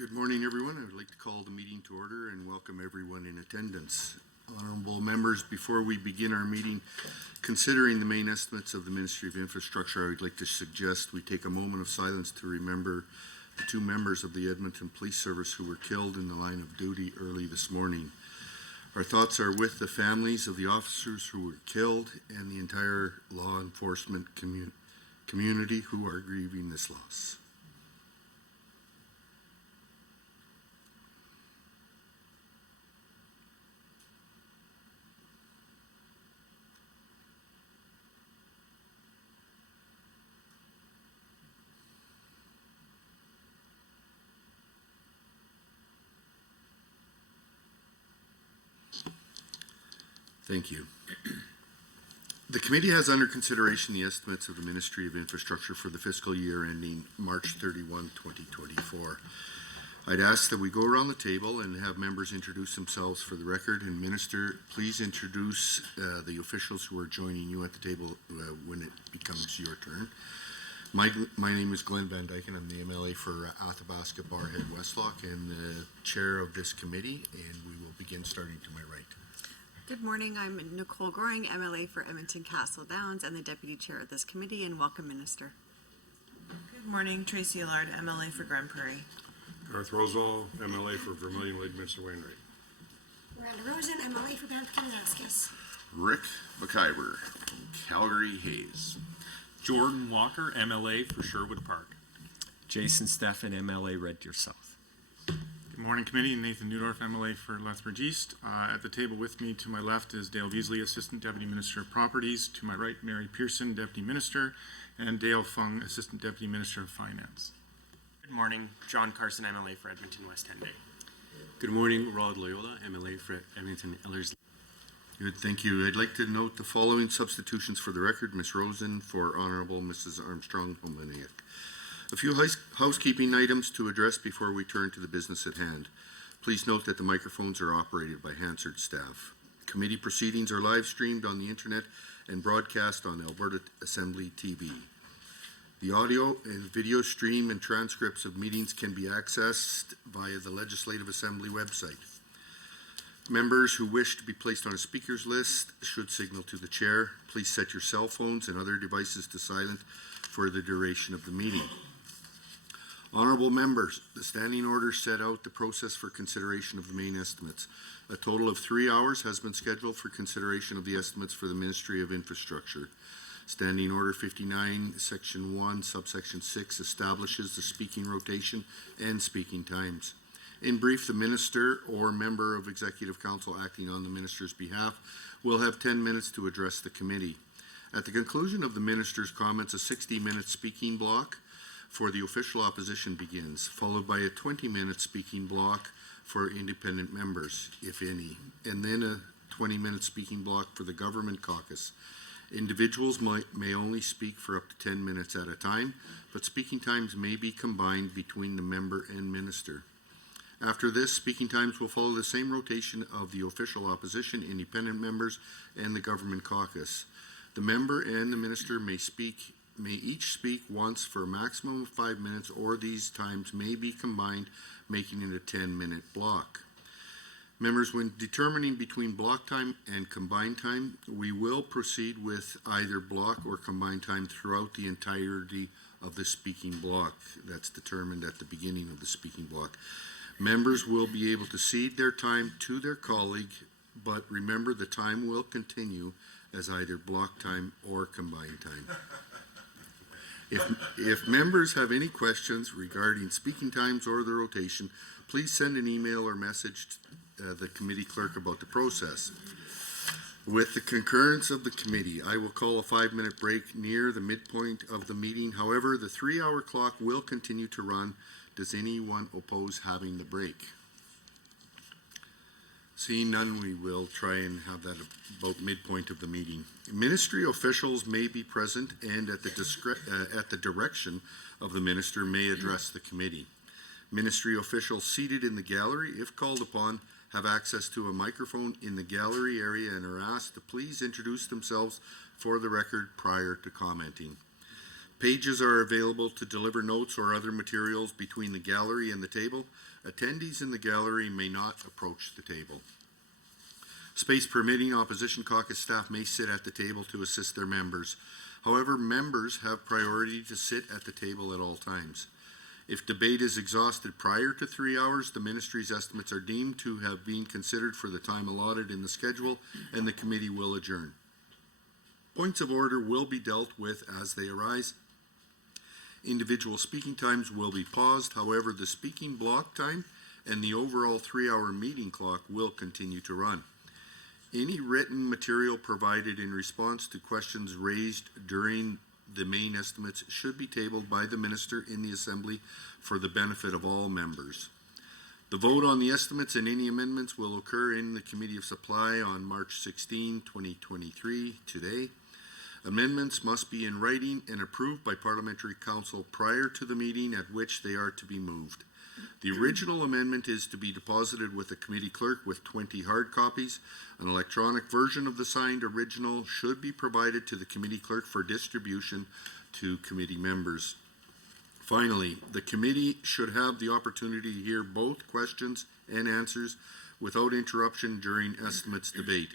Good morning, everyone. I would like to call the meeting to order and welcome everyone in attendance. Honorable members, before we begin our meeting, considering the main estimates of the Ministry of Infrastructure, I would like to suggest we take a moment of silence to remember the two members of the Edmonton Police Service who were killed in the line of duty early this morning. Our thoughts are with the families of the officers who were killed and the entire law enforcement community who are grieving this loss. Thank you. The committee has under consideration the estimates of the Ministry of Infrastructure for the fiscal year ending March 31, 2024. I'd ask that we go around the table and have members introduce themselves for the record. And Minister, please introduce the officials who are joining you at the table when it becomes your turn. My name is Glenn Van Dyken. I'm the MLA for Athabasca Barrhead Westlock and the chair of this committee, and we will begin starting to my right. Good morning. I'm Nicole Goring, MLA for Edmonton Castle Downs and the deputy chair of this committee, and welcome, Minister. Good morning, Tracy Allard, MLA for Grand Prairie. Garth Roswell, MLA for Vermilion Lake, Mr. Wainwright. Miranda Rosen, MLA for Banff Kananaskis. Rick McIver, Calgary Hayes. Jordan Walker, MLA for Sherwood Park. Jason Steffen, MLA Red Deer South. Good morning, committee. Nathan Newdorf, MLA for Lethbridge East. At the table with me to my left is Dale Beasley, Assistant Deputy Minister of Properties. To my right, Mary Pearson, Deputy Minister, and Dale Fung, Assistant Deputy Minister of Finance. Good morning, John Carson, MLA for Edmonton West Henday. Good morning, Rod Loyola, MLA for Edmonton Ellerslie. Good, thank you. I'd like to note the following substitutions for the record. Ms. Rosen for Honorable Mrs. Armstrong Homliniak. A few housekeeping items to address before we turn to the business at hand. Please note that the microphones are operated by Hansard staff. Committee proceedings are live streamed on the internet and broadcast on Alberta Assembly TV. The audio and video stream and transcripts of meetings can be accessed via the Legislative Assembly website. Members who wish to be placed on a speakers list should signal to the chair. Please set your cell phones and other devices to silent for the duration of the meeting. Honorable members, the standing order set out the process for consideration of the main estimates. A total of 3 hours has been scheduled for consideration of the estimates for the Ministry of Infrastructure. Standing Order 59, Section 1, Subsection 6 establishes the speaking rotation and speaking times. In brief, the Minister or member of Executive Council acting on the Minister's behalf will have 10 minutes to address the committee. At the conclusion of the Minister's comments, a 60-minute speaking block for the official opposition begins, followed by a 20-minute speaking block for independent members, if any, and then a 20-minute speaking block for the government caucus. Individuals may only speak for up to 10 minutes at a time, but speaking times may be combined between the member and minister. After this, speaking times will follow the same rotation of the official opposition, independent members, and the government caucus. The member and the minister may each speak once for a maximum of 5 minutes, or these times may be combined, making it a 10-minute block. Members, when determining between block time and combined time, we will proceed with either block or combined time throughout the entirety of the speaking block. That's determined at the beginning of the speaking block. Members will be able to cede their time to their colleague, but remember the time will continue as either block time or combined time. If members have any questions regarding speaking times or the rotation, please send an email or message to the committee clerk about the process. With the concurrence of the committee, I will call a 5-minute break near the midpoint of the meeting. However, the 3-hour clock will continue to run. Does anyone oppose having the break? Seeing none, we will try and have that about midpoint of the meeting. Ministry officials may be present and at the direction of the minister may address the committee. Ministry officials seated in the gallery, if called upon, have access to a microphone in the gallery area and are asked to please introduce themselves for the record prior to commenting. Pages are available to deliver notes or other materials between the gallery and the table. Attendees in the gallery may not approach the table. Space permitting, Opposition Caucus staff may sit at the table to assist their members. However, members have priority to sit at the table at all times. If debate is exhausted prior to 3 hours, the ministry's estimates are deemed to have been considered for the time allotted in the schedule, and the committee will adjourn. Points of order will be dealt with as they arise. Individual speaking times will be paused. However, the speaking block time and the overall 3-hour meeting clock will continue to run. Any written material provided in response to questions raised during the main estimates should be tabled by the minister in the assembly for the benefit of all members. The vote on the estimates and any amendments will occur in the Committee of Supply on March 16, 2023, today. Amendments must be in writing and approved by Parliamentary Council prior to the meeting at which they are to be moved. The original amendment is to be deposited with the committee clerk with 20 hard copies. An electronic version of the signed original should be provided to the committee clerk for distribution to committee members. Finally, the committee should have the opportunity to hear both questions and answers without interruption during estimates debate.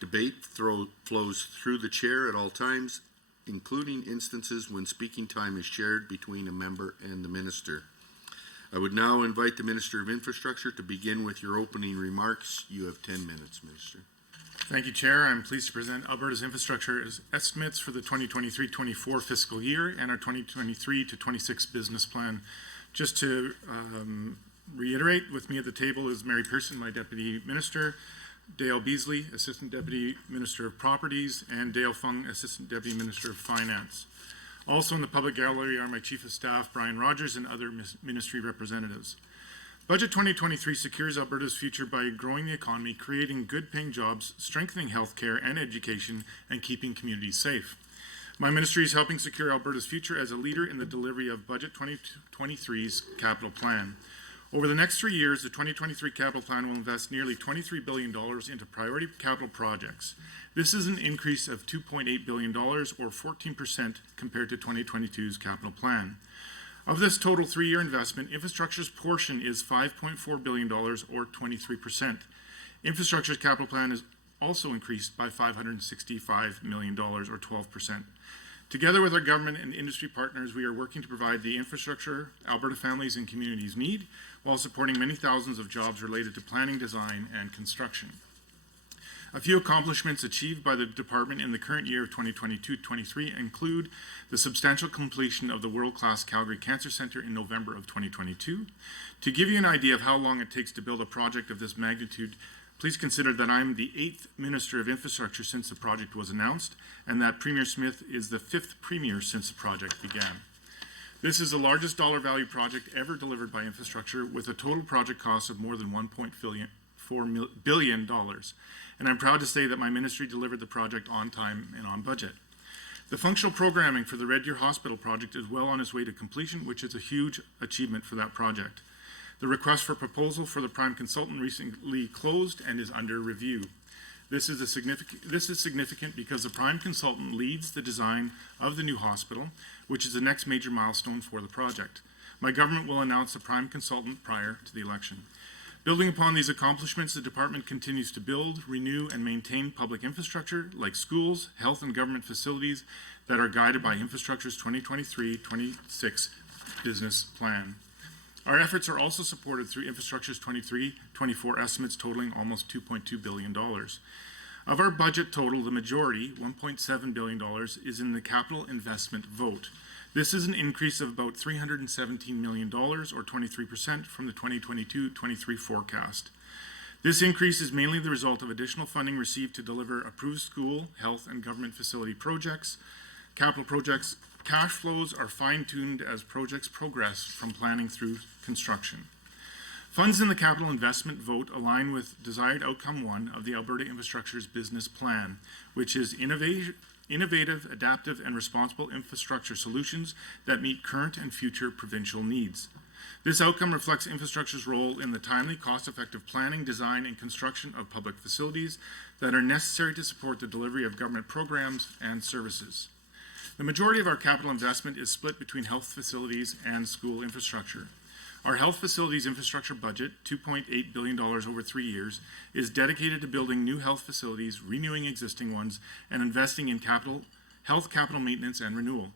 Debate flows through the chair at all times, including instances when speaking time is shared between a member and the minister. I would now invite the Minister of Infrastructure to begin with your opening remarks. You have 10 minutes, Minister. Thank you, Chair. I'm pleased to present Alberta's infrastructure estimates for the 2023-24 fiscal year and our 2023-26 business plan. Just to reiterate, with me at the table is Mary Pearson, my Deputy Minister, Dale Beasley, Assistant Deputy Minister of Properties, and Dale Fung, Assistant Deputy Minister of Finance. Also in the public gallery are my Chief of Staff, Brian Rogers, and other ministry representatives. Budget 2023 secures Alberta's future by growing the economy, creating good-paying jobs, strengthening healthcare and education, and keeping communities safe. My ministry is helping secure Alberta's future as a leader in the delivery of Budget 2023's capital plan. Over the next 3 years, the 2023 capital plan will invest nearly $23 billion into priority capital projects. This is an increase of $2.8 billion, or 14% compared to 2022's capital plan. Of this total 3-year investment, infrastructure's portion is $5.4 billion, or 23%. Infrastructure's capital plan is also increased by $565 million, or 12%. Together with our government and industry partners, we are working to provide the infrastructure Alberta families and communities need, while supporting many thousands of jobs related to planning, design, and construction. A few accomplishments achieved by the department in the current year of 2022-23 include the substantial completion of the world-class Calgary Cancer Centre in November of 2022. To give you an idea of how long it takes to build a project of this magnitude, please consider that I'm the 8th Minister of Infrastructure since the project was announced, and that Premier Smith is the 5th Premier since the project began. This is the largest dollar value project ever delivered by infrastructure, with a total project cost of more than $1.4 billion. And I'm proud to say that my ministry delivered the project on time and on budget. The functional programming for the Red Deer Hospital project is well on its way to completion, which is a huge achievement for that project. The request for proposal for the prime consultant recently closed and is under review. This is significant because the prime consultant leads the design of the new hospital, which is the next major milestone for the project. My government will announce the prime consultant prior to the election. Building upon these accomplishments, the department continues to build, renew, and maintain public infrastructure like schools, health, and government facilities that are guided by Infrastructure's 2023-26 business plan. Our efforts are also supported through Infrastructure's 23-24 estimates totaling almost $2.2 billion. Of our budget total, the majority, $1.7 billion, is in the capital investment vote. This is an increase of about $317 million, or 23%, from the 2022-23 forecast. This increase is mainly the result of additional funding received to deliver approved school, health, and government facility projects. Capital projects cash flows are fine-tuned as projects progress from planning through construction. Funds in the capital investment vote align with desired outcome 1 of the Alberta Infrastructure's business plan, which is innovative, adaptive, and responsible infrastructure solutions that meet current and future provincial needs. This outcome reflects infrastructure's role in the timely, cost-effective planning, design, and construction of public facilities that are necessary to support the delivery of government programs and services. The majority of our capital investment is split between health facilities and school infrastructure. Our health facilities infrastructure budget, $2.8 billion over 3 years, is dedicated to building new health facilities, renewing existing ones, and investing in health capital maintenance and renewal.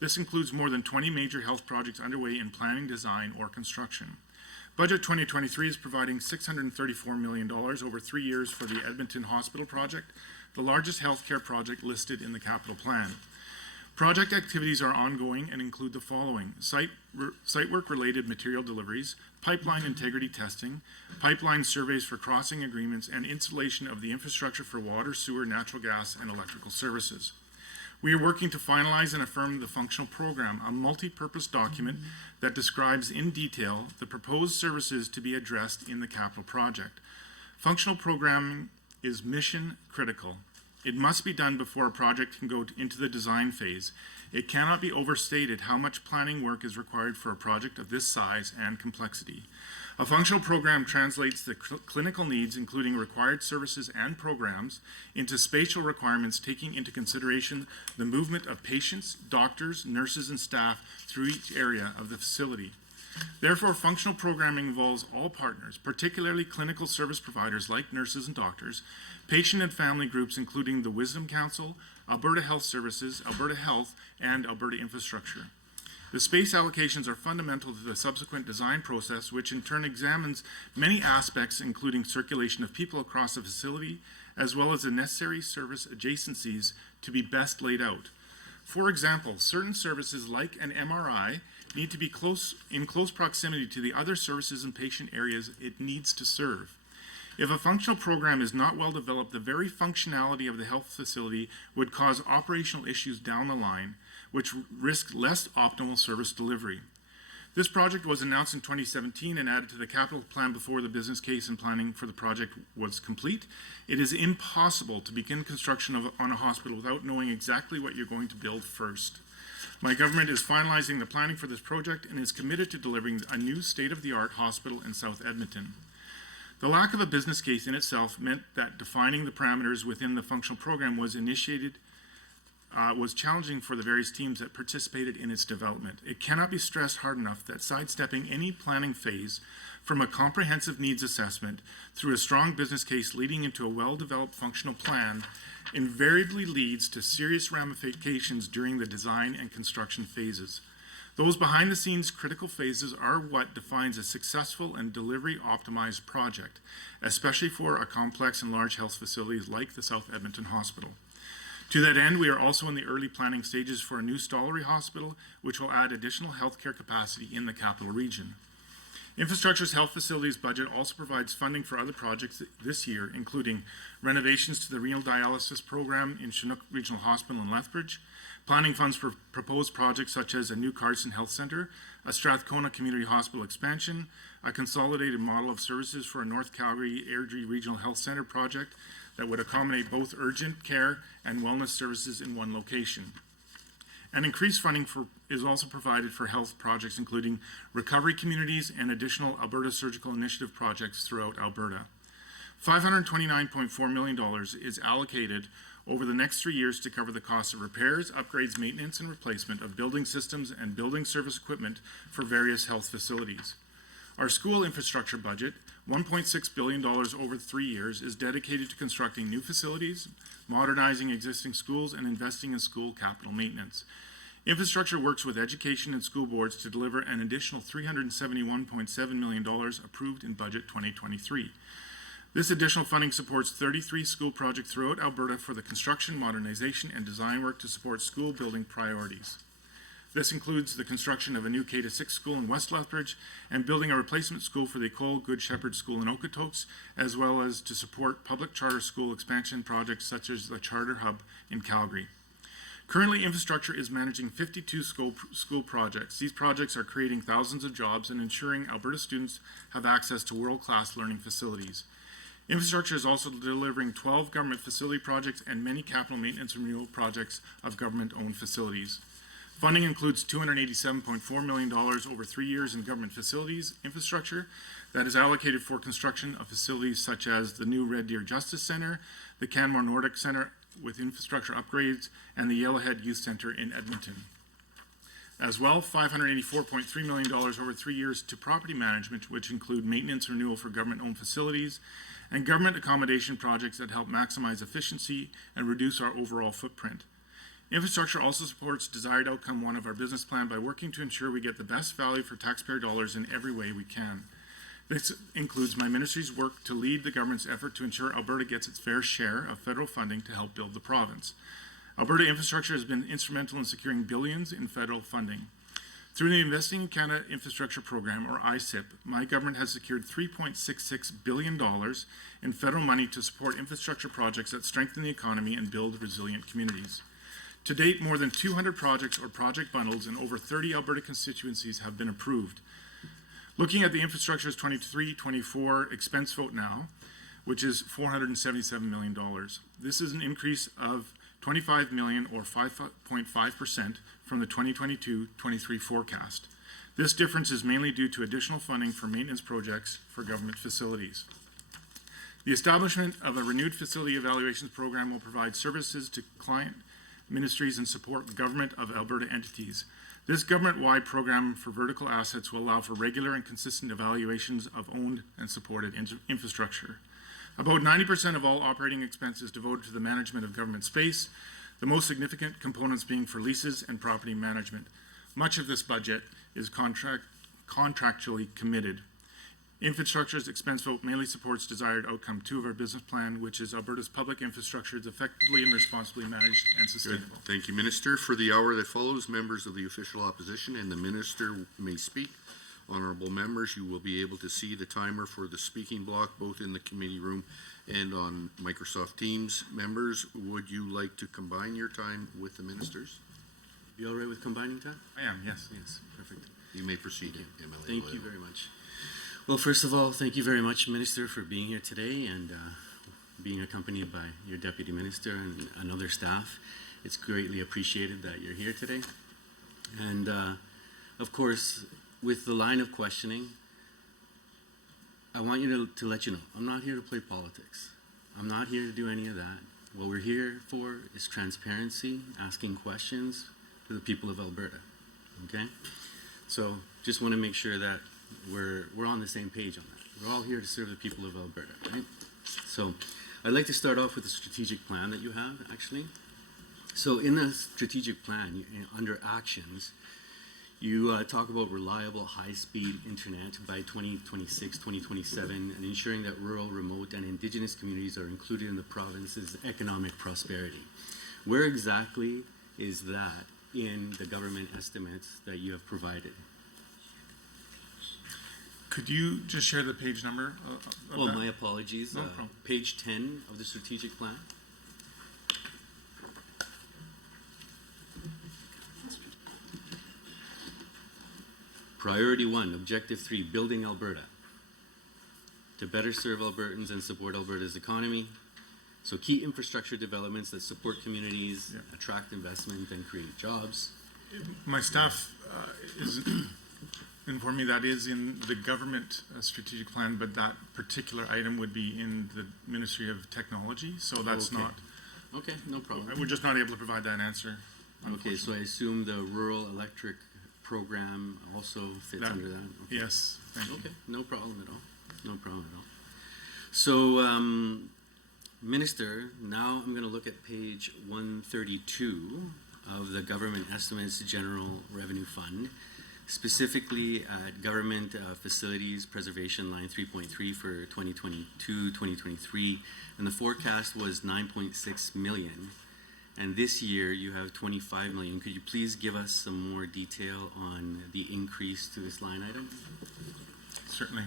This includes more than 20 major health projects underway in planning, design, or construction. Budget 2023 is providing $634 million over 3 years for the Edmonton Hospital Project, the largest healthcare project listed in the capital plan. Project activities are ongoing and include the following: site work related material deliveries, pipeline integrity testing, pipeline surveys for crossing agreements, and installation of the infrastructure for water, sewer, natural gas, and electrical services. We are working to finalize and affirm the functional program, a multi-purpose document that describes in detail the proposed services to be addressed in the capital project. Functional programming is mission critical. It must be done before a project can go into the design phase. It cannot be overstated how much planning work is required for a project of this size and complexity. A functional program translates the clinical needs, including required services and programs, into spatial requirements, taking into consideration the movement of patients, doctors, nurses, and staff through each area of the facility. Therefore, functional programming involves all partners, particularly clinical service providers like nurses and doctors, patient and family groups, including the Wisdom Council, Alberta Health Services, Alberta Health, and Alberta Infrastructure. The space allocations are fundamental to the subsequent design process, which in turn examines many aspects, including circulation of people across the facility, as well as the necessary service adjacencies to be best laid out. For example, certain services like an MRI need to be in close proximity to the other services and patient areas it needs to serve. If a functional program is not well developed, the very functionality of the health facility would cause operational issues down the line, which risk less optimal service delivery. This project was announced in 2017 and added to the capital plan before the business case and planning for the project was complete. It is impossible to begin construction on a hospital without knowing exactly what you're going to build first. My government is finalizing the planning for this project and is committed to delivering a new state-of-the-art hospital in South Edmonton. The lack of a business case in itself meant that defining the parameters within the functional program was challenging for the various teams that participated in its development. It cannot be stressed hard enough that sidestepping any planning phase from a comprehensive needs assessment through a strong business case leading into a well-developed functional plan invariably leads to serious ramifications during the design and construction phases. Those behind-the-scenes critical phases are what defines a successful and delivery-optimized project, especially for a complex and large health facilities like the South Edmonton Hospital. To that end, we are also in the early planning stages for a new Stollery Hospital, which will add additional healthcare capacity in the capital region. Infrastructure's health facilities budget also provides funding for other projects this year, including renovations to the renal dialysis program in Chinook Regional Hospital in Lethbridge, planning funds for proposed projects such as a new Carson Health Centre, a Strathcona Community Hospital expansion, a consolidated model of services for a North Calgary Airdrie Regional Health Centre project that would accommodate both urgent care and wellness services in one location. And increased funding is also provided for health projects, including recovery communities and additional Alberta Surgical Initiative projects throughout Alberta. $529.4 million is allocated over the next 3 years to cover the cost of repairs, upgrades, maintenance, and replacement of building systems and building service equipment for various health facilities. Our school infrastructure budget, $1.6 billion over 3 years, is dedicated to constructing new facilities, modernizing existing schools, and investing in school capital maintenance. Infrastructure works with education and school boards to deliver an additional $371.7 million approved in budget 2023. This additional funding supports 33 school projects throughout Alberta for the construction, modernization, and design work to support school building priorities. This includes the construction of a new K-6 school in West Lethbridge and building a replacement school for the Ecole Good Shepherd School in Okotoks, as well as to support public charter school expansion projects such as the Charter Hub in Calgary. Currently, infrastructure is managing 52 school projects. These projects are creating thousands of jobs and ensuring Alberta students have access to world-class learning facilities. Infrastructure is also delivering 12 government facility projects and many capital maintenance and renewal projects of government-owned facilities. Funding includes $287.4 million over 3 years in government facilities infrastructure that is allocated for construction of facilities such as the new Red Deer Justice Centre, the Canmore Nordic Centre with infrastructure upgrades, and the Yellowhead Youth Centre in Edmonton. As well, $584.3 million over 3 years to property management, which include maintenance renewal for government-owned facilities and government accommodation projects that help maximize efficiency and reduce our overall footprint. Infrastructure also supports desired outcome 1 of our business plan by working to ensure we get the best value for taxpayer dollars in every way we can. This includes my ministry's work to lead the government's effort to ensure Alberta gets its fair share of federal funding to help build the province. Alberta Infrastructure has been instrumental in securing billions in federal funding. Through the Investing in Canada Infrastructure Program, or ICIP, my government has secured $3.66 billion in federal money to support infrastructure projects that strengthen the economy and build resilient communities. To date, more than 200 projects or project bundles in over 30 Alberta constituencies have been approved. Looking at the Infrastructure's 23-24 expense vote now, which is $477 million. This is an increase of $25 million or 5.5% from the 2022-23 forecast. This difference is mainly due to additional funding for maintenance projects for government facilities. The establishment of a renewed facility evaluations program will provide services to client ministries and support government of Alberta entities. This government-wide program for vertical assets will allow for regular and consistent evaluations of owned and supported infrastructure. About 90% of all operating expenses devoted to the management of government space, the most significant components being for leases and property management. Much of this budget is contractually committed. Infrastructure's expense vote mainly supports desired outcome 2 of our business plan, which is Alberta's public infrastructure is effectively and responsibly managed and Good. sustainable. Thank you, Minister. For the hour that follows, members of the official opposition and the Minister may speak. Honorable members, you will be able to see the timer for the speaking block both in the committee room and on Microsoft Teams. Members, would you like to combine your time with the Ministers? You all right with combining time? I am, yes. Yes, perfect. You may proceed, MLA. Thank you Loyola. very much. Well, first of all, thank you very much, Minister, for being here today and being accompanied by your Deputy Minister and other staff. It's greatly appreciated that you're here today. And of course, with the line of questioning, I want you to let you know, I'm not here to play politics. I'm not here to do any of that. What we're here for is transparency, asking questions to the people of Alberta, okay? So just want to make sure that we're on the same page on that. We're all here to serve the people of Alberta, right? So I'd like to start off with the strategic plan that you have, actually. So in the strategic plan, under actions, you talk about reliable, high-speed internet by 2026, 2027, and ensuring that rural, remote, and Indigenous communities are included in the province's economic prosperity. Where exactly is that in the government estimates that you have provided? Could you just share the page number of Oh, that? my apologies. No problem. Page 10 of the strategic plan. Priority 1, Objective 3, Building Alberta. To better serve Albertans and support Alberta's economy. So key infrastructure developments that support communities, attract investment, and create jobs. My staff is informed me that is in the government strategic plan, but that particular item would be in the Ministry of Technology, so that's Okay. not, Okay, no problem. we're just not able to provide that answer. Okay, so I assume the rural electric program also fits That- under that? Okay. Yes, thank you. Okay, no problem at all. No problem at all. So, Minister, now I'm going to look at page 132 of the Government Estimates General Revenue Fund, specifically at Government Facilities Preservation Line 3.3 for 2022-2023, and the forecast was 9.6 million. And this year you have 25 million. Could you please give us some more detail on the increase to this line item? Certainly.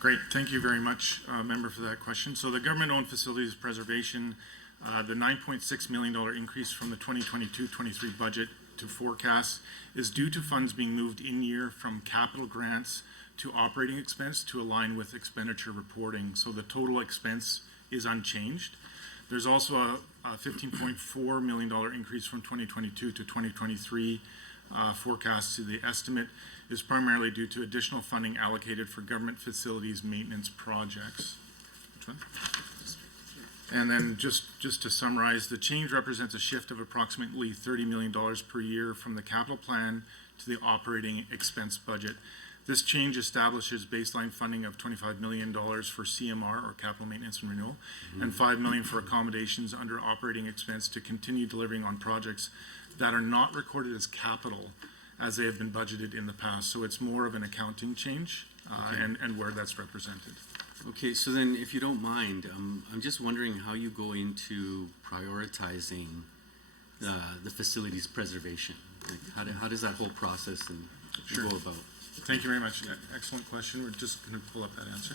Great, thank you very much, member, for that question. So the government-owned facilities preservation, the $9.6 million increase from the 2022-23 budget to forecast is due to funds being moved in year from capital grants to operating expense to align with expenditure reporting. So the total expense is unchanged. There's also a $15.4 million increase from 2022 to 2023 forecast to the estimate is primarily due to additional funding allocated for government facilities maintenance projects. Which one? And then just to summarize, the change represents a shift of approximately $30 million per year from the capital plan to the operating expense budget. This change establishes baseline funding of $25 million for CMR, or capital maintenance and renewal, and $5 million for accommodations under operating expense to continue delivering on projects that are not recorded as capital as they have been budgeted in the past. So it's more of an accounting change and where that's represented. Okay, so then if you don't mind, I'm just wondering how you go into prioritizing the facilities preservation. Like how does that whole process and Sure. go about? Thank you very much. Excellent question. We're just going to pull up that answer.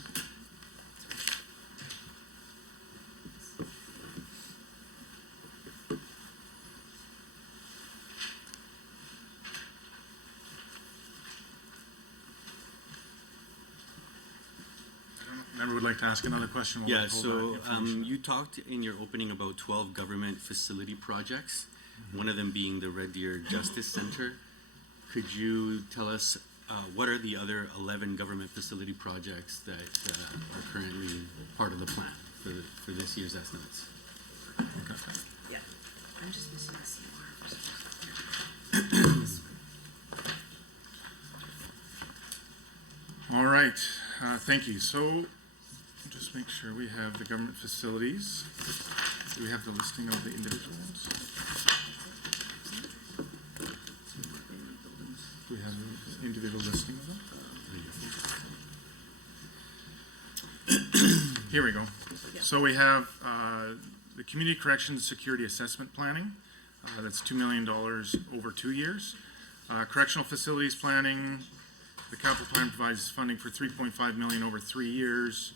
Member would like to ask another question? while we Yeah, pull so that information. you talked in your opening about 12 government facility projects, one of them being the Red Deer Justice Center. Could you tell us what are the other 11 government facility projects that are currently part of the plan for this year's estimates? Yeah. I'm just missing the CMR. All right, thank you. So just make sure we have the government facilities. Do we have the listing of the individual ones? Do we have the individual listing of them? Here we go. So we have the Community Corrections Security Assessment Planning. That's $2 million over 2 years. Correctional Facilities Planning, the capital plan provides funding for $3.5 million over 3 years.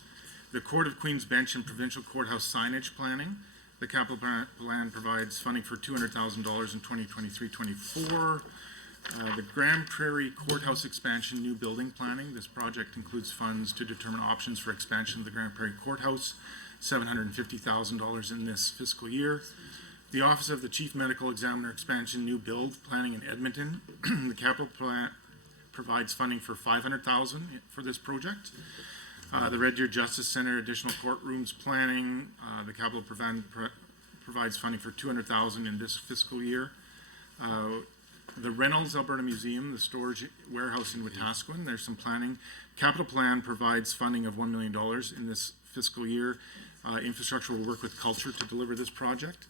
The Court of Queen's Bench and Provincial Courthouse Signage Planning, the capital plan provides funding for $200,000 in 2023-24. The Grand Prairie Courthouse Expansion New Building Planning, this project includes funds to determine options for expansion of the Grand Prairie Courthouse, $750,000 in this fiscal year. The Office of the Chief Medical Examiner Expansion New Build Planning in Edmonton, the capital plan provides funding for $500,000 for this project. The Red Deer Justice Center additional courtrooms planning, the capital provides funding for $200,000 in this fiscal year. The Reynolds Alberta Museum, the storage warehouse in Wetaskiwin, there's some planning. Capital plan provides funding of $1 million in this fiscal year. Infrastructure will work with culture to deliver this project.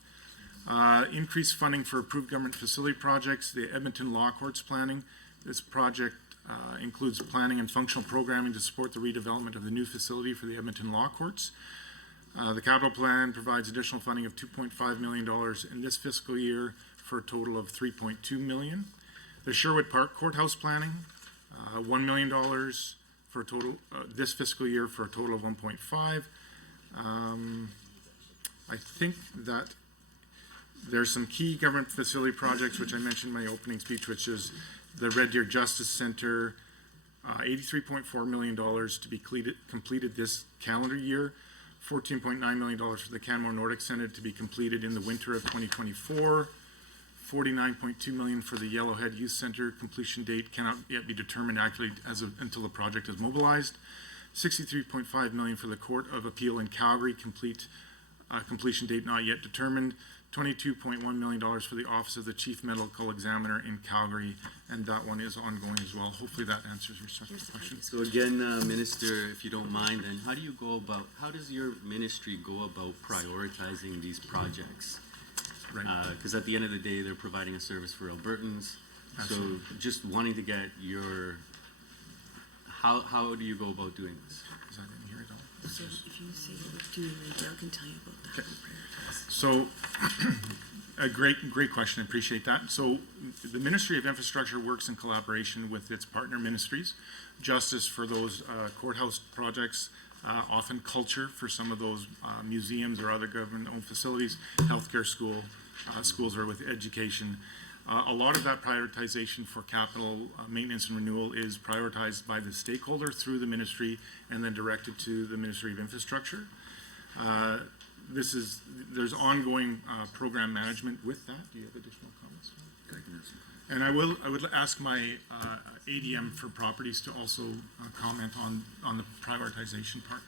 Increased funding for approved government facility projects, the Edmonton Law Courts planning. This project includes planning and functional programming to support the redevelopment of the new facility for the Edmonton Law Courts. The capital plan provides additional funding of $2.5 million in this fiscal year for a total of $3.2 million. The Sherwood Park Courthouse planning, $1 million for a total this fiscal year for a total of 1.5. I think that there's some key government facility projects which I mentioned in my opening speech, which is the Red Deer Justice Center, $83.4 million to be completed this calendar year, $14.9 million for the Canmore Nordic Center to be completed in the winter of 2024, $49.2 million for the Yellowhead Youth Center. Completion date cannot yet be determined actually until the project is mobilized. $63.5 million for the Court of Appeal in Calgary, completion date not yet determined. $22.1 million for the Office of the Chief Medical Examiner in Calgary, and that one is ongoing as well. Hopefully that answers your second question. So again, Minister, if you don't mind, then how does your ministry go about prioritizing these projects? Right. Because at the end of the day, they're providing a service for Albertans. Absolutely. So just wanting to get how do you go about doing this? Is that in here at all? So if you say what we're doing, then Dale can tell you about that. So, a great question. I appreciate that. So, the Ministry of Infrastructure works in collaboration with its partner ministries. Justice for those courthouse projects, often culture for some of those museums or other government-owned facilities, healthcare schools are with education. A lot of that prioritization for capital maintenance and renewal is prioritized by the stakeholder through the ministry and then directed to the Ministry of Infrastructure. there's ongoing program management with that. Do you have additional comments? And I would ask my ADM for properties to also comment on the prioritization part.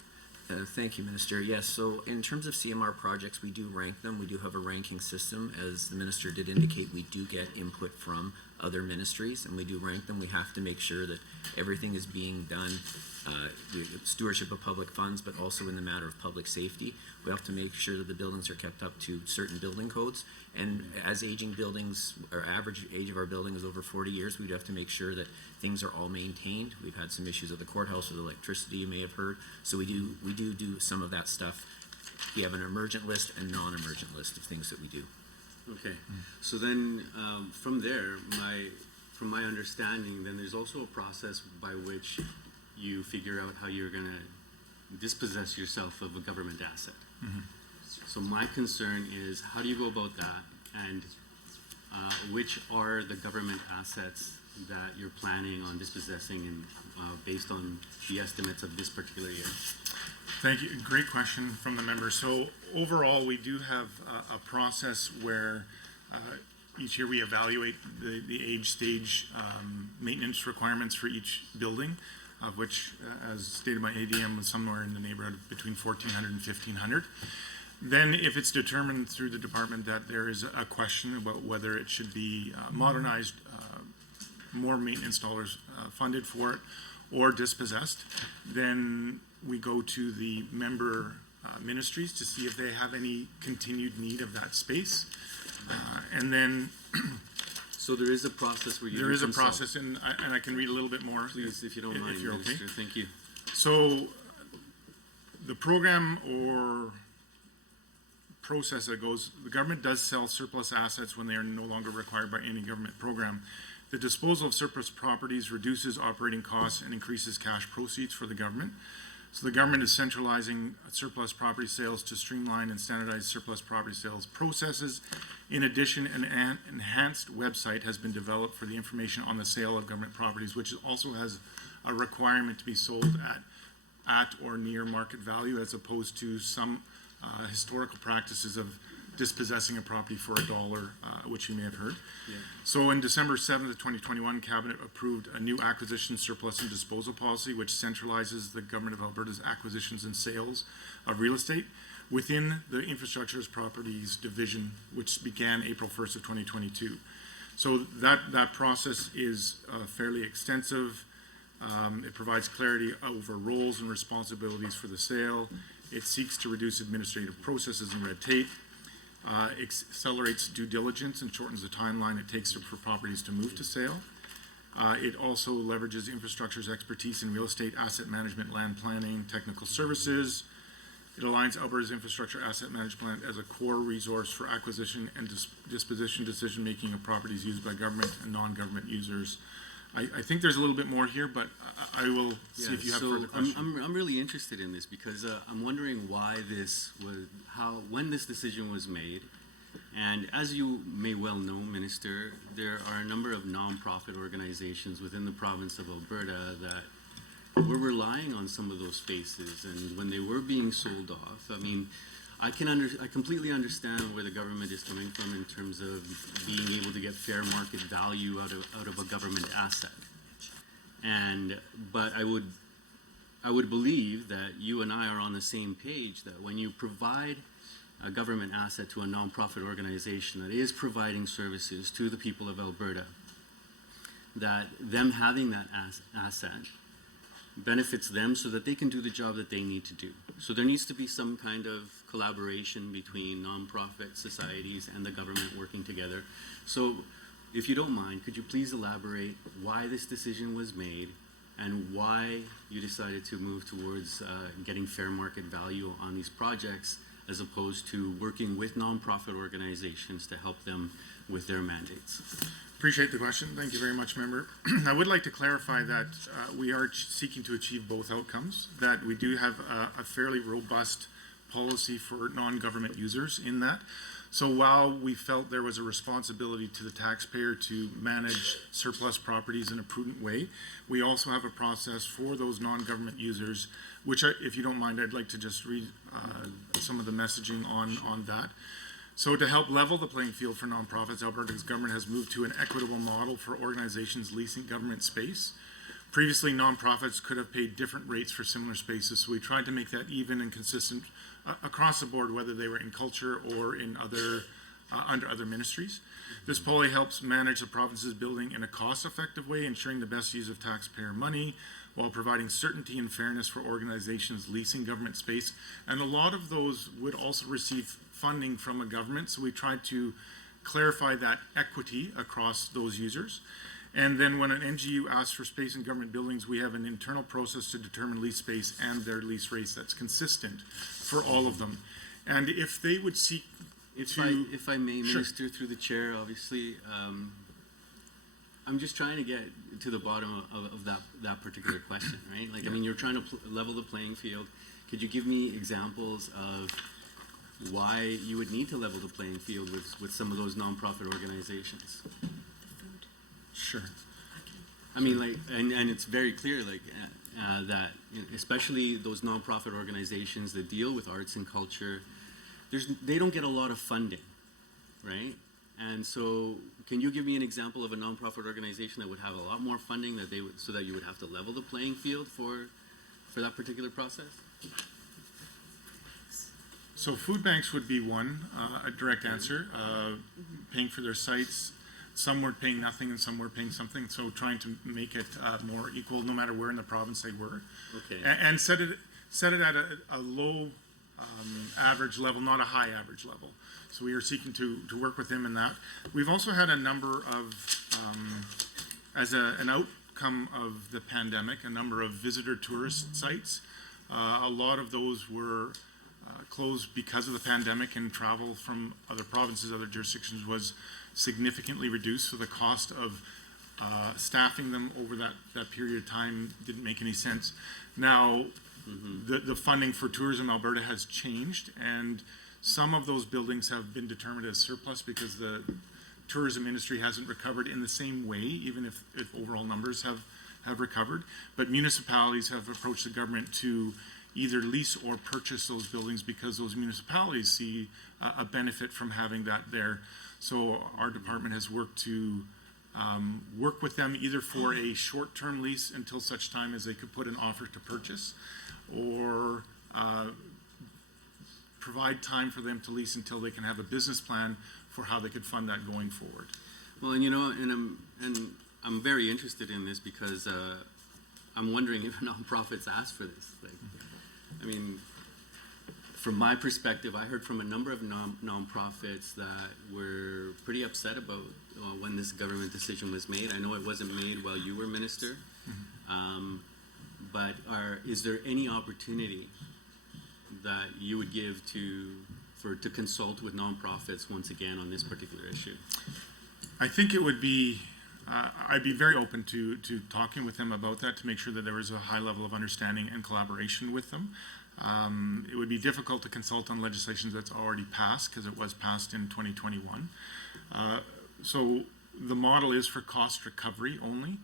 Thank you, Minister. Yes, so in terms of CMR projects, we do rank them. We do have a ranking system. As the Minister did indicate, we do get input from other ministries, and we do rank them. We have to make sure that everything is being done, stewardship of public funds, but also in the matter of public safety. We have to make sure that the buildings are kept up to certain building codes. And as aging buildings, our average age of our building is over 40 years, we'd have to make sure that things are all maintained. We've had some issues at the courthouse with electricity, you may have heard. So we do some of that stuff. We have an emergent list and non-emergent list of things that we do. Okay, so then from there, from my understanding, then there's also a process by which you figure out how you're going to dispossess yourself of a government asset. So my concern is, how do you go about that, and which are the government assets that you're planning on dispossessing and based on the estimates of this particular year? Thank you. Great question from the member. So overall, we do have a process where each year we evaluate the age stage maintenance requirements for each building, of which, as stated by ADM, was somewhere in the neighborhood of between 1,400 and 1,500. Then, if it's determined through the department that there is a question about whether it should be modernized, more maintenance dollars funded for it, or dispossessed, then we go to the member ministries to see if they have any continued need of that space. And then So there is a process where you there is a consult. process, and I can read a little bit more. Please, if you don't mind, if you're Minister. okay. Thank you. So the program or process that goes, the government does sell surplus assets when they are no longer required by any government program. The disposal of surplus properties reduces operating costs and increases cash proceeds for the government. So the government is centralizing surplus property sales to streamline and standardize surplus property sales processes. In addition, an enhanced website has been developed for the information on the sale of government properties, which also has a requirement to be sold at or near market value, as opposed to some historical practices of dispossessing a property for $1, which you may have heard. Yeah. So in December 7th of 2021, Cabinet approved a new acquisition, surplus, and disposal policy, which centralizes the Government of Alberta's acquisitions and sales of real estate within the Infrastructure's Properties Division, which began April 1st of 2022. So that process is fairly extensive. It provides clarity over roles and responsibilities for the sale. It seeks to reduce administrative processes and red tape. Accelerates due diligence and shortens the timeline it takes for properties to move to sale. It also leverages infrastructure's expertise in real estate, asset management, land planning, technical services. It aligns Alberta's infrastructure asset management as a core resource for acquisition and disposition decision-making of properties used by government and non-government users. I think there's a little bit more here, but I will see if you have further questions. I'm really interested in this because I'm wondering why when this decision was made. And as you may well know, Minister, there are a number of nonprofit organizations within the province of Alberta that were relying on some of those spaces. And when they were being sold off, I mean, I completely understand where the government is coming from in terms of being able to get fair market value out of a government asset. But I would believe that you and I are on the same page that when you provide a government asset to a nonprofit organization that is providing services to the people of Alberta, that them having that asset benefits them so that they can do the job that they need to do. So there needs to be some kind of collaboration between nonprofit societies and the government working together. So if you don't mind, could you please elaborate why this decision was made and why you decided to move towards getting fair market value on these projects as opposed to working with nonprofit organizations to help them with their mandates? Appreciate the question. Thank you very much, member. I would like to clarify that we are seeking to achieve both outcomes, that we do have a fairly robust policy for non-government users in that. So while we felt there was a responsibility to the taxpayer to manage surplus properties in a prudent way, we also have a process for those non-government users, which, if you don't mind, I'd like to just read some of the messaging on that. So to help level the playing field for nonprofits, Alberta's government has moved to an equitable model for organizations leasing government space. Previously, nonprofits could have paid different rates for similar spaces, so we tried to make that even and consistent across the board, whether they were in culture or in under other ministries. This policy helps manage the province's building in a cost-effective way, ensuring the best use of taxpayer money, while providing certainty and fairness for organizations leasing government space. And a lot of those would also receive funding from a government, so we tried to clarify that equity across those users. And then when an NGU asks for space in government buildings, we have an internal process to determine lease space and their lease rates that's consistent for all of them. And if they would seek If to... I may, Sure. Minister, through the chair, obviously, I'm just trying to get to the bottom of that particular question, right? Like, I mean, you're trying to level the playing field. Could you give me examples of why you would need to level the playing field with some of those nonprofit organizations? Sure. I mean, like, and it's very clear, like, that, you know, especially those nonprofit organizations that deal with arts and culture, they don't get a lot of funding, right? And so, can you give me an example of a nonprofit organization that would have a lot more funding that so that you would have to level the playing field for that particular process? So food banks would be one, a direct answer, paying for their sites. Some were paying nothing and some were paying something, so trying to make it more equal no matter where in the province they were. Okay. And set it at a low average level, not a high average level. So we are seeking to work with them in that. We've also had a number of, as an outcome of the pandemic, a number of visitor tourist sites. A lot of those were closed because of the pandemic, and travel from other provinces, other jurisdictions was significantly reduced, so the cost of staffing them over that period of time didn't make any sense. Now, the funding for Tourism Alberta has changed, and some of those buildings have been determined as surplus because the tourism industry hasn't recovered in the same way, even if overall numbers have recovered. But municipalities have approached the government to either lease or purchase those buildings because those municipalities see a benefit from having that there. So our department has worked to work with them either for a short-term lease until such time as they could put an offer to purchase, or provide time for them to lease until they can have a business plan for how they could fund that going forward. Well, and you know, and I'm very interested in this because I'm wondering if nonprofits ask for this. Like, I mean, from my perspective, I heard from a number of nonprofits that were pretty upset about when this government decision was made. I know it wasn't made while you were minister, but is there any opportunity that you would give to consult with nonprofits once again on this particular issue? I think it would be, I'd be very open to talking with them about that to make sure that there was a high level of understanding and collaboration with them. It would be difficult to consult on legislation that's already passed because it was passed in 2021. So the model is for cost recovery only,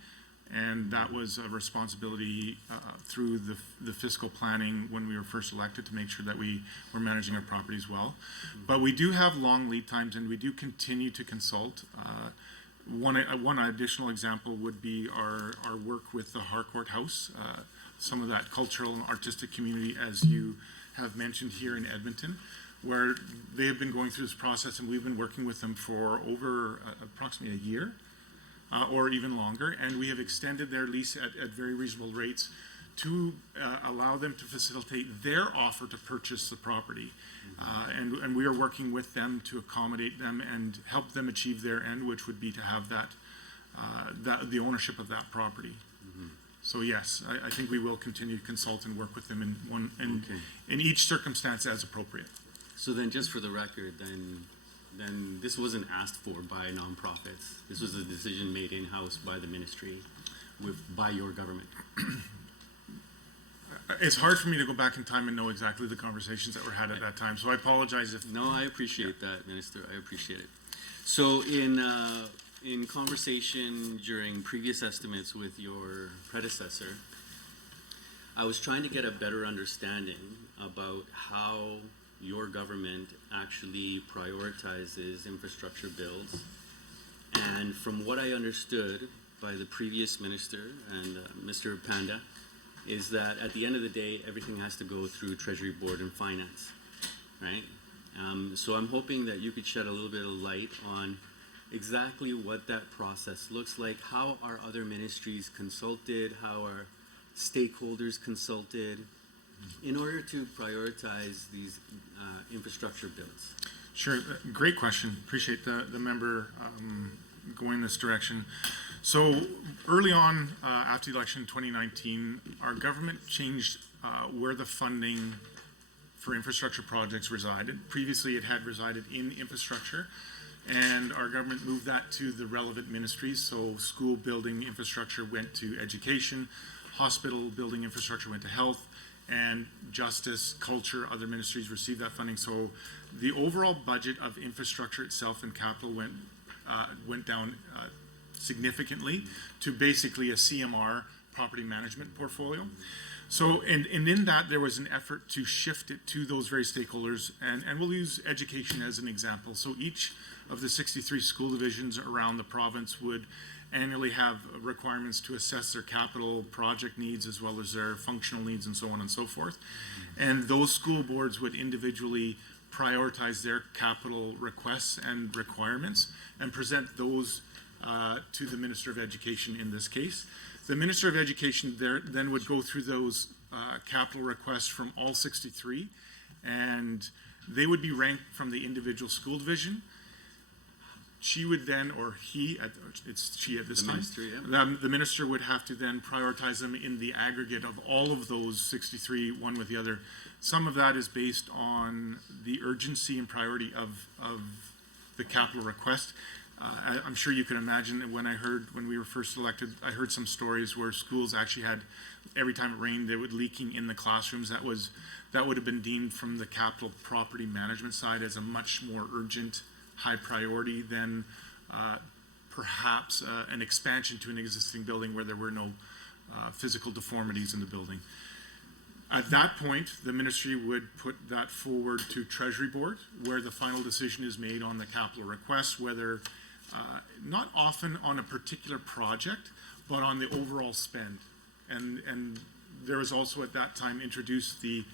and that was a responsibility through the fiscal planning when we were first elected to make sure that we were managing our properties well. But we do have long lead times, and we do continue to consult. One additional example would be our work with the Harcourt House, some of that cultural and artistic community, as you have mentioned here in Edmonton, where they have been going through this process, and we've been working with them for over approximately a year. Or even longer, and we have extended their lease at very reasonable rates to allow them to facilitate their offer to purchase the property. And we are working with them to accommodate them and help them achieve their end, which would be to have the ownership of that property. So yes, I think we will continue to consult and work with them in each circumstance as appropriate. So then, just for the record, then this wasn't asked for by nonprofits. This was a decision made in-house by the ministry, by your government. It's hard for me to go back in time and know exactly the conversations that were had at that time, so I apologize if. No, I appreciate that, Minister. I appreciate it. So in conversation during previous estimates with your predecessor, I was trying to get a better understanding about how your government actually prioritizes infrastructure builds. And from what I understood by the previous minister and Mr. Panda, is that at the end of the day, everything has to go through Treasury Board and Finance, right? So I'm hoping that you could shed a little bit of light on exactly what that process looks like. How are other ministries consulted? How are stakeholders consulted in order to prioritize these infrastructure builds? Sure, great question. Appreciate the member going this direction. So early on, after the election in 2019, our government changed where the funding for infrastructure projects resided. Previously, it had resided in infrastructure, and our government moved that to the relevant ministries. So school building infrastructure went to education, hospital building infrastructure went to health, and justice, culture, other ministries received that funding. So the overall budget of infrastructure itself and capital went down significantly to basically a CMR, property management portfolio. So, and in that there was an effort to shift it to those very stakeholders, and we'll use education as an example. So each of the 63 school divisions around the province would annually have requirements to assess their capital project needs as well as their functional needs and so on and so forth. And those school boards would individually prioritize their capital requests and requirements and present those to the Minister of Education in this case. The Minister of Education then would go through those capital requests from all 63, and they would be ranked from the individual school division. She would then, or he, it's she at this time, Minister, yeah. The minister would have to then prioritize them in the aggregate of all of those 63, one with the other. Some of that is based on the urgency and priority of the capital request. I'm sure you can imagine that when we were first elected, I heard some stories where schools actually had, every time it rained, they would leaking in the classrooms. That would have been deemed from the capital property management side as a much more urgent, high priority than perhaps an expansion to an existing building where there were no physical deformities in the building. At that point, the ministry would put that forward to Treasury Board, where the final decision is made on the capital request, whether not often on a particular project, but on the overall spend. And there was also at that time introduced the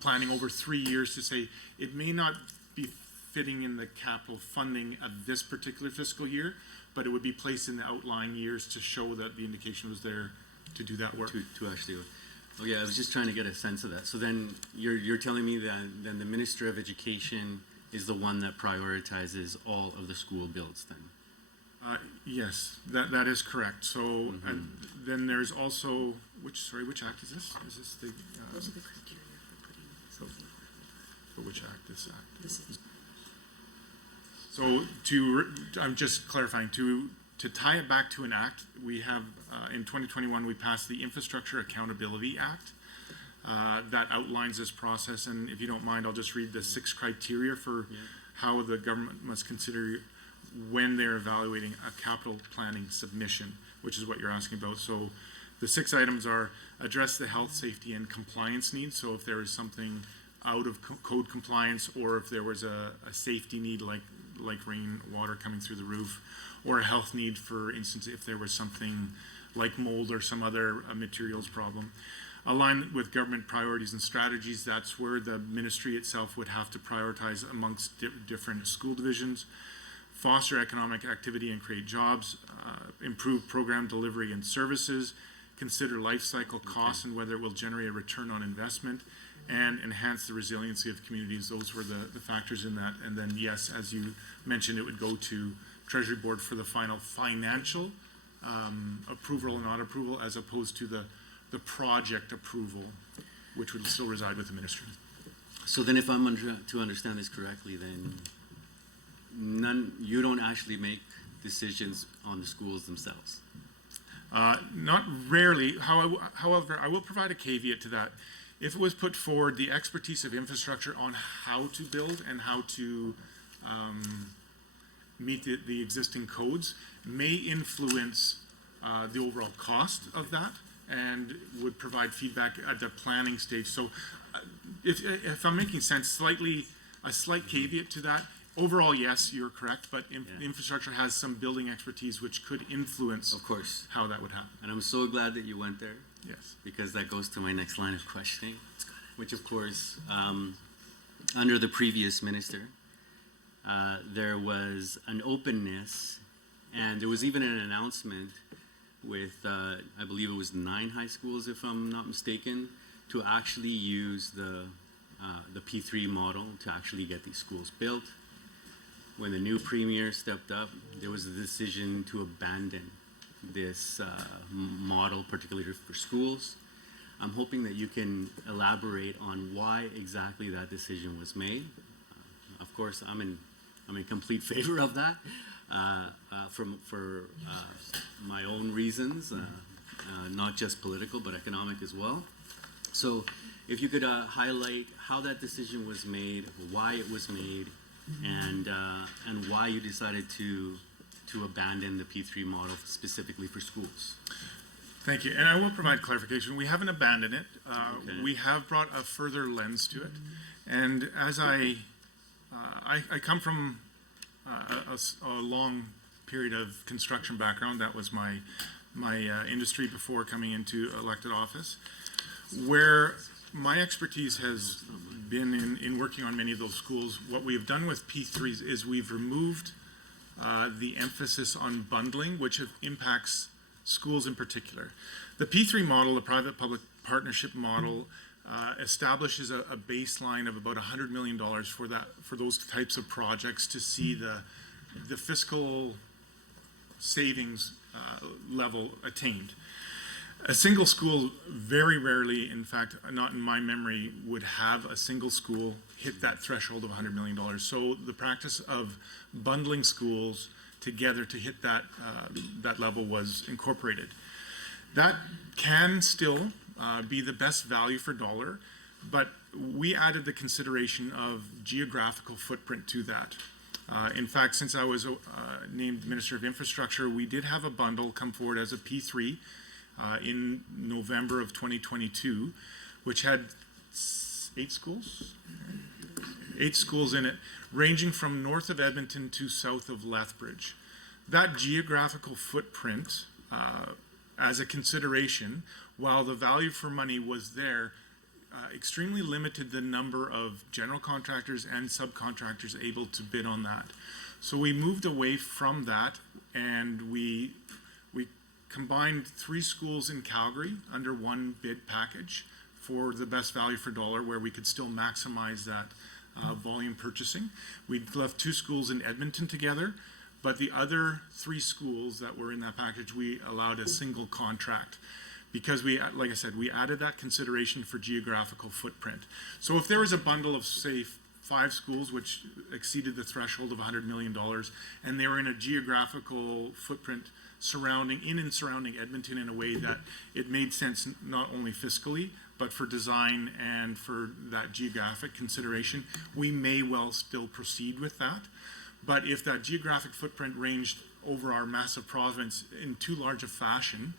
planning over 3 years to say it may not be fitting in the capital funding of this particular fiscal year, but it would be placed in the outlying years to show that the indication was there to do that work. To actually, oh yeah, I was just trying to get a sense of that. So then you're telling me that then the Minister of Education is the one that prioritizes all of the school builds then? Yes, that is correct. So and then there's also, which act is this? Is this the? Those are the criteria for putting something. For which act? This act. This is. So I'm just clarifying, to tie it back to an act, we have, in 2021, we passed the Infrastructure Accountability Act that outlines this process. And if you don't mind, I'll just read the 6 criteria for how the government must consider when they're evaluating a capital planning submission, which is what you're asking about. So the 6 items are: address the health, safety, and compliance needs. So if there is something out of code compliance, or if there was a safety need like rain water coming through the roof, or a health need, for instance, if there was something like mold or some other materials problem. Align with government priorities and strategies. That's where the ministry itself would have to prioritize amongst different school divisions. Foster economic activity and create jobs. Improve program delivery and services. Consider life cycle costs and whether it will generate a return on investment. And enhance the resiliency of communities. Those were the factors in that. And then, yes, as you mentioned, it would go to Treasury Board for the final financial approval and not approval, as opposed to the project approval, which would still reside with the ministry. So then if I'm to understand this correctly, then you don't actually make decisions on the schools themselves? Not rarely. However, I will provide a caveat to that. if it was put forward, the expertise of infrastructure on how to build and how to meet the existing codes may influence the overall cost of that and would provide feedback at the planning stage. So if I'm making sense, a slight caveat to that, overall, yes, you're correct, but infrastructure has some building expertise which could influence Of course. how that would happen. And I'm so glad that you went there, Yes. because that goes to my next line of questioning, which of course, under the previous minister, there was an openness, and there was even an announcement with, I believe it was 9 high schools, if I'm not mistaken, to actually use the P3 model to actually get these schools built. When the new premier stepped up, there was a decision to abandon this model, particularly for schools. I'm hoping that you can elaborate on why exactly that decision was made. Of course, I'm in complete favor of that for my own reasons, not just political but economic as well. So, if you could highlight how that decision was made, why it was made, and why you decided to abandon the P3 model specifically for schools. Thank you, and I will provide clarification. We haven't abandoned it. Okay. We have brought a further lens to it, and as I come from a long period of construction background. That was my industry before coming into elected office, where my expertise has been in working on many of those schools. What we've done with P3s is we've removed the emphasis on bundling, which impacts schools in particular. The P3 model, the private-public partnership model, establishes a baseline of about $100 million for those types of projects to see the fiscal savings level attained. A single school very rarely, in fact, not in my memory, would have a single school hit that threshold of $100 million. So the practice of bundling schools together to hit that level was incorporated. That can still be the best value for dollar, but we added the consideration of geographical footprint to that. In fact, since I was named Minister of Infrastructure, we did have a bundle come forward as a P3 in November of 2022, which had 8 schools? 8 schools in it, ranging from north of Edmonton to south of Lethbridge. That geographical footprint, as a consideration, while the value for money was there, extremely limited the number of general contractors and subcontractors able to bid on that. So we moved away from that, and we combined 3 schools in Calgary under one bid package for the best value for dollar, where we could still maximize that volume purchasing. We left 2 schools in Edmonton together, but the other 3 schools that were in that package, we allowed a single contract, because we, like I said, we added that consideration for geographical footprint. So if there was a bundle of, say, 5 schools which exceeded the threshold of $100 million, and they were in a geographical footprint surrounding Edmonton in a way that it made sense not only fiscally, but for design and for that geographic consideration, we may well still proceed with that. But if that geographic footprint ranged over our massive province in too large a fashion,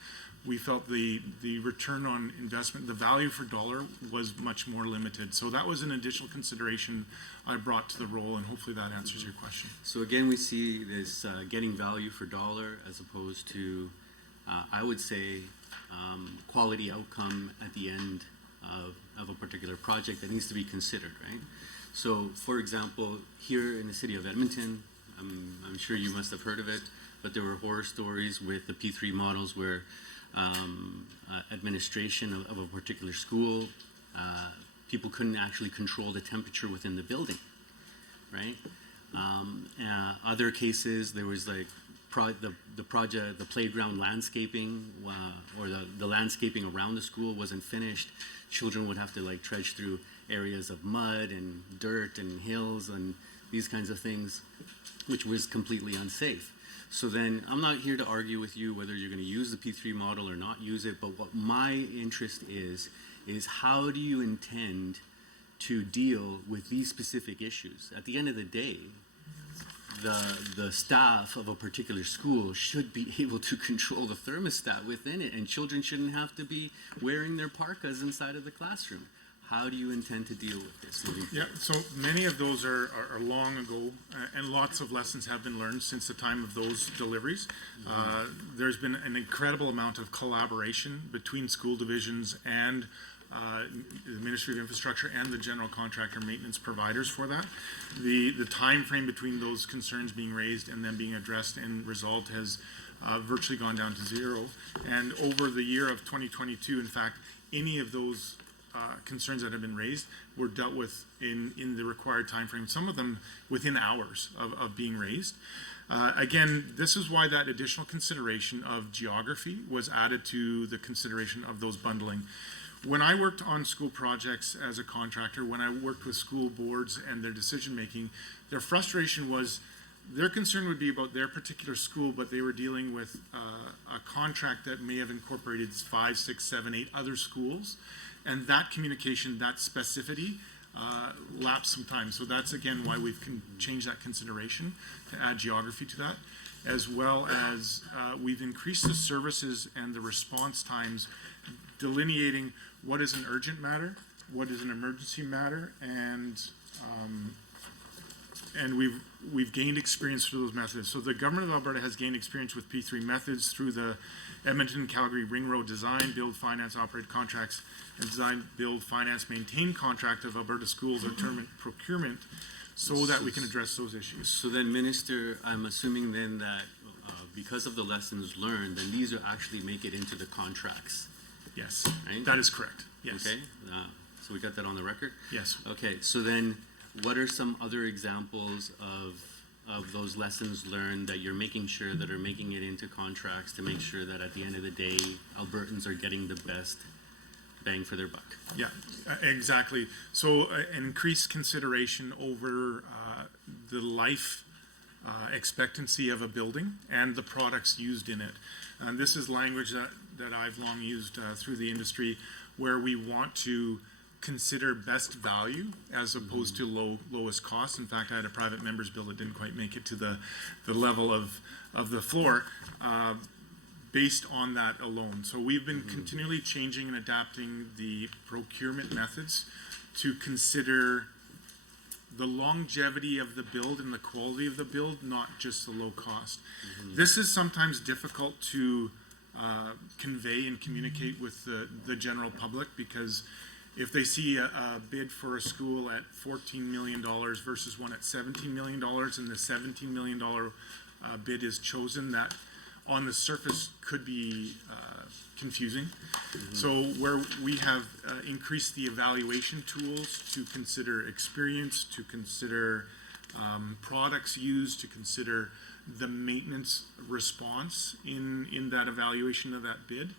we felt the return on investment, the value for dollar, was much more limited. So that was an additional consideration I brought to the role, and hopefully that answers your question. So again, we see this getting value for dollar as opposed to, I would say, quality outcome at the end of a particular project that needs to be considered, right? So, for example, here in the city of Edmonton, I'm sure you must have heard of it, but there were horror stories with the P3 models where administration of a particular school, people couldn't actually control the temperature within the building, right? Other cases, there was like the playground landscaping, or the landscaping around the school wasn't finished. Children would have to like trudge through areas of mud and dirt and hills and these kinds of things, which was completely unsafe. So then, I'm not here to argue with you whether you're going to use the P3 model or not use it, but what my interest is is how do you intend to deal with these specific issues? At the end of the day, the staff of a particular school should be able to control the thermostat within it, and children shouldn't have to be wearing their parkas inside of the classroom. How do you intend to deal with this moving forward? Yeah, so many of those are long ago, and lots of lessons have been learned since the time of those deliveries. There's been an incredible amount of collaboration between school divisions and the Ministry of Infrastructure and the general contractor maintenance providers for that. The time frame between those concerns being raised and them being addressed and resolved has virtually gone down to zero. And over the year of 2022, in fact, any of those concerns that have been raised were dealt with in the required time frame, some of them within hours of being raised. Again, this is why that additional consideration of geography was added to the consideration of those bundling. When I worked on school projects as a contractor, when I worked with school boards and their decision making, their frustration was their concern would be about their particular school, but they were dealing with a contract that may have incorporated 5, 6, 7, 8 other schools. And that communication, that specificity, lapsed some time. So that's, again, why we've changed that consideration to add geography to that, as well as we've increased the services and the response times, delineating what is an urgent matter, what is an emergency matter, and we've gained experience through those methods. So the government of Alberta has gained experience with P3 methods through the Edmonton-Calgary Ring Road Design, Build, Finance, Operate Contracts, and Design, Build, Finance, Maintain contract of Alberta Schools or procurement, so that we can address those issues. So then, Minister, I'm assuming then that because of the lessons learned, then these will actually make it into the contracts. Yes, right? That is correct. Yes. Okay, so we got that on the record? Yes. Okay, so then what are some other examples of those lessons learned that you're making sure that are making it into contracts to make sure that at the end of the day, Albertans are getting the best bang for their buck? Yeah, exactly. So increased consideration over the life expectancy of a building and the products used in it. And this is language that I've long used through the industry, where we want to consider best value as opposed to lowest cost. In fact, I had a private member's bill that didn't quite make it to the level of the floor based on that alone. So we've been continually changing and adapting the procurement methods to consider the longevity of the build and the quality of the build, not just the low cost. This is sometimes difficult to convey and communicate with the general public, because if they see a bid for a school at $14 million versus one at $17 million, and the $17 million bid is chosen, that on the surface could be confusing. So where we have increased the evaluation tools to consider experience, to consider products used, to consider the maintenance response in that evaluation of that bid.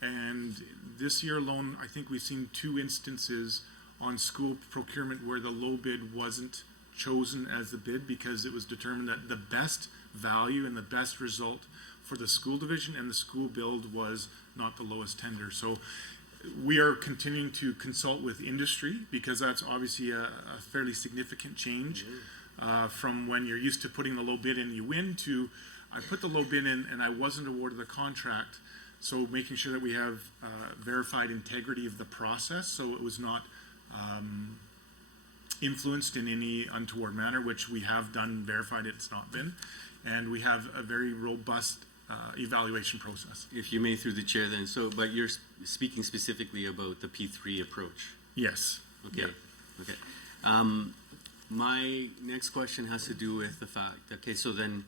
And this year alone, I think we've seen 2 instances on school procurement where the low bid wasn't chosen as the bid because it was determined that the best value and the best result for the school division and the school build was not the lowest tender. So we are continuing to consult with industry, because that's obviously a fairly significant change from when you're used to putting the low bid in, you win, to I put the low bid in and I wasn't awarded the contract. So making sure that we have verified integrity of the process, so it was not influenced in any untoward manner, which we have done, verified it's not been. And we have a very robust evaluation process. If you may, through the chair then, so, but you're speaking specifically about the P3 approach? Yes. Okay, Yeah. okay. My next question has to do with the fact, okay, so then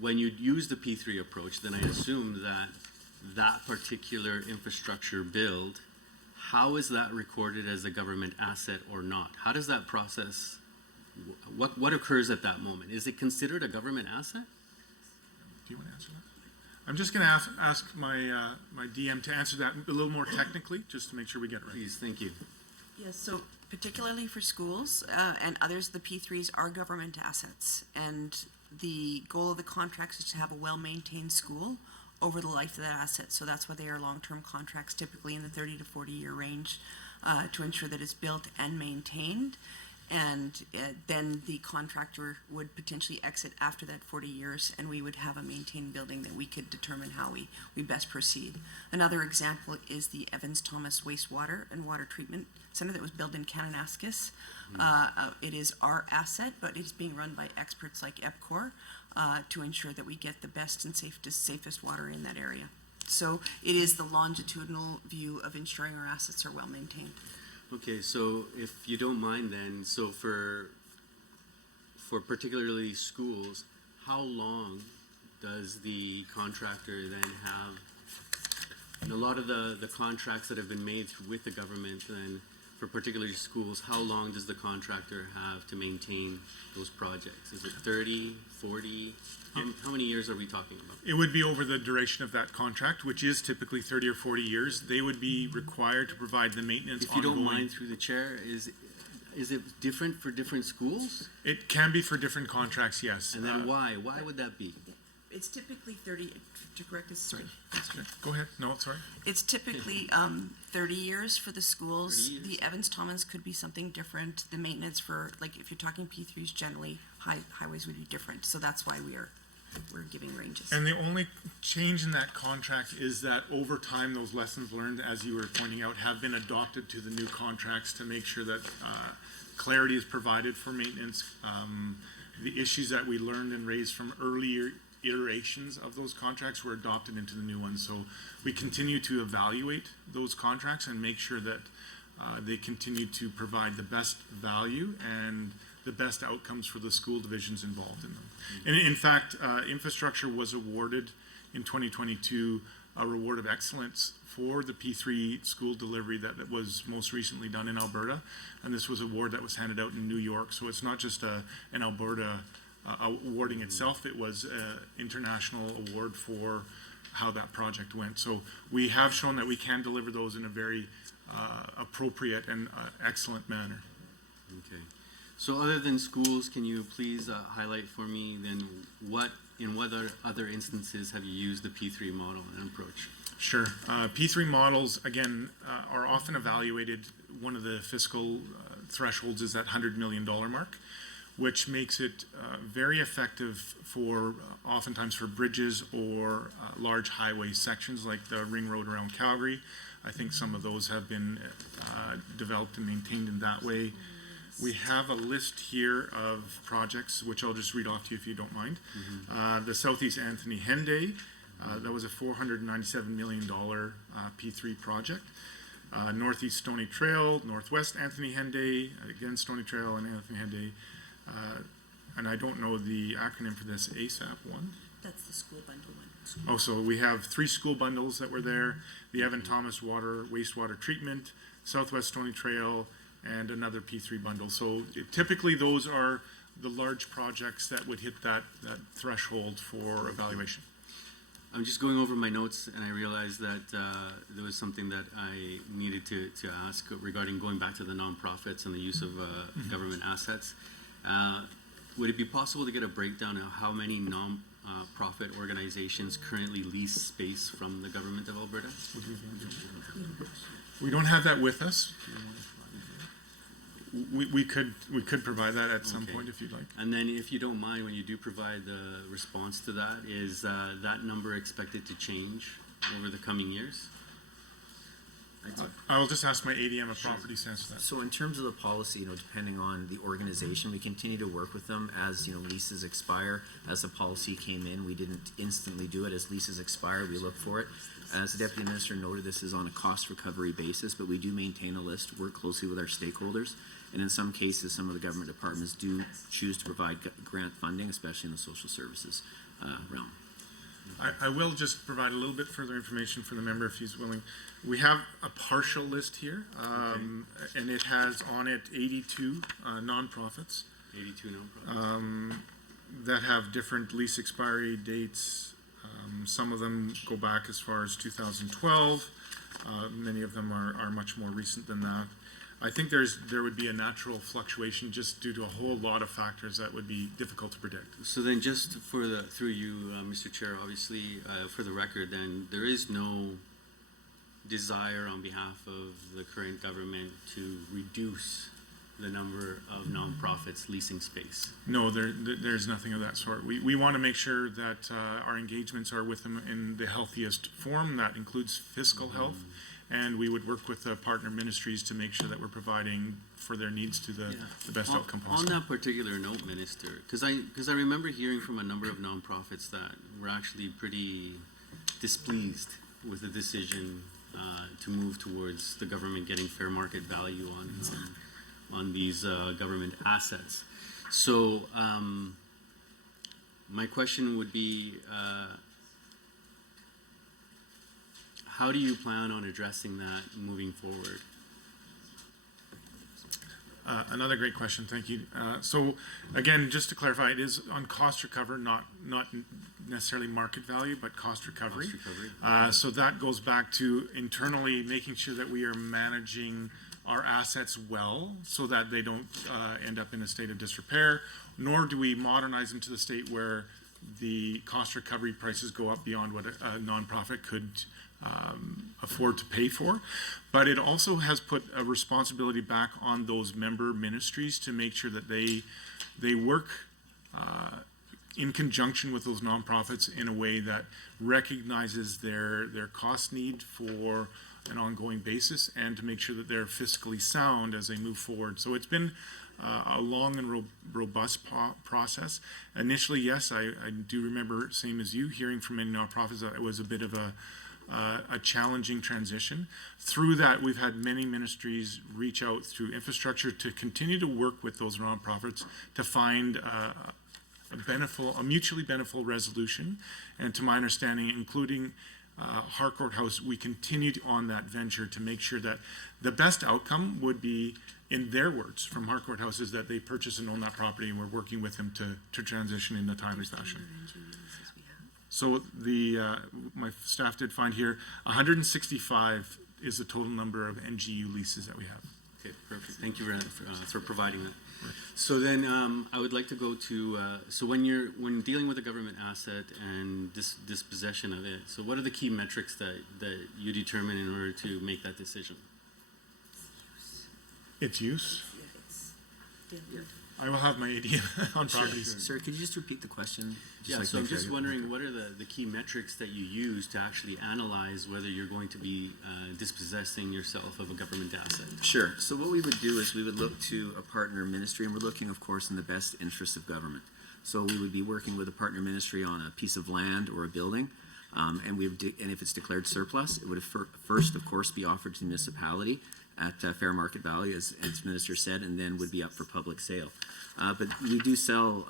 when you use the P3 approach, then I assume that that particular infrastructure build, how is that recorded as a government asset or not? How does that process, what occurs at that moment? Is it considered a government asset? Do you want to answer that? I'm just going to ask my my DM to answer that a little more technically, just to make sure we get it right. Please, thank you. Yes, so particularly for schools and others, the P3s are government assets. And the goal of the contracts is to have a well-maintained school over the life of that asset. So that's why they are long-term contracts, typically in the 30 to 40-year range, to ensure that it's built and maintained. And then the contractor would potentially exit after that 40 years, and we would have a maintained building that we could determine how we best proceed. Another example is the Evans Thomas Wastewater and Water Treatment Center that was built in Kananaskis. It is our asset, but it's being run by experts like EPCOR to ensure that we get the best and safest water in that area. So it is the longitudinal view of ensuring our assets are well maintained. Okay, so if you don't mind then, so for particularly schools, how long does the contractor then have, and a lot of the contracts that have been made with the government then, for particularly schools, how long does the contractor have to maintain those projects? Is it 30, 40? How many years are we talking about? It would be over the duration of that contract, which is typically 30 or 40 years. They would be required to provide the maintenance If you don't ongoing. mind, through the chair, is it different for different schools? It can be for different contracts, yes. And then why? Why would that be? It's typically 30, to correct this, sorry. Go ahead. No, sorry. It's typically 30 years for the schools. 30 years. The Evans Thomas could be something different. The maintenance for, like, if you're talking P3s, generally highways would be different. So that's why we're giving ranges. And the only change in that contract is that over time, those lessons learned, as you were pointing out, have been adopted to the new contracts to make sure that clarity is provided for maintenance. The issues that we learned and raised from earlier iterations of those contracts were adopted into the new ones. So we continue to evaluate those contracts and make sure that they continue to provide the best value and the best outcomes for the school divisions involved in them. And in fact, infrastructure was awarded in 2022 a reward of excellence for the P3 school delivery that was most recently done in Alberta. And this was an award that was handed out in New York. So it's not just an Alberta awarding itself, it was an international award for how that project went. So we have shown that we can deliver those in a very appropriate and excellent manner. Okay. So other than schools, can you please highlight for me then in what other instances have you used the P3 model and approach? Sure. P3 models, again, are often evaluated. One of the fiscal thresholds is that $100 million mark, which makes it very effective for oftentimes for bridges or large highway sections like the ring road around Calgary. I think some of those have been developed and maintained in that way. We have a list here of projects, which I'll just read off to you if you don't mind. The Southeast Anthony Henday, that was a $497 million P3 project. Northeast Stony Trail, Northwest Anthony Henday, again Stony Trail and Anthony Henday. And I don't know the acronym for this, ASAP one. That's the school bundle one. Oh, so we have 3 school bundles that were there, the Evan Thomas wastewater treatment, Southwest Stony Trail, and another P3 bundle. So typically those are the large projects that would hit that threshold for evaluation. I'm just going over my notes and I realized that there was something that I needed to ask regarding going back to the nonprofits and the use of government assets. Would it be possible to get a breakdown of how many non-profit organizations currently lease space from the government of Alberta? We don't have that with us. We could provide that at some point if you'd like. And then if you don't mind, when you do provide the response to that, is that number expected to change over the coming years? I will just ask my ADM of property sense for that. So in terms of the policy, depending on the organization, we continue to work with them as, leases expire. As the policy came in, we didn't instantly do it. As leases expire, we look for it. As the Deputy Minister noted, this is on a cost recovery basis, but we do maintain a list, work closely with our stakeholders. And in some cases, some of the government departments do choose to provide grant funding, especially in the social services realm. I will just provide a little bit further information for the member if he's willing. We have a partial list here, and it has on it 82 nonprofits. 82 nonprofits. That have different lease expiry dates. Some of them go back as far as 2012. Many of them are much more recent than that. I think there would be a natural fluctuation just due to a whole lot of factors that would be difficult to predict. So then just through you, Mr. Chair, obviously, for the record, then there is no desire on behalf of the current government to reduce the number of nonprofits leasing space. No, there's nothing of that sort. We want to make sure that our engagements are with them in the healthiest form. That includes fiscal health. And we would work with the partner ministries to make sure that we're providing for their needs to the best outcome On possible. that particular note, Minister, because I remember hearing from a number of nonprofits that were actually pretty displeased with the decision to move towards the government getting fair market value on these government assets. So my question would be, how do you plan on addressing that moving forward? Another great question, thank you. So again, just to clarify, it is on cost recovery, not necessarily market value, but cost recovery. Cost recovery. So that goes back to internally making sure that we are managing our assets well so that they don't end up in a state of disrepair, nor do we modernize them to the state where the cost recovery prices go up beyond what a nonprofit could afford to pay for. But it also has put a responsibility back on those member ministries to make sure that they work in conjunction with those nonprofits in a way that recognizes their cost need for an ongoing basis and to make sure that they're fiscally sound as they move forward. So it's been a long and robust process. Initially, yes, I do remember, same as you, hearing from many nonprofits that it was a bit of a challenging transition. Through that, we've had many ministries reach out through infrastructure to continue to work with those nonprofits to find a mutually beneficial resolution. And to my understanding, including Harcourt House, we continued on that venture to make sure that the best outcome would be, in their words, from Harcourt House, is that they purchase and own that property, and we're working with them to transition in a timely fashion. So my staff did find here 165 is the total number of NGU leases that we have. Okay, perfect. Thank you for providing that. So then I would like to go to, so when dealing with a government asset and dispossession of it, so what are the key metrics that you determine in order to make that decision? Its use? I will have my ADM on properties. Sir, could you just repeat the question? Yeah, so I'm just wondering, what are the key metrics that you use to actually analyze whether you're going to be dispossessing yourself of a government asset? Sure. So what we would do is we would look to a partner ministry, and we're looking, of course, in the best interest of government. So we would be working with a partner ministry on a piece of land or a building, and if it's declared surplus, it would first, of course, be offered to the municipality at fair market value, as Minister said, and then would be up for public sale. But we do sell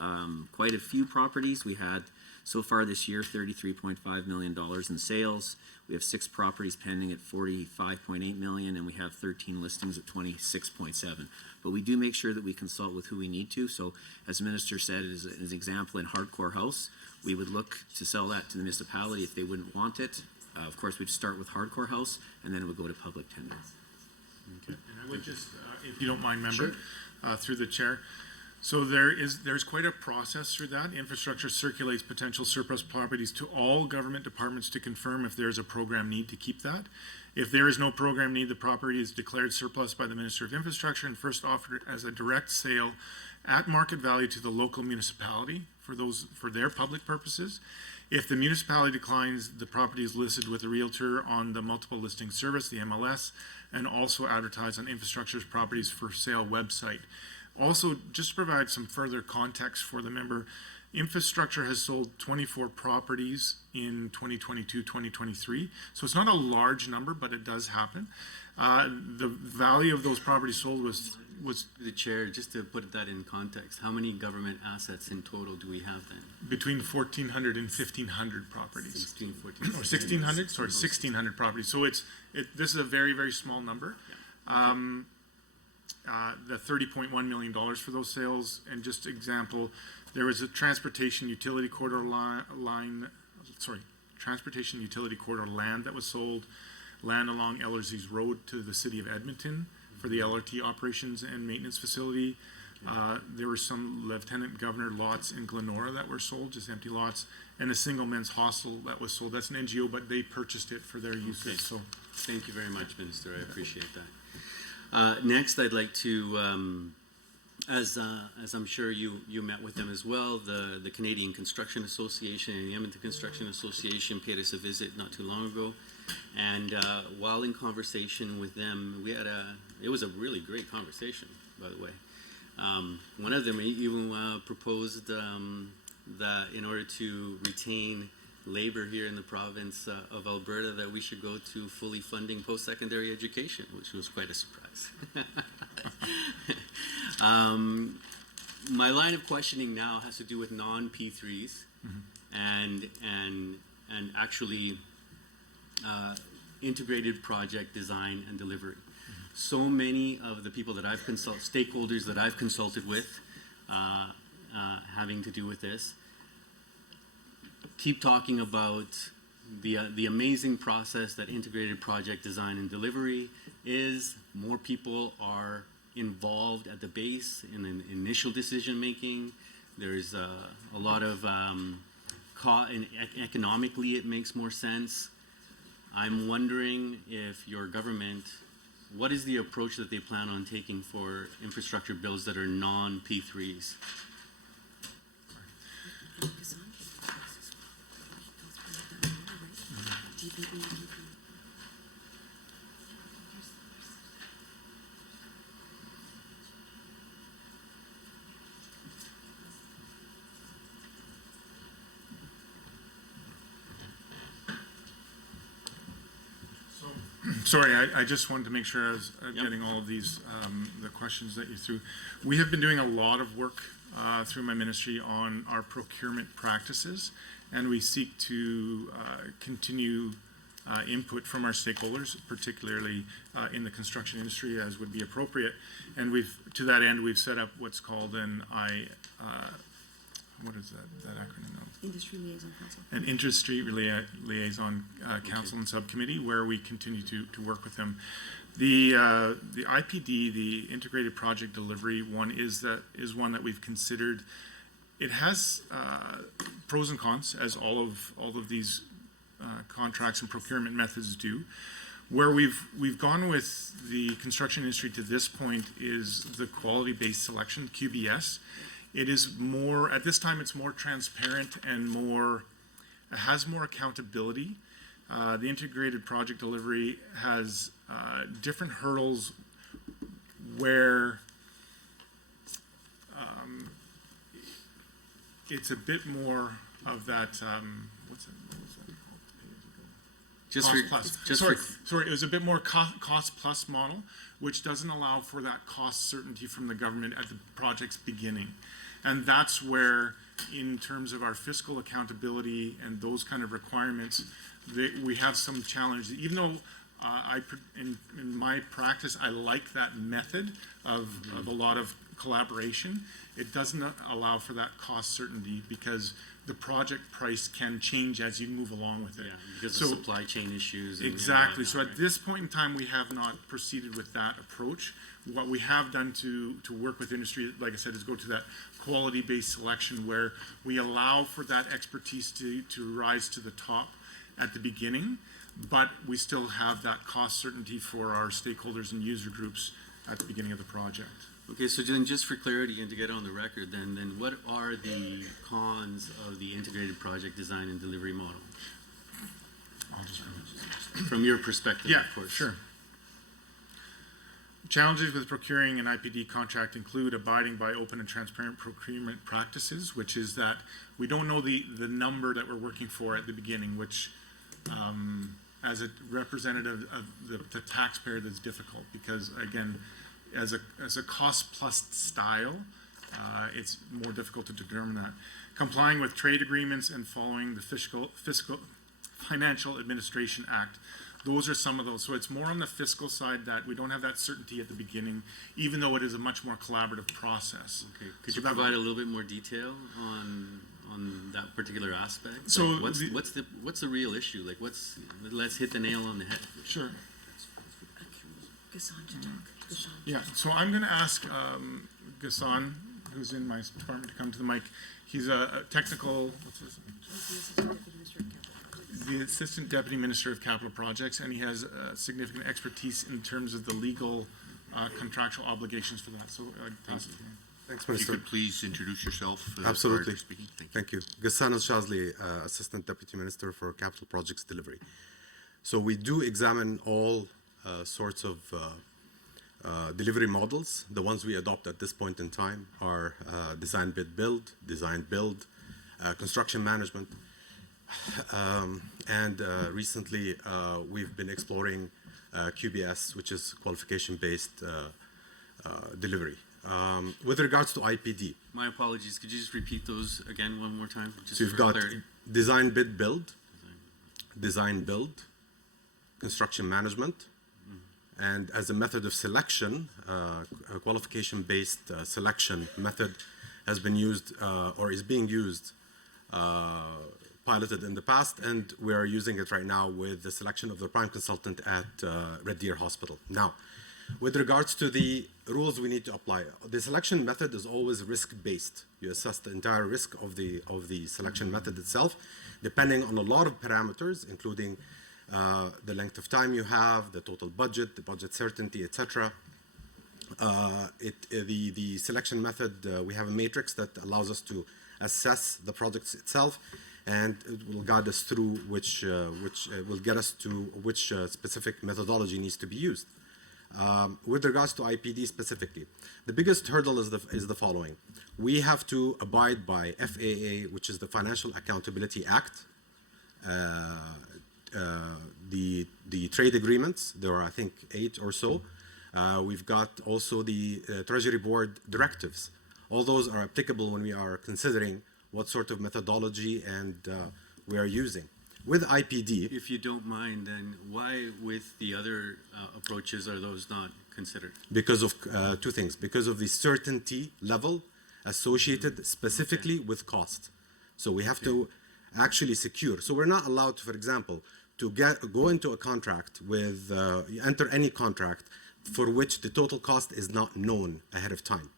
quite a few properties. We had, so far this year, $33.5 million in sales. We have 6 properties pending at $45.8 million, and we have 13 listings at $26.7. But we do make sure that we consult with who we need to. So, as the Minister said, as an example, in Hardcore House, we would look to sell that to the municipality if they wouldn't want it. Of course, we'd start with Hardcore House, and then it would go to public tender. Okay. And I would just, if you don't mind, member, through the chair. So there's quite a process through that. Infrastructure circulates potential surplus properties to all government departments to confirm if there's a program need to keep that. If there is no program need, the property is declared surplus by the Minister of Infrastructure and first offered as a direct sale at market value to the local municipality for their public purposes. If the municipality declines, the property is listed with a realtor on the multiple listing service, the MLS, and also advertised on Infrastructure's properties for sale website. Also, just to provide some further context for the member, Infrastructure has sold 24 properties in 2022-2023. So it's not a large number, but it does happen. The value of those properties sold was the chair, just to put that in context, how many government assets in total do we have then? Between 1,400 and 1,500 properties. 16, 14. Or 1,600? Sorry, 1,600 properties. So this is a very, very small number. Yeah. The $30.1 million for those sales, and just example, there was a transportation utility corridor transportation utility corridor land that was sold, land along Ellersie's Road to the city of Edmonton for the LRT operations and maintenance facility. There were some lieutenant governor lots in Glenora that were sold, just empty lots, and a single men's hostel that was sold. That's an NGO, but they purchased it for their uses. So Thank you very much, Minister. I appreciate that. Next, I'd like to, as I'm sure you met with them as well, the Canadian Construction Association and the Edmonton Construction Association paid us a visit not too long ago. And while in conversation with them, it was a really great conversation, by the way. One of them even proposed that in order to retain labor here in the province of Alberta, that we should go to fully funding post-secondary education, which was quite a surprise. My line of questioning now has to do with non-P3s and actually integrated project design and delivery. So many of the people that I've stakeholders that I've consulted with having to do with this, keep talking about the amazing process that integrated project design and delivery is. More people are involved at the base in the initial decision making. There's a lot of economically it makes more sense. I'm wondering if your government, what is the approach that they plan on taking for infrastructure bills that are non-P3s? Sorry, I just wanted to make sure I was getting all of these, the questions that you threw. We have been doing a lot of work through my ministry on our procurement practices, and we seek to continue input from our stakeholders, particularly in the construction industry, as would be appropriate. And to that end, we've set up what's called what is that acronym now? Industry Liaison Council. An industry liaison council and subcommittee where we continue to work with them. The IPD, the Integrated Project Delivery one, is one that we've considered. It has pros and cons, as all of these contracts and procurement methods do. Where we've gone with the construction industry to this point is the quality-based selection, QBS. It is more, at this time, it's more transparent and it has more accountability. The integrated project delivery has different hurdles where it's a bit more of that, what was that called? Sorry, it was a bit more cost plus model, which doesn't allow for that cost certainty from the government at the project's beginning. And that's where, in terms of our fiscal accountability and those kind of requirements, we have some challenges. Even though in my practice, I like that method of a lot of collaboration, it doesn't allow for that cost certainty because the project price can change as you move along with it. Yeah, because of supply chain issues. Exactly. So at this point in time, we have not proceeded with that approach. What we have done to work with industry, like I said, is go to that quality-based selection where we allow for that expertise to rise to the top at the beginning, but we still have that cost certainty for our stakeholders and user groups at the beginning of the project. Okay, so then just for clarity and to get on the record, then what are the cons of the integrated project design and delivery model? From your perspective, yeah, of course. Sure. Challenges with procuring an IPD contract include abiding by open and transparent procurement practices, which is that we don't know the number that we're working for at the beginning, which as a representative of the taxpayer, that's difficult because, again, as a cost plus style, it's more difficult to determine that. Complying with trade agreements and following the Fiscal Financial Administration Act. Those are some of those. So it's more on the fiscal side that we don't have that certainty at the beginning, even though it is a much more collaborative process. Okay. Could you provide a little bit more detail on that particular aspect? So like what's the real issue? Like let's hit the nail on the head. Sure. Yeah, so I'm going to ask Ghassan, who's in my department, to come to the mic. He's a technical, the Assistant Deputy Minister of Capital Projects, and he has significant expertise in terms of the legal contractual obligations for that. So pass it to him. Thanks, If you Minister. could please introduce yourself. Absolutely. prior to speaking. Thank you. Thank you. Ghassan Al-Shazli, Assistant Deputy Minister for Capital Projects Delivery. So we do examine all sorts of delivery models. The ones we adopt at this point in time are design bid build, design build, construction management. And recently we've been exploring QBS, which is qualification-based delivery. With regards to IPD, My apologies, could you just repeat those again one more time? Just so you've for got clarity? design bid build, design build, construction management, and as a method of selection, a qualification-based selection method has been used or is being used, piloted in the past, and we are using it right now with the selection of the prime consultant at Red Deer Hospital. Now, with regards to the rules we need to apply, the selection method is always risk-based. You assess the entire risk of the selection method itself, depending on a lot of parameters, including the length of time you have, the total budget, the budget certainty, etc. The selection method, we have a matrix that allows us to assess the projects itself, and it will guide us through which will get us to which specific methodology needs to be used. With regards to IPD specifically, the biggest hurdle is the following. We have to abide by FAA, which is the Financial Accountability Act, the trade agreements. There are, I think, 8 or so. We've got also the Treasury Board directives. All those are applicable when we are considering what sort of methodology and we are using. With IPD, If you don't mind, then why with the other approaches are those not considered? because of two things. Because of the certainty level associated specifically with cost. So we have to actually secure. So we're not allowed to, for example, to go into a contract with, enter any contract for which the total cost is not known ahead of time.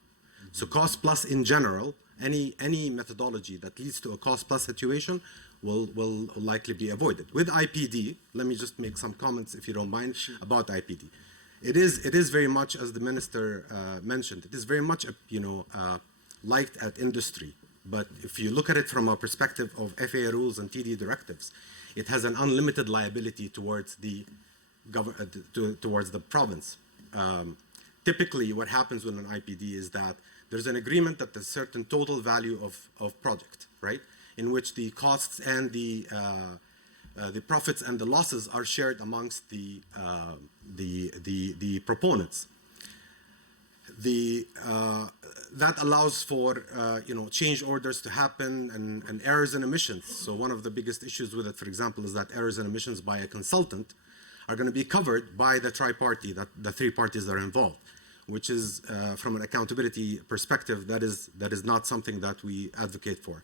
So cost plus in general, any methodology that leads to a cost plus situation will likely be avoided. With IPD, let me just make some comments, if you don't mind, about IPD. It is very much, as the minister mentioned, it is very much liked at industry. But if you look at it from a perspective of FAA rules and TD directives, it has an unlimited liability towards the towards the province. Typically, what happens with an IPD is that there's an agreement that there's a certain total value of project, right? In which the costs and the profits and the losses are shared amongst the proponents. That allows for change orders to happen and errors and omissions. So one of the biggest issues with it, for example, is that errors and omissions by a consultant are going to be covered by the tri-party, the 3 parties that are involved, which is from an accountability perspective, that is not something that we advocate for.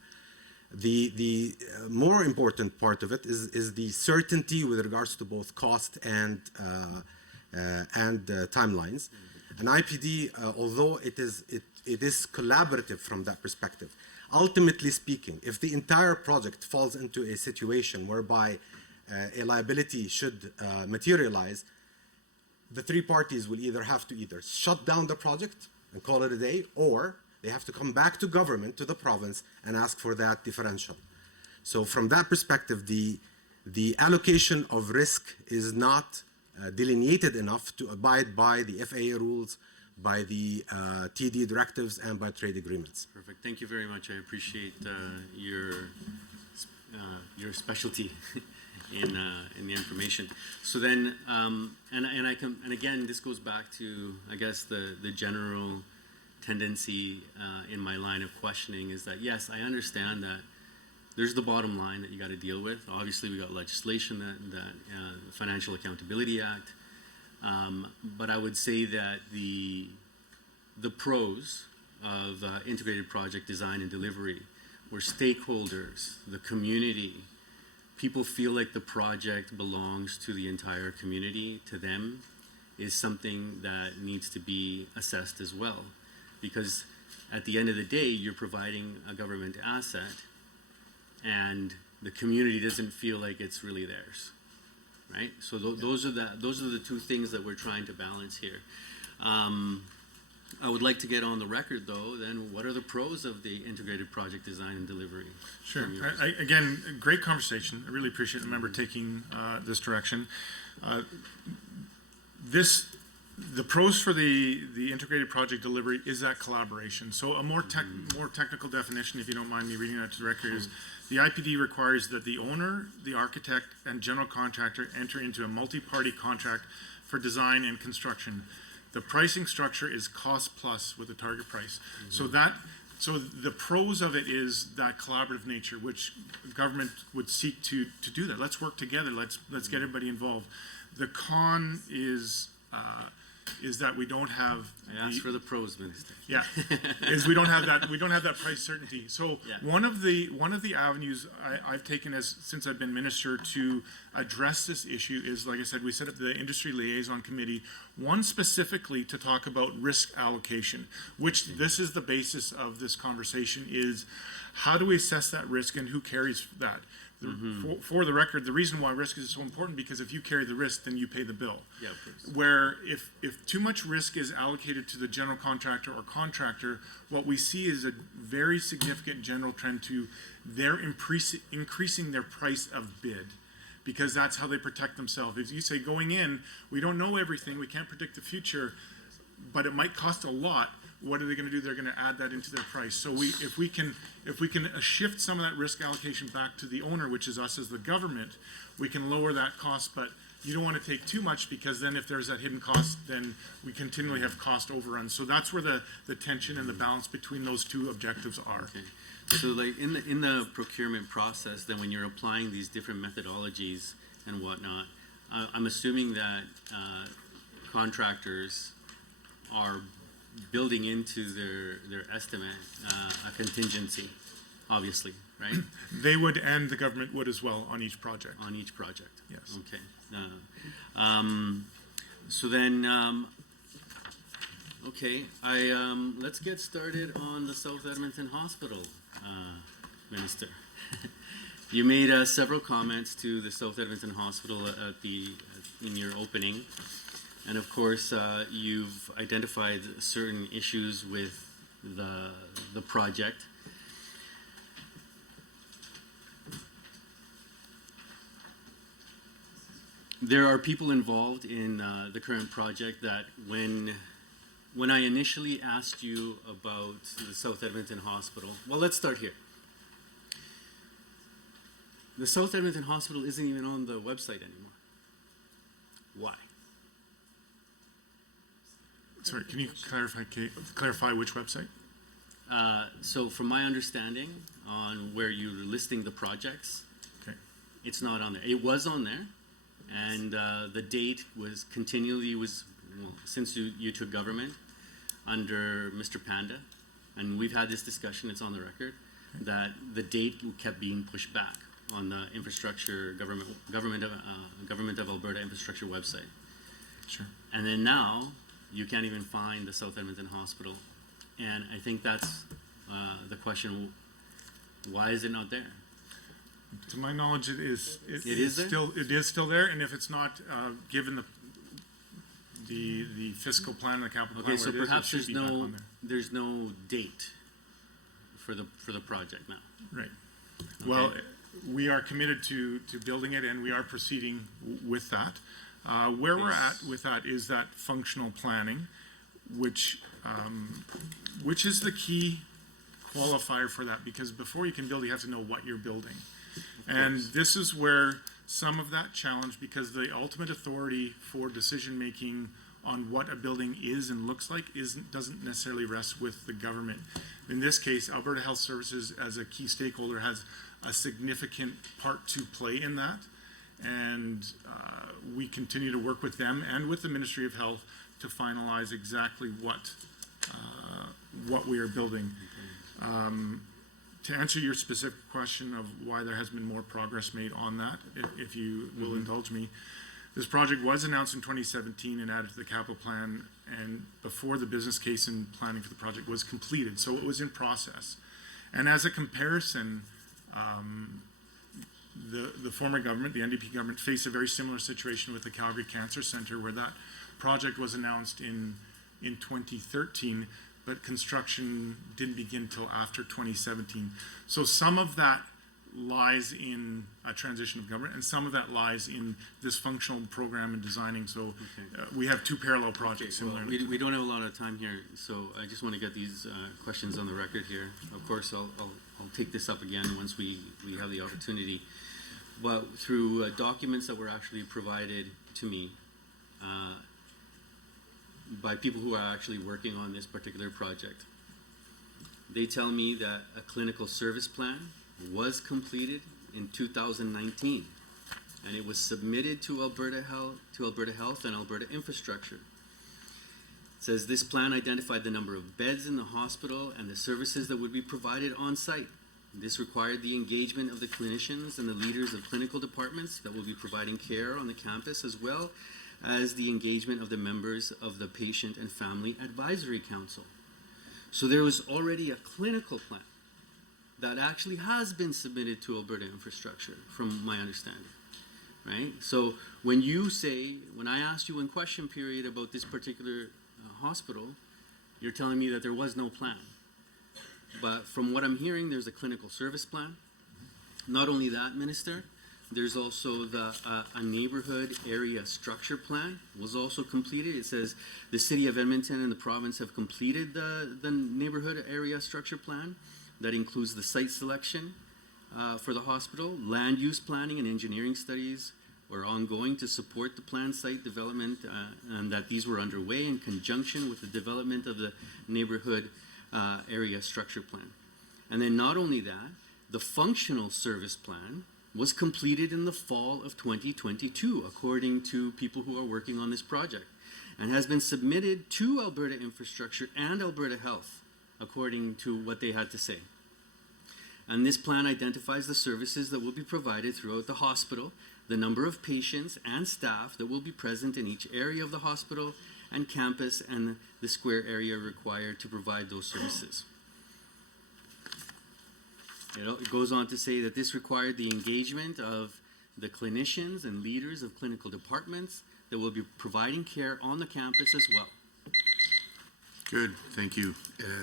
The more important part of it is the certainty with regards to both cost and timelines. An IPD, although it is collaborative from that perspective, ultimately speaking, if the entire project falls into a situation whereby a liability should materialize, the 3 parties will either have to shut down the project and call it a day, or they have to come back to government, to the province, and ask for that differential. So from that perspective, the allocation of risk is not delineated enough to abide by the FAA rules, by the TD directives, and by trade agreements. Perfect. Thank you very much. I appreciate your specialty in the information. So then, and again, this goes back to, I guess, the general tendency in my line of questioning is that, yes, I understand that there's the bottom line that you got to deal with. Obviously, we got legislation that Financial Accountability Act, but I would say that the pros of integrated project design and delivery, where stakeholders, the community, people feel like the project belongs to the entire community, to them, is something that needs to be assessed as well. Because at the end of the day, you're providing a government asset and the community doesn't feel like it's really theirs, right? So those are the two things that we're trying to balance here. I would like to get on the record, though, then what are the pros of the integrated project design and delivery? Sure. Again, great conversation. I really appreciate the member taking this direction. The pros for the integrated project delivery is that collaboration. So a more technical definition, if you don't mind me reading that to the record, is the IPD requires that the owner, the architect, and general contractor enter into a multi-party contract for design and construction. The pricing structure is cost plus with a target price. So the pros of it is that collaborative nature, which government would seek to do that. Let's work together. Let's get everybody involved. The con is that we don't have. I asked for the pros, Minister. Yeah, is we don't have that price certainty. So one of the avenues I've taken since I've been minister to address this issue is, like I said, we set up the industry liaison committee, one specifically to talk about risk allocation, which this is the basis of this conversation, is how do we assess that risk and who carries that? For the record, the reason why risk is so important, because if you carry the risk, then you pay the bill. Yeah, of course. Where if too much risk is allocated to the general contractor or contractor, what we see is a very significant general trend to their increasing their price of bid, because that's how they protect themselves. If you say going in, we don't know everything, we can't predict the future, but it might cost a lot. What are they going to do? They're going to add that into their price. So if we can shift some of that risk allocation back to the owner, which is us as the government, we can lower that cost. But you don't want to take too much, because then if there's that hidden cost, then we continually have cost overruns. So that's where the tension and the balance between those two objectives are. Okay. So like in the procurement process, then when you're applying these different methodologies and whatnot, I'm assuming that contractors are building into their estimate a contingency, obviously, right? They would, and the government would as well, on each project. On each project. Yes. Okay. So then, okay, let's get started on the South Edmonton Hospital, Minister. You made several comments to the South Edmonton Hospital in your opening. And of course, you've identified certain issues with the project. There are people involved in the current project that when I initially asked you about the South Edmonton Hospital, well, let's start here. The South Edmonton Hospital isn't even on the website anymore. Why? Sorry, can you clarify which website? So from my understanding on where you're listing the projects, Okay. it's not on there. It was on there, and the date was continually since you took government under Mr. Panda, and we've had this discussion, it's on the record, that the date kept being pushed back on the infrastructure government of Alberta infrastructure website. Sure. And then now you can't even find the South Edmonton Hospital, and I think that's the question: why is it not there? To my knowledge, it is. It is there? It is still there, and if it's not, given the fiscal plan, the capital plan, Okay, so where it is, perhaps it should be back on there. there's no date for the project now. Right. Well, we are committed to building it, and we are proceeding with that. Where we're at with that is that functional planning, which is the key qualifier for that, because before you can build, you have to know what you're building. And this is where some of that challenge, because the ultimate authority for decision-making on what a building is and looks like doesn't necessarily rest with the government. In this case, Alberta Health Services, as a key stakeholder, has a significant part to play in that. And we continue to work with them and with the Ministry of Health to finalize exactly what we are building. To answer your specific question of why there has been more progress made on that, if you will indulge me, This project was announced in 2017 and added to the capital plan and before the business case and planning for the project was completed, so it was in process. And as a comparison, the former government, the NDP government, faced a very similar situation with the Calgary Cancer Centre, where that project was announced in 2013, but construction didn't begin till after 2017. So some of that lies in a transition of government, and some of that lies in this functional program and designing. So we have two parallel projects. Well, we don't have a lot of time here, so I just want to get these questions on the record here. Of course, I'll take this up again once we have the opportunity. But through documents that were actually provided to me by people who are actually working on this particular project, they tell me that a clinical service plan was completed in 2019, and it was submitted to Alberta Health and Alberta Infrastructure. It says this plan identified the number of beds in the hospital and the services that would be provided on site. This required the engagement of the clinicians and the leaders of clinical departments that will be providing care on the campus, as well as the engagement of the members of the Patient and Family Advisory Council. So there was already a clinical plan that actually has been submitted to Alberta Infrastructure, from my understanding, right? So when I asked you in question period about this particular hospital, you're telling me that there was no plan. But from what I'm hearing, there's a clinical service plan. Not only that, Minister, there's also a neighborhood area structure plan was also completed. It says the City of Edmonton and the province have completed the neighborhood area structure plan. That includes the site selection for the hospital, land use planning and engineering studies were ongoing to support the planned site development, and that these were underway in conjunction with the development of the neighborhood area structure plan. And then not only that, the functional service plan was completed in the fall of 2022, according to people who are working on this project, and has been submitted to Alberta Infrastructure and Alberta Health, according to what they had to say. And this plan identifies the services that will be provided throughout the hospital, the number of patients and staff that will be present in each area of the hospital and campus, and the square area required to provide those services. It goes on to say that this required the engagement of the clinicians and leaders of clinical departments that will be providing care on the campus as well. Good, thank you.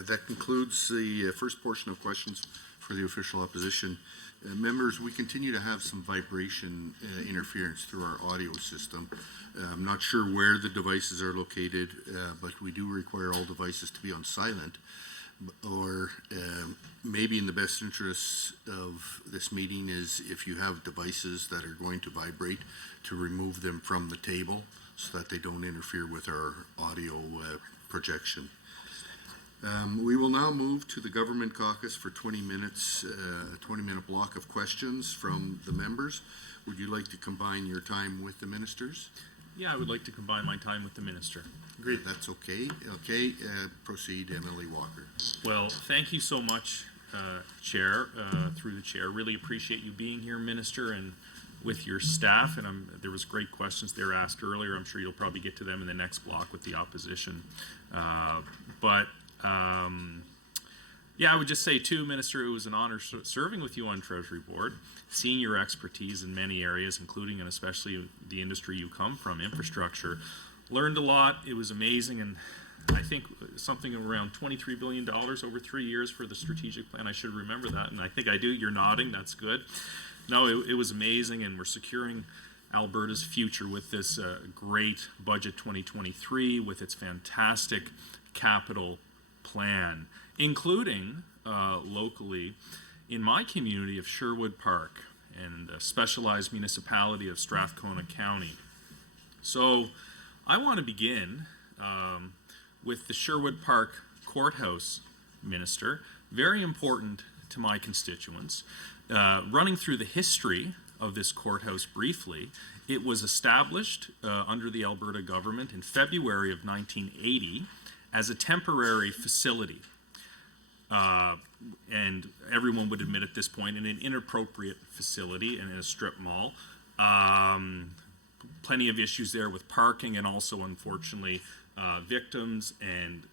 That concludes the first portion of questions for the official opposition. Members, we continue to have some vibration interference through our audio system. I'm not sure where the devices are located, but we do require all devices to be on silent, or maybe in the best interests of this meeting is if you have devices that are going to vibrate, to remove them from the table so that they don't interfere with our audio projection. We will now move to the Government Caucus for 20 minutes, a 20-minute block of questions from the members. Would you like to combine your time with the ministers? Yeah, I would like to combine my time with the minister. Great. That's okay. Okay, proceed, Emily Walker. Well, thank you so much, Chair, through the Chair. Really appreciate you being here, Minister, and with your staff. And there was great questions they were asked earlier. I'm sure you'll probably get to them in the next block with the opposition. Yeah, I would just say too, Minister, it was an honor serving with you on Treasury Board, seeing your expertise in many areas, including and especially the industry you come from, infrastructure. Learned a lot. It was amazing, and I think something around $23 billion over 3 years for the strategic plan. I should remember that, and I think I do. You're nodding. That's good. No, it was amazing, and we're securing Alberta's future with this great budget 2023, with its fantastic capital plan, including locally in my community of Sherwood Park and a specialized municipality of Strathcona County. So I want to begin with the Sherwood Park Courthouse, Minister, very important to my constituents. Running through the history of this courthouse briefly, it was established under the Alberta government in February of 1980 as a temporary facility, and everyone would admit at this point, in an inappropriate facility and in a strip mall, plenty of issues there with parking and also, unfortunately, victims and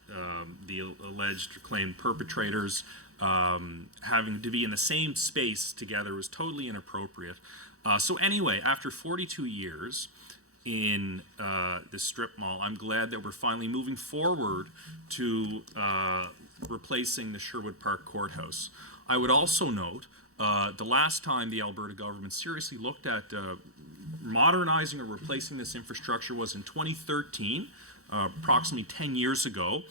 the alleged claimed perpetrators having to be in the same space together was totally inappropriate. So anyway, after 42 years in the strip mall, I'm glad that we're finally moving forward to replacing the Sherwood Park Courthouse. I would also note the last time the Alberta government seriously looked at modernizing or replacing this infrastructure was in 2013. Approximately 10 years ago,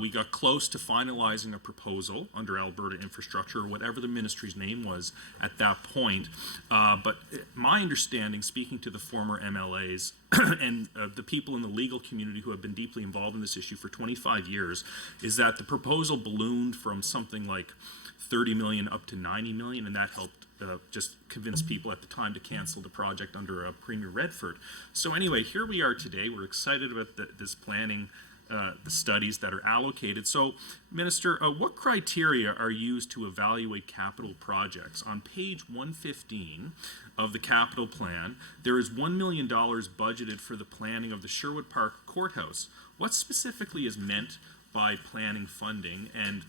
we got close to finalizing a proposal under Alberta Infrastructure, or whatever the ministry's name was at that point. But my understanding, speaking to the former MLAs and the people in the legal community who have been deeply involved in this issue for 25 years, is that the proposal ballooned from something like 30 million up to 90 million, and that helped just convince people at the time to cancel the project under Premier Redford. So anyway, here we are today. We're excited about this planning, the studies that are allocated. So, Minister, what criteria are used to evaluate capital projects? On page 115 of the capital plan, there is $1 million budgeted for the planning of the Sherwood Park Courthouse. What specifically is meant by planning funding? And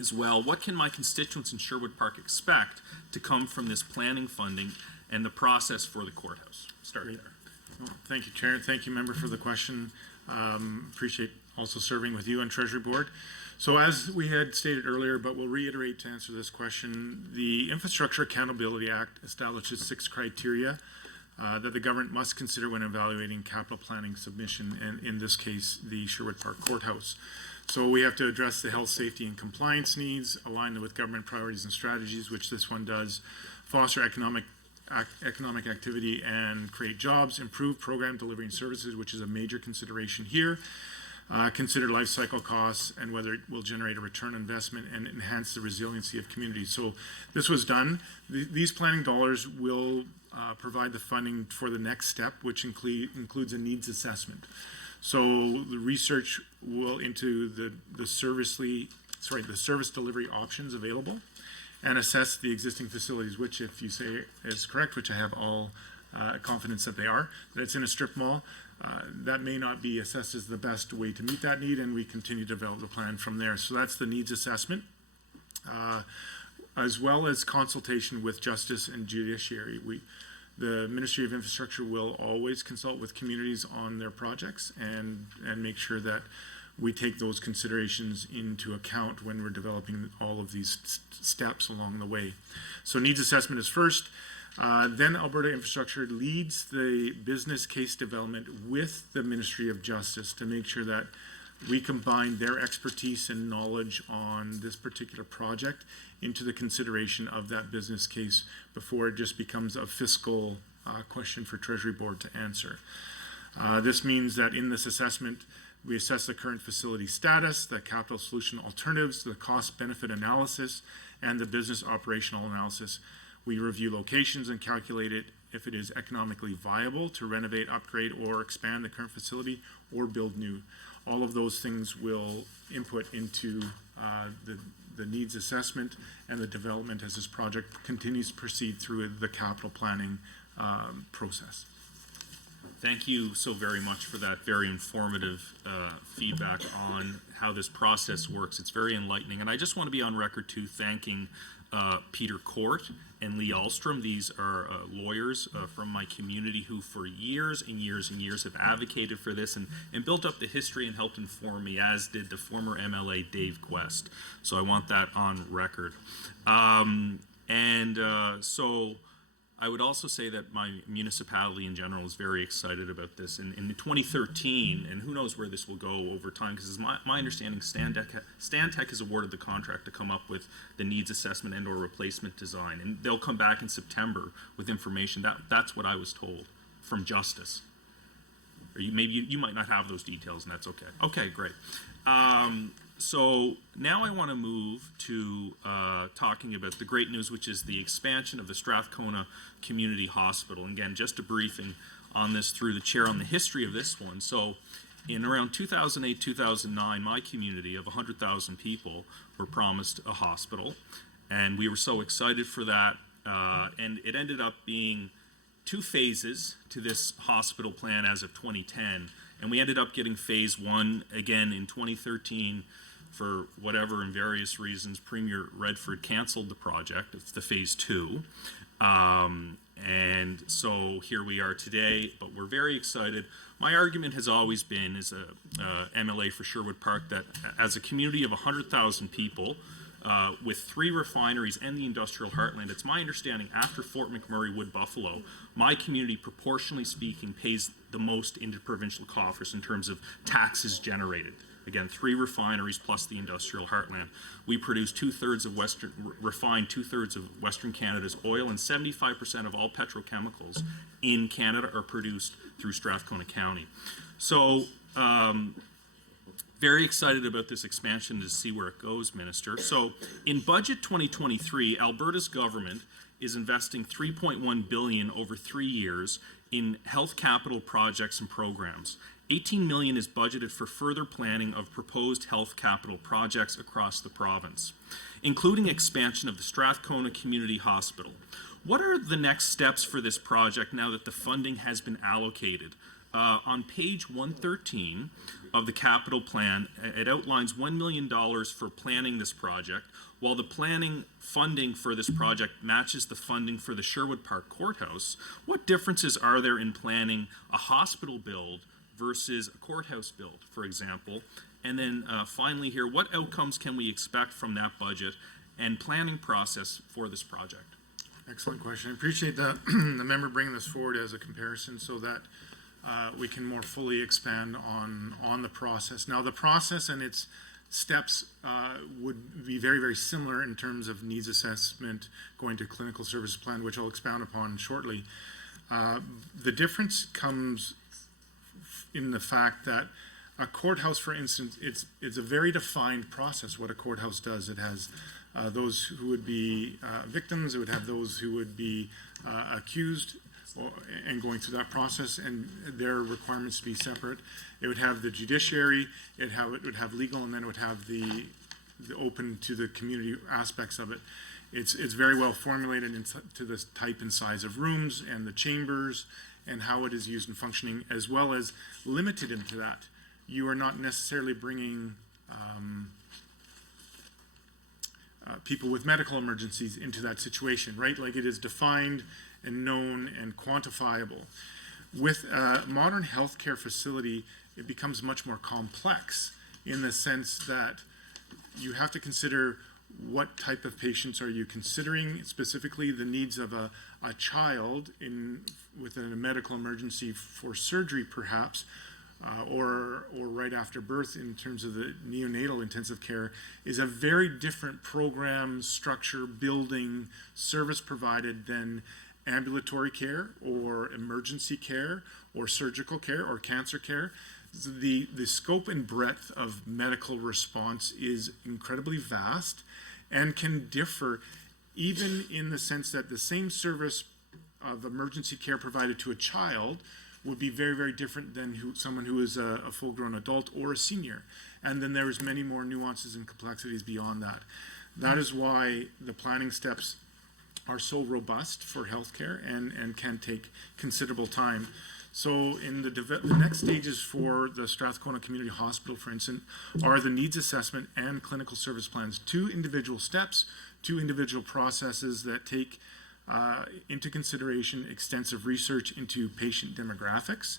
as well, what can my constituents in Sherwood Park expect to come from this planning funding and the process for the courthouse? Start there. Well, thank you, Chair. Thank you, Member, for the question. Appreciate also serving with you on Treasury Board. So as we had stated earlier, but we'll reiterate to answer this question, the Infrastructure Accountability Act establishes 6 criteria that the government must consider when evaluating capital planning submission, and in this case, the Sherwood Park Courthouse. So we have to address the health, safety, and compliance needs, align with government priorities and strategies, which this one does, foster economic activity and create jobs, improve program delivery and services, which is a major consideration here, consider life cycle costs and whether it will generate a return on investment and enhance the resiliency of communities. So this was done. These planning dollars will provide the funding for the next step, which includes a needs assessment. So the research will into the service delivery options available and assess the existing facilities, which, if you say is correct, which I have all confidence that they are, that it's in a strip mall, that may not be assessed as the best way to meet that need, and we continue to develop the plan from there. So that's the needs assessment, as well as consultation with justice and judiciary. The Ministry of Infrastructure will always consult with communities on their projects and make sure that we take those considerations into account when we're developing all of these steps along the way. So needs assessment is first. Then Alberta Infrastructure leads the business case development with the Ministry of Justice to make sure that we combine their expertise and knowledge on this particular project into the consideration of that business case before it just becomes a fiscal question for Treasury Board to answer. This means that in this assessment, we assess the current facility status, the capital solution alternatives, the cost-benefit analysis, and the business operational analysis. We review locations and calculate it if it is economically viable to renovate, upgrade, or expand the current facility or build new. All of those things will input into the needs assessment and the development as this project continues to proceed through the capital planning process. Thank you so very much for that very informative feedback on how this process works. It's very enlightening. And I just want to be on record too thanking Peter Court and Lee Alstrom. These are lawyers from my community who for years and years and years have advocated for this and built up the history and helped inform me, as did the former MLA Dave Quest. So I want that on record. So I would also say that my municipality in general is very excited about this. In 2013, and who knows where this will go over time, because my understanding, Stantec has awarded the contract to come up with the needs assessment and or replacement design. And they'll come back in September with information. That's what I was told from Justice. Or maybe you might not have those details, and that's okay. Okay, great. So now I want to move to talking about the great news, which is the expansion of the Strathcona Community Hospital. And again, just a briefing on this through the chair on the history of this one. So in around 2008, 2009, my community of 100,000 people were promised a hospital. And we were so excited for that. And it ended up being two phases to this hospital plan as of 2010, and we ended up getting phase one again in 2013. For whatever and various reasons, Premier Redford canceled the project. It's the phase two. And so here we are today, but we're very excited. My argument has always been, as a MLA for Sherwood Park, that as a community of 100,000 people, with 3 refineries and the industrial heartland, it's my understanding after Fort McMurray, Wood Buffalo, my community, proportionally speaking, pays the most into provincial coffers in terms of taxes generated. Again, 3 refineries plus the industrial heartland. We produce refined two-thirds of Western Canada's oil, and 75% of all petrochemicals in Canada are produced through Strathcona County. So, very excited about this expansion to see where it goes, Minister. So, in Budget 2023, Alberta's government is investing $3.1 billion over 3 years in health capital projects and programs. $18 million is budgeted for further planning of proposed health capital projects across the province, including expansion of the Strathcona Community Hospital. What are the next steps for this project now that the funding has been allocated? On page 113 of the capital plan, it outlines $1 million for planning this project, while the planning funding for this project matches the funding for the Sherwood Park Courthouse. What differences are there in planning a hospital build versus a courthouse build, for example? And then finally here, what outcomes can we expect from that budget and planning process for this project? Excellent question. I appreciate that the member bringing this forward as a comparison so that we can more fully expand on the process. Now, the process and its steps would be very, very similar in terms of needs assessment, going to clinical service plan, which I'll expound upon shortly. The difference comes in the fact that a courthouse, for instance, it's a very defined process what a courthouse does. It has those who would be victims, it would have those who would be accused, and going through that process, and their requirements to be separate. It would have the judiciary, it would have legal, and then it would have the open to the community aspects of it. It's very well formulated into the type and size of rooms and the chambers and how it is used and functioning, as well as limited into that. You are not necessarily bringing people with medical emergencies into that situation, right? Like, it is defined and known and quantifiable. With a modern healthcare facility, it becomes much more complex in the sense that you have to consider what type of patients are you considering, specifically the needs of a child with a medical emergency for surgery, perhaps, or right after birth in terms of the neonatal intensive care, is a very different program, structure, building, service provided than ambulatory care or emergency care or surgical care or cancer care. The scope and breadth of medical response is incredibly vast and can differ, even in the sense that the same service of emergency care provided to a child would be very, very different than someone who is a full-grown adult or a senior. And then there's many more nuances and complexities beyond that. That is why the planning steps are so robust for healthcare and can take considerable time. So in the next stages for the Strathcona Community Hospital, for instance, are the needs assessment and clinical service plans. 2 individual steps, 2 individual processes that take into consideration extensive research into patient demographics,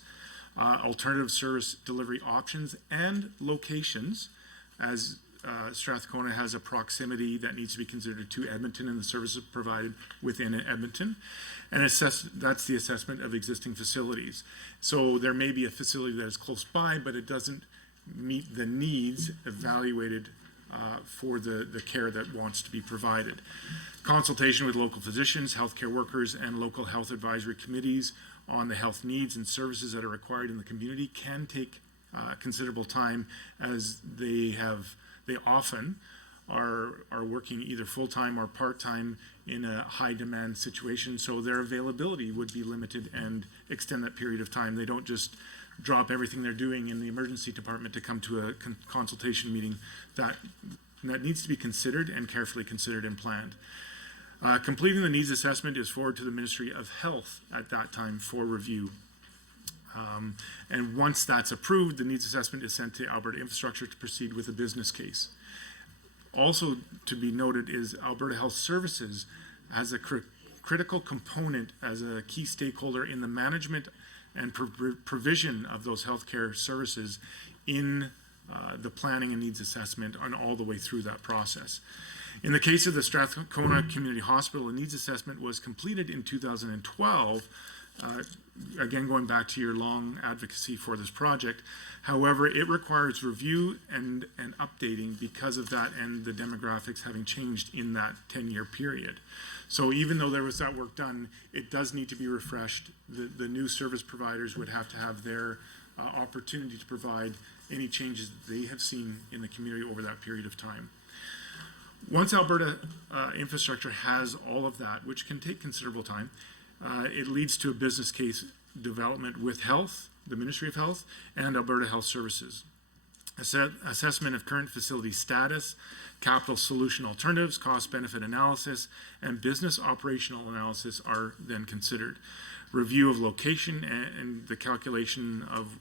alternative service delivery options, and locations, as Strathcona has a proximity that needs to be considered to Edmonton and the services provided within Edmonton. And that's the assessment of existing facilities. So there may be a facility that is close by, but it doesn't meet the needs evaluated for the care that wants to be provided. Consultation with local physicians, healthcare workers, and local health advisory committees on the health needs and services that are required in the community can take considerable time, as they often are working either full-time or part-time in a high-demand situation, so their availability would be limited and extend that period of time. They don't just drop everything they're doing in the emergency department to come to a consultation meeting. That needs to be considered and carefully considered and planned. Completing the needs assessment is forwarded to the Ministry of Health at that time for review. And once that's approved, the needs assessment is sent to Alberta Infrastructure to proceed with a business case. Also to be noted is Alberta Health Services has a critical component as a key stakeholder in the management and provision of those healthcare services in the planning and needs assessment and all the way through that process. In the case of the Strathcona Community Hospital, a needs assessment was completed in 2012, again going back to your long advocacy for this project. However, it requires review and updating because of that and the demographics having changed in that 10-year period. So even though there was that work done, it does need to be refreshed. The new service providers would have to have their opportunity to provide any changes that they have seen in the community over that period of time. Once Alberta Infrastructure has all of that, which can take considerable time, it leads to a business case development with Health, the Ministry of Health, and Alberta Health Services. Assessment of current facility status, capital solution alternatives, cost-benefit analysis, and business operational analysis are then considered. Review of location and the calculation of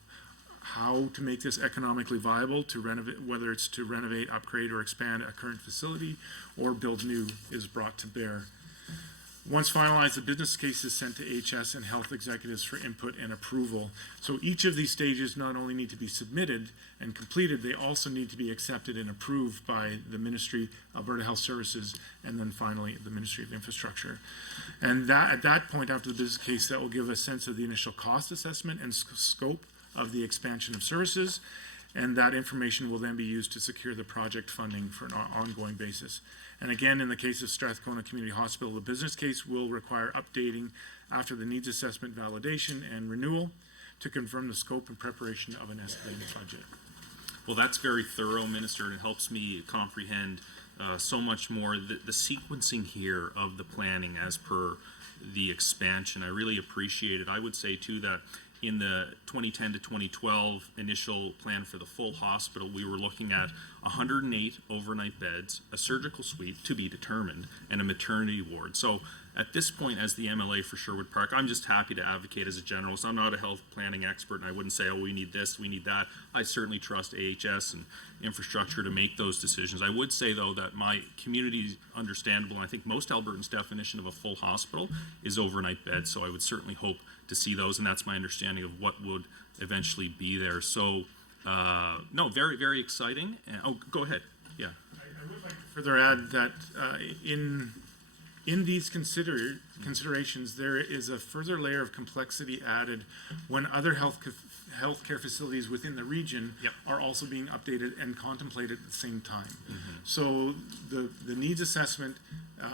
how to make this economically viable to renovate, whether it's to renovate, upgrade, or expand a current facility or build new, is brought to bear. Once finalized, the business case is sent to HS and health executives for input and approval. So each of these stages not only need to be submitted and completed, they also need to be accepted and approved by the Ministry, Alberta Health Services, and then finally the Ministry of Infrastructure. And that at that point, after the business case, that will give a sense of the initial cost assessment and scope of the expansion of services, and that information will then be used to secure the project funding for an ongoing basis. And again, in the case of Strathcona Community Hospital, the business case will require updating after the needs assessment validation and renewal to confirm the scope and preparation of an estimated budget. Well, that's very thorough, Minister, and it helps me comprehend so much more the sequencing here of the planning as per the expansion. I really appreciate it. I would say, too, that in the 2010 to 2012 initial plan for the full hospital, we were looking at 108 overnight beds, a surgical suite to be determined, and a maternity ward. So at this point, as the MLA for Sherwood Park, I'm just happy to advocate as a generalist. I'm not a health planning expert, and I wouldn't say, oh, we need this, we need that. I certainly trust AHS and infrastructure to make those decisions. I would say, though, that my community is understandable, and I think most Albertans' definition of a full hospital is overnight beds, so I would certainly hope to see those, and that's my understanding of what would eventually be there. So, no, very, very exciting. Oh, go ahead. Yeah. I would like to further add that in these considerations, there is a further layer of complexity added when other healthcare facilities within the region are also being updated and contemplated at the same time. So the needs assessment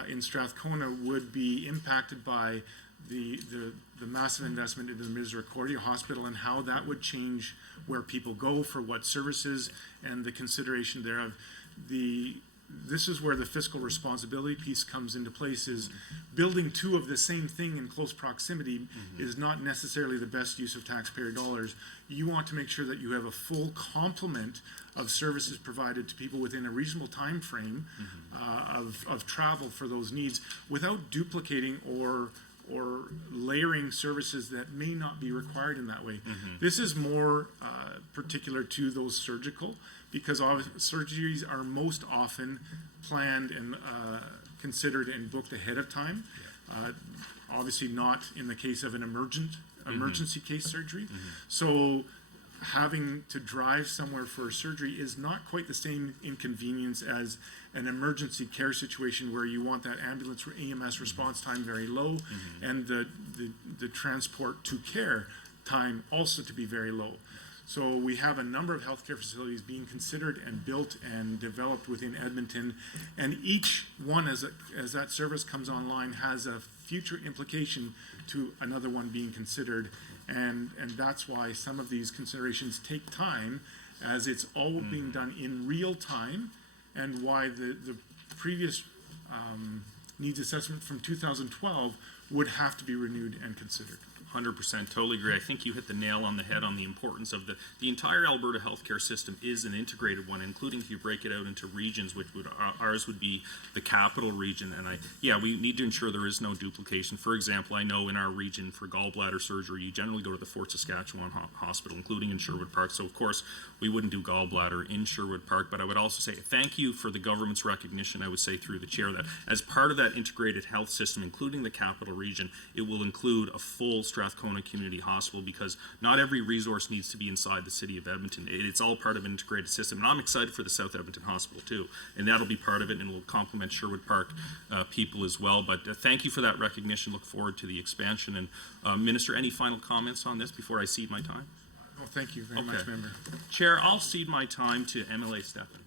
in Strathcona would be impacted by the massive investment into the Misericordia Hospital and how that would change where people go for what services and the consideration thereof. This is where the fiscal responsibility piece comes into place. Is building two of the same thing in close proximity is not necessarily the best use of taxpayer dollars. You want to make sure that you have a full complement of services provided to people within a reasonable time frame of travel for those needs without duplicating or layering services that may not be required in that way. This is more particular to those surgical, because surgeries are most often planned and considered and booked ahead of time. Obviously not in the case of an emergency case surgery. So having to drive somewhere for a surgery is not quite the same inconvenience as an emergency care situation where you want that ambulance or EMS response time very low and the transport to care time also to be very low. So we have a number of healthcare facilities being considered and built and developed within Edmonton, and each one as that service comes online has a future implication to another one being considered, and that's why some of these considerations take time, as it's all being done in real time, and why the previous needs assessment from 2012 would have to be renewed and considered. 100%, totally agree. I think you hit the nail on the head on the importance of the entire Alberta healthcare system is an integrated one, including if you break it out into regions, which would ours would be the capital region. And we need to ensure there is no duplication. For example, I know in our region for gallbladder surgery, you generally go to the Fort Saskatchewan Hospital, including in Sherwood Park. So of course, we wouldn't do gallbladder in Sherwood Park. But I would also say thank you for the government's recognition. I would say through the chair that as part of that integrated health system, including the capital region, it will include a full Strathcona Community Hospital, because not every resource needs to be inside the city of Edmonton. It's all part of an integrated system. And I'm excited for the South Edmonton Hospital too. And that'll be part of it, and will complement Sherwood Park people as well. But thank you for that recognition. Look forward to the expansion. And Minister, any final comments on this before I cede my time? Oh, thank you very much, Member. Chair, I'll cede my time to MLA Stefan.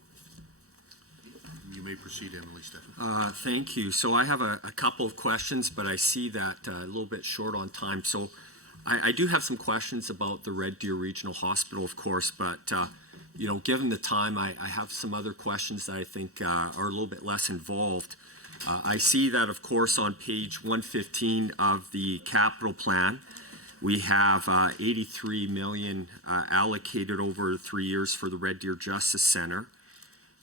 You may proceed, Emily Stefan. Thank you. So I have a couple of questions, but I see that a little bit short on time. So I do have some questions about the Red Deer Regional Hospital, of course, but given the time, I have some other questions that I think are a little bit less involved. I see that, of course, on page 115 of the capital plan, we have 83 million allocated over 3 years for the Red Deer Justice Center.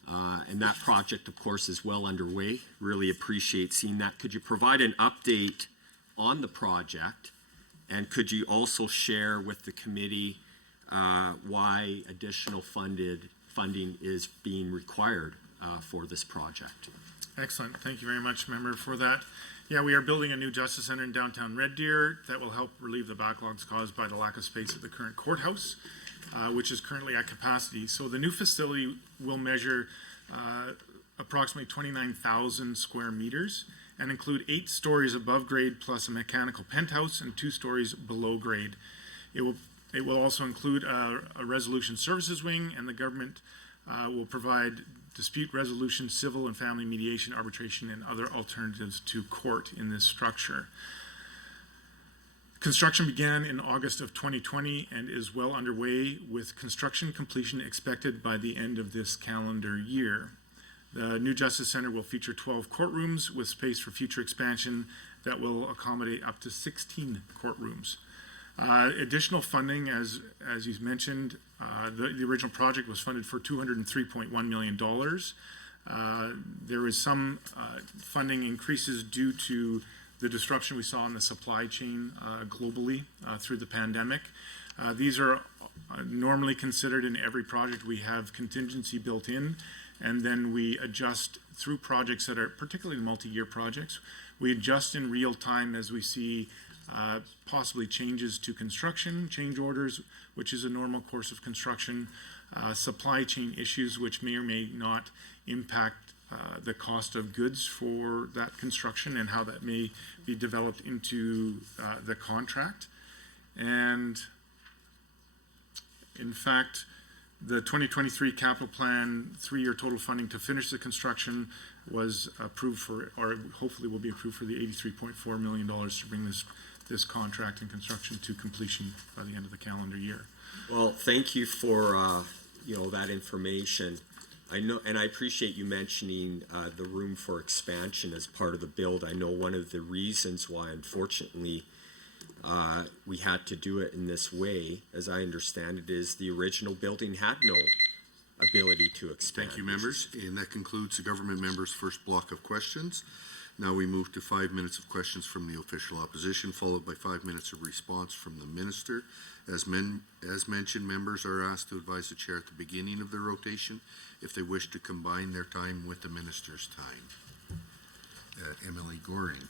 And that project, of course, is well underway. Really appreciate seeing that. Could you provide an update on the project? And could you also share with the committee why additional funding is being required for this project? Excellent. Thank you very much, Member, for that. Yeah, we are building a new Justice Center in downtown Red Deer that will help relieve the backlogs caused by the lack of space at the current courthouse, which is currently at capacity. So the new facility will measure approximately 29,000 square meters and include 8 stories above grade plus a mechanical penthouse and 2 stories below grade. It will also include a resolution services wing, and the government will provide dispute resolution, civil and family mediation, arbitration, and other alternatives to court in this structure. Construction began in August of 2020 and is well underway, with construction completion expected by the end of this calendar year. The new Justice Center will feature 12 courtrooms with space for future expansion that will accommodate up to 16 courtrooms. Additional funding, as you mentioned, the original project was funded for $203.1 million. There is some funding increases due to the disruption we saw in the supply chain globally through the pandemic. These are normally considered in every project. We have contingency built in, and then we adjust through projects that are particularly multi-year projects. We adjust in real time as we see possibly changes to construction, change orders, which is a normal course of construction, supply chain issues, which may or may not impact the cost of goods for that construction and how that may be developed into the contract. And in fact, the 2023 capital plan 3-year total funding to finish the construction was approved for, or hopefully will be approved for, the $83.4 million to bring this contract and construction to completion by the end of the calendar year. Well, thank you for that information. I know, and I appreciate you mentioning the room for expansion as part of the build. I know one of the reasons why, unfortunately, we had to do it in this way, as I understand it, is the original building had no ability to expand. Thank you, members. And that concludes the government members' first block of questions. Now we move to 5 minutes of questions from the official opposition, followed by 5 minutes of response from the minister. As mentioned, members are asked to advise the chair at the beginning of the rotation if they wish to combine their time with the minister's time. Emily Goring,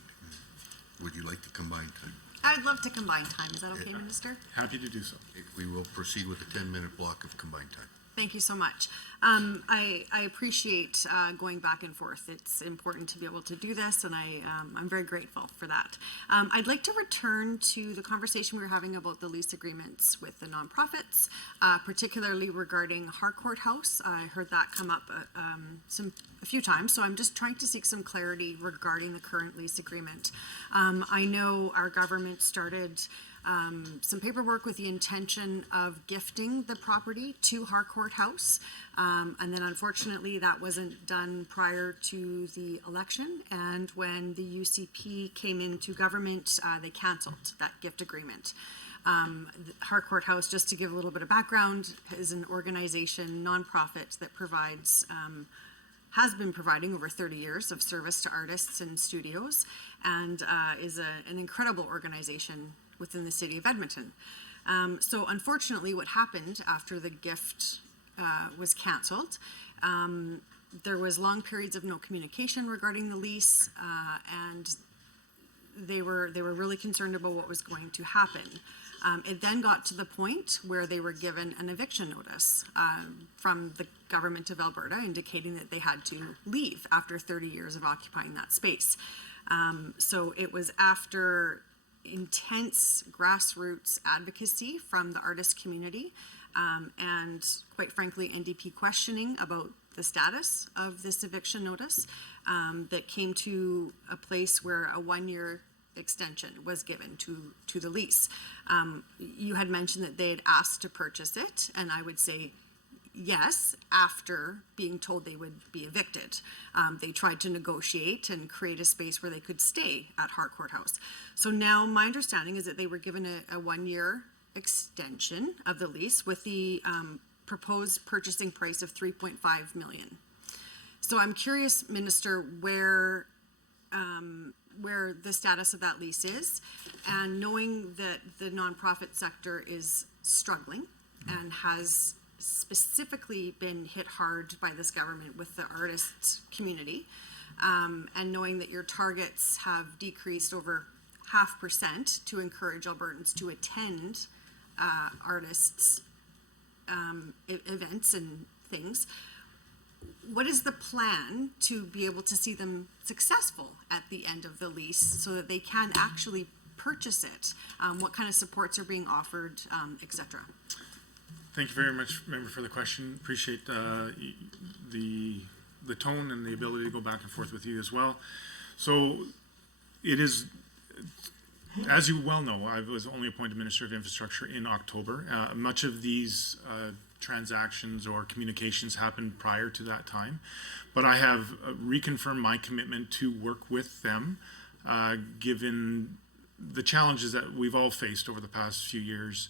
would you like to combine time? I'd love to combine time. Is that okay, Minister? Happy to do so. We will proceed with a 10-minute block of combined time. Thank you so much. I appreciate going back and forth. It's important to be able to do this, and I'm very grateful for that. I'd like to return to the conversation we were having about the lease agreements with the nonprofits, particularly regarding Harcourt House. I heard that come up a few times, so I'm just trying to seek some clarity regarding the current lease agreement. I know our government started some paperwork with the intention of gifting the property to Harcourt House. And then unfortunately, that wasn't done prior to the election. And when the UCP came into government, they canceled that gift agreement. Harcourt House, just to give a little bit of background, is an organization, nonprofit, that provides, has been providing over 30 years of service to artists and studios, and is an incredible organization within the city of Edmonton. So unfortunately, what happened after the gift was canceled, there was long periods of no communication regarding the lease, and they were really concerned about what was going to happen. It then got to the point where they were given an eviction notice from the government of Alberta indicating that they had to leave after 30 years of occupying that space. So it was after intense grassroots advocacy from the artist community and, quite frankly, NDP questioning about the status of this eviction notice that came to a place where a 1-year extension was given to the lease. You had mentioned that they had asked to purchase it, and I would say yes, after being told they would be evicted. They tried to negotiate and create a space where they could stay at Harcourt House. So now my understanding is that they were given a 1-year extension of the lease with the proposed purchasing price of $3.5 million. So I'm curious, Minister, where the status of that lease is, and knowing that the nonprofit sector is struggling and has specifically been hit hard by this government with the artists community, and knowing that your targets have decreased over 0.5% to encourage Albertans to attend artists events and things, what is the plan to be able to see them successful at the end of the lease so that they can actually purchase it? What kind of supports are being offered, et cetera? Thank you very much, Member, for the question. Appreciate the tone and the ability to go back and forth with you as well. So it is, as you well know, I was only appointed Minister of Infrastructure in October. Much of these transactions or communications happened prior to that time, but I have reconfirmed my commitment to work with them, given the challenges that we've all faced over the past few years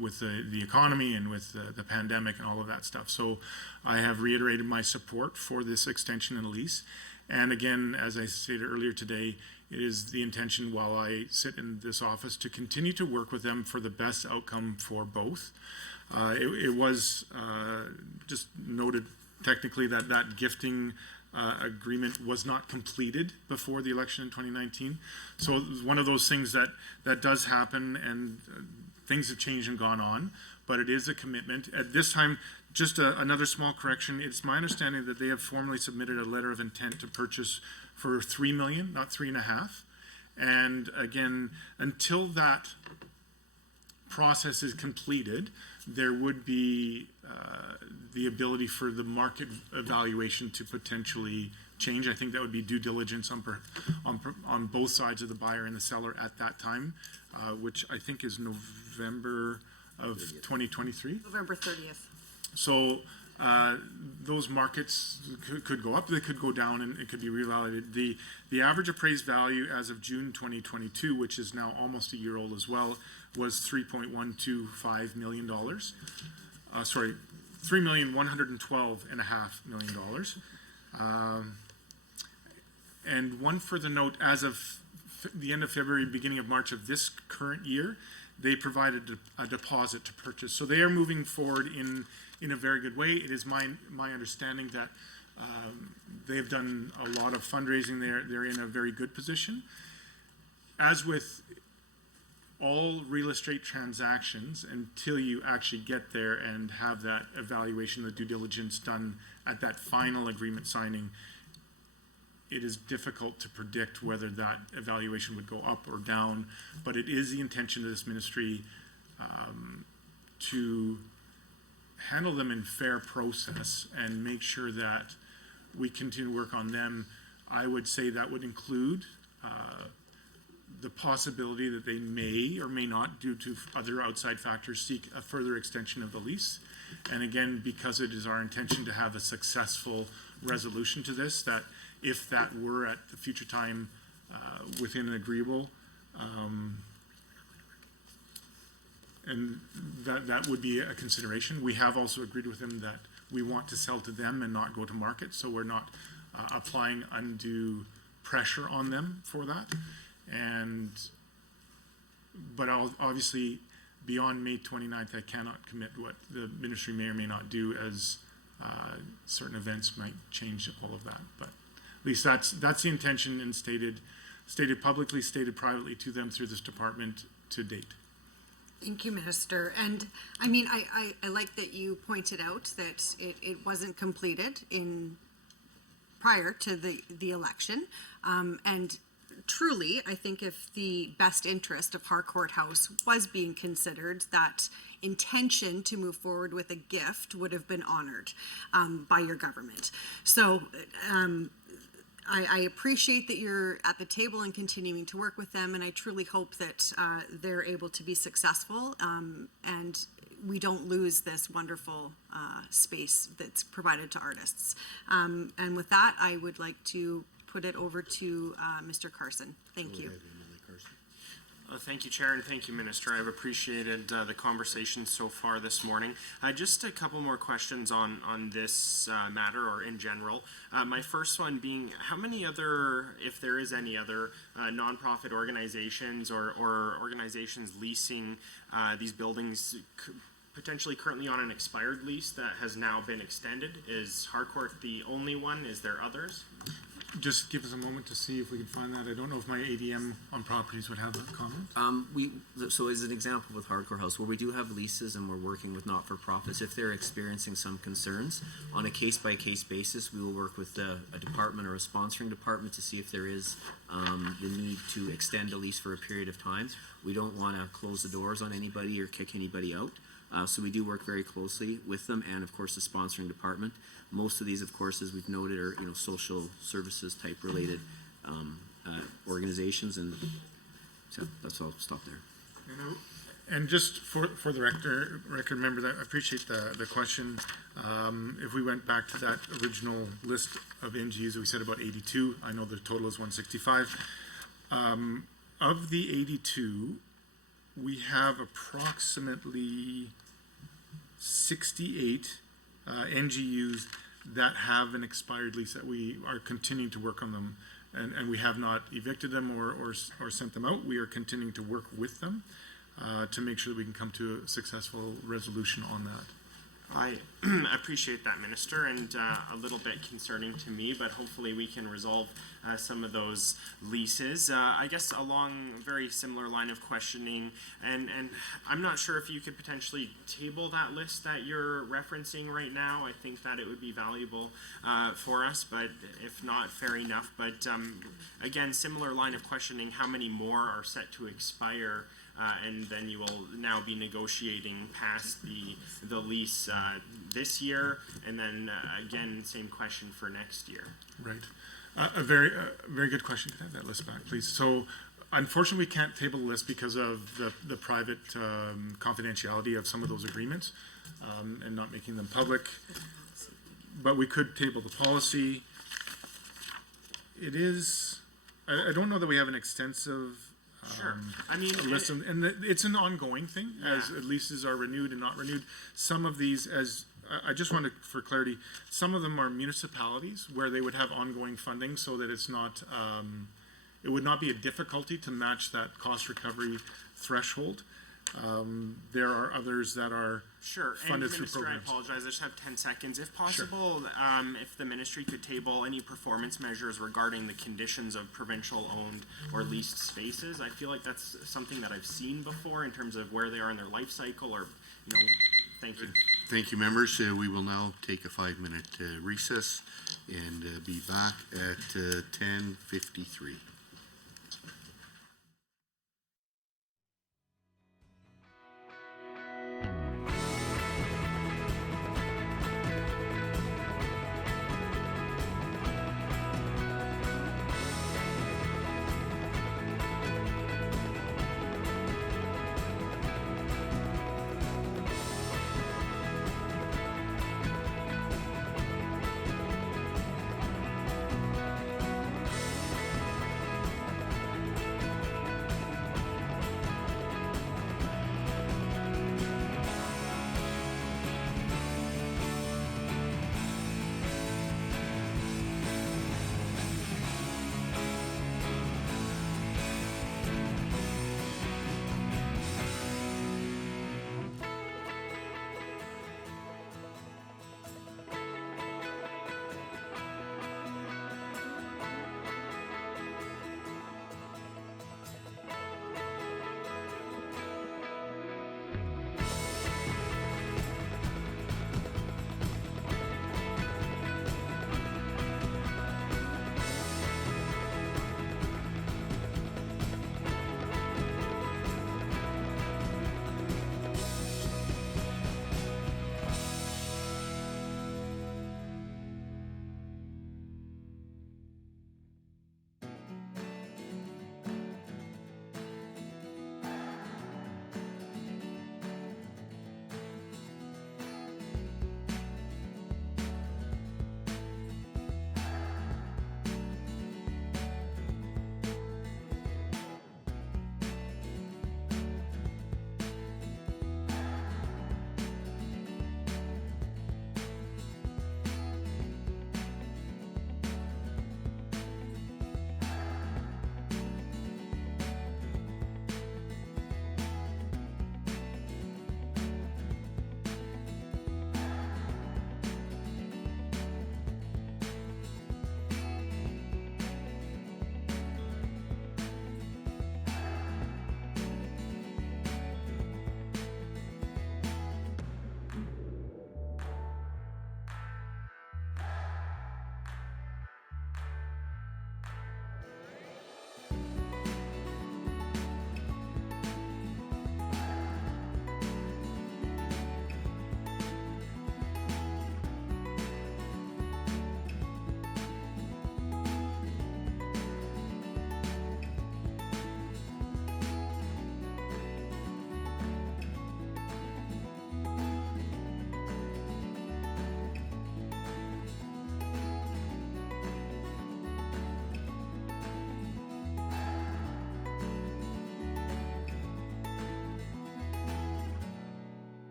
with the economy and with the pandemic and all of that stuff. So I have reiterated my support for this extension and lease. And again, as I stated earlier today, it is the intention while I sit in this office to continue to work with them for the best outcome for both. It was just noted technically that gifting agreement was not completed before the election in 2019. So it was one of those things that does happen, and things have changed and gone on, but it is a commitment. At this time, just another small correction. It's my understanding that they have formally submitted a letter of intent to purchase for $3 million, not $3.5 million. And again, until that process is completed, there would be the ability for the market evaluation to potentially change. I think that would be due diligence on both sides of the buyer and the seller at that time, which I think is November of 2023. November 30th. So those markets could go up, they could go down, and it could be reevaluated. The average appraised value as of June 2022, which is now almost a year old as well, was $3.125 million. Sorry, $3,112.5 million. And one further note, as of the end of February, beginning of March of this current year, they provided a deposit to purchase. So they are moving forward in a very good way. It is my understanding that they've done a lot of fundraising. They're in a very good position. As with all real estate transactions, until you actually get there and have that evaluation, the due diligence done at that final agreement signing, it is difficult to predict whether that evaluation would go up or down, but it is the intention of this ministry to handle them in fair process and make sure that we continue to work on them. I would say that would include the possibility that they may or may not, due to other outside factors, seek a further extension of the lease. And again, because it is our intention to have a successful resolution to this, that if that were at the future time within an agreeable, and that would be a consideration. We have also agreed with them that we want to sell to them and not go to market, so we're not applying undue pressure on them for that. But obviously, beyond May 29th, I cannot commit what the ministry may or may not do, as certain events might change all of that. But at least that's the intention, and stated publicly, stated privately to them through this department to date. Thank you, Minister. And I mean, I like that you pointed out that it wasn't completed prior to the election. And truly, I think if the best interest of Harcourt House was being considered, that intention to move forward with a gift would have been honored by your government. So I appreciate that you're at the table and continuing to work with them, and I truly hope that they're able to be successful and we don't lose this wonderful space that's provided to artists. And with that, I would like to put it over to Mr. Carson. Thank you. Thank you, Chair, and thank you, Minister. I've appreciated the conversation so far this morning. Just a couple more questions on this matter, or in general. My first one being, how many other, if there is any other, nonprofit organizations or organizations leasing these buildings potentially currently on an expired lease that has now been extended? Is Harcourt the only one? Is there others? Just give us a moment to see if we can find that. I don't know if my ADM on properties would have a comment. So as an example with Harcourt House, where we do have leases and we're working with not-for-profits, if they're experiencing some concerns, on a case-by-case basis, we will work with a department or a sponsoring department to see if there is the need to extend a lease for a period of time. We don't want to close the doors on anybody or kick anybody out. So we do work very closely with them, and of course the sponsoring department. Most of these, of course, as we've noted, are social services type related organizations, and so that's all. I'll stop there. And just for the record, member, that I appreciate the question. If we went back to that original list of NGUs, we said about 82. I know the total is 165. Of the 82, we have approximately 68 NGUs that have an expired lease that we are continuing to work on them, and we have not evicted them or sent them out. We are continuing to work with them to make sure that we can come to a successful resolution on that. I appreciate that, Minister, and a little bit concerning to me, but hopefully we can resolve some of those leases. I guess along a very similar line of questioning, and I'm not sure if you could potentially table that list that you're referencing right now. I think that it would be valuable for us, but if not, fair enough. But again, similar line of questioning, how many more are set to expire? And then you will now be negotiating past the lease this year, and then again, same question for next year. Right. A very good question. Can I have that list back, please? So, unfortunately, we can't table the list because of the private confidentiality of some of those agreements and not making them public. But we could table the policy. It is. I don't know that we have an extensive. Sure. I mean, listen, and it's an ongoing thing as leases are renewed and not renewed. Some of these, as I just wanted for clarity, some of them are municipalities where they would have ongoing funding, so that it's not, it would not be a difficulty to match that cost recovery threshold. There are others that are funded through programs. I apologize. I just have 10 seconds. If possible, if the ministry could table any performance measures regarding the conditions of provincial-owned or leased spaces. I feel like that's something that I've seen before in terms of where they are in their life cycle, or, thank you. Thank you, members. We will now take a 5-minute recess and be back at 10:53.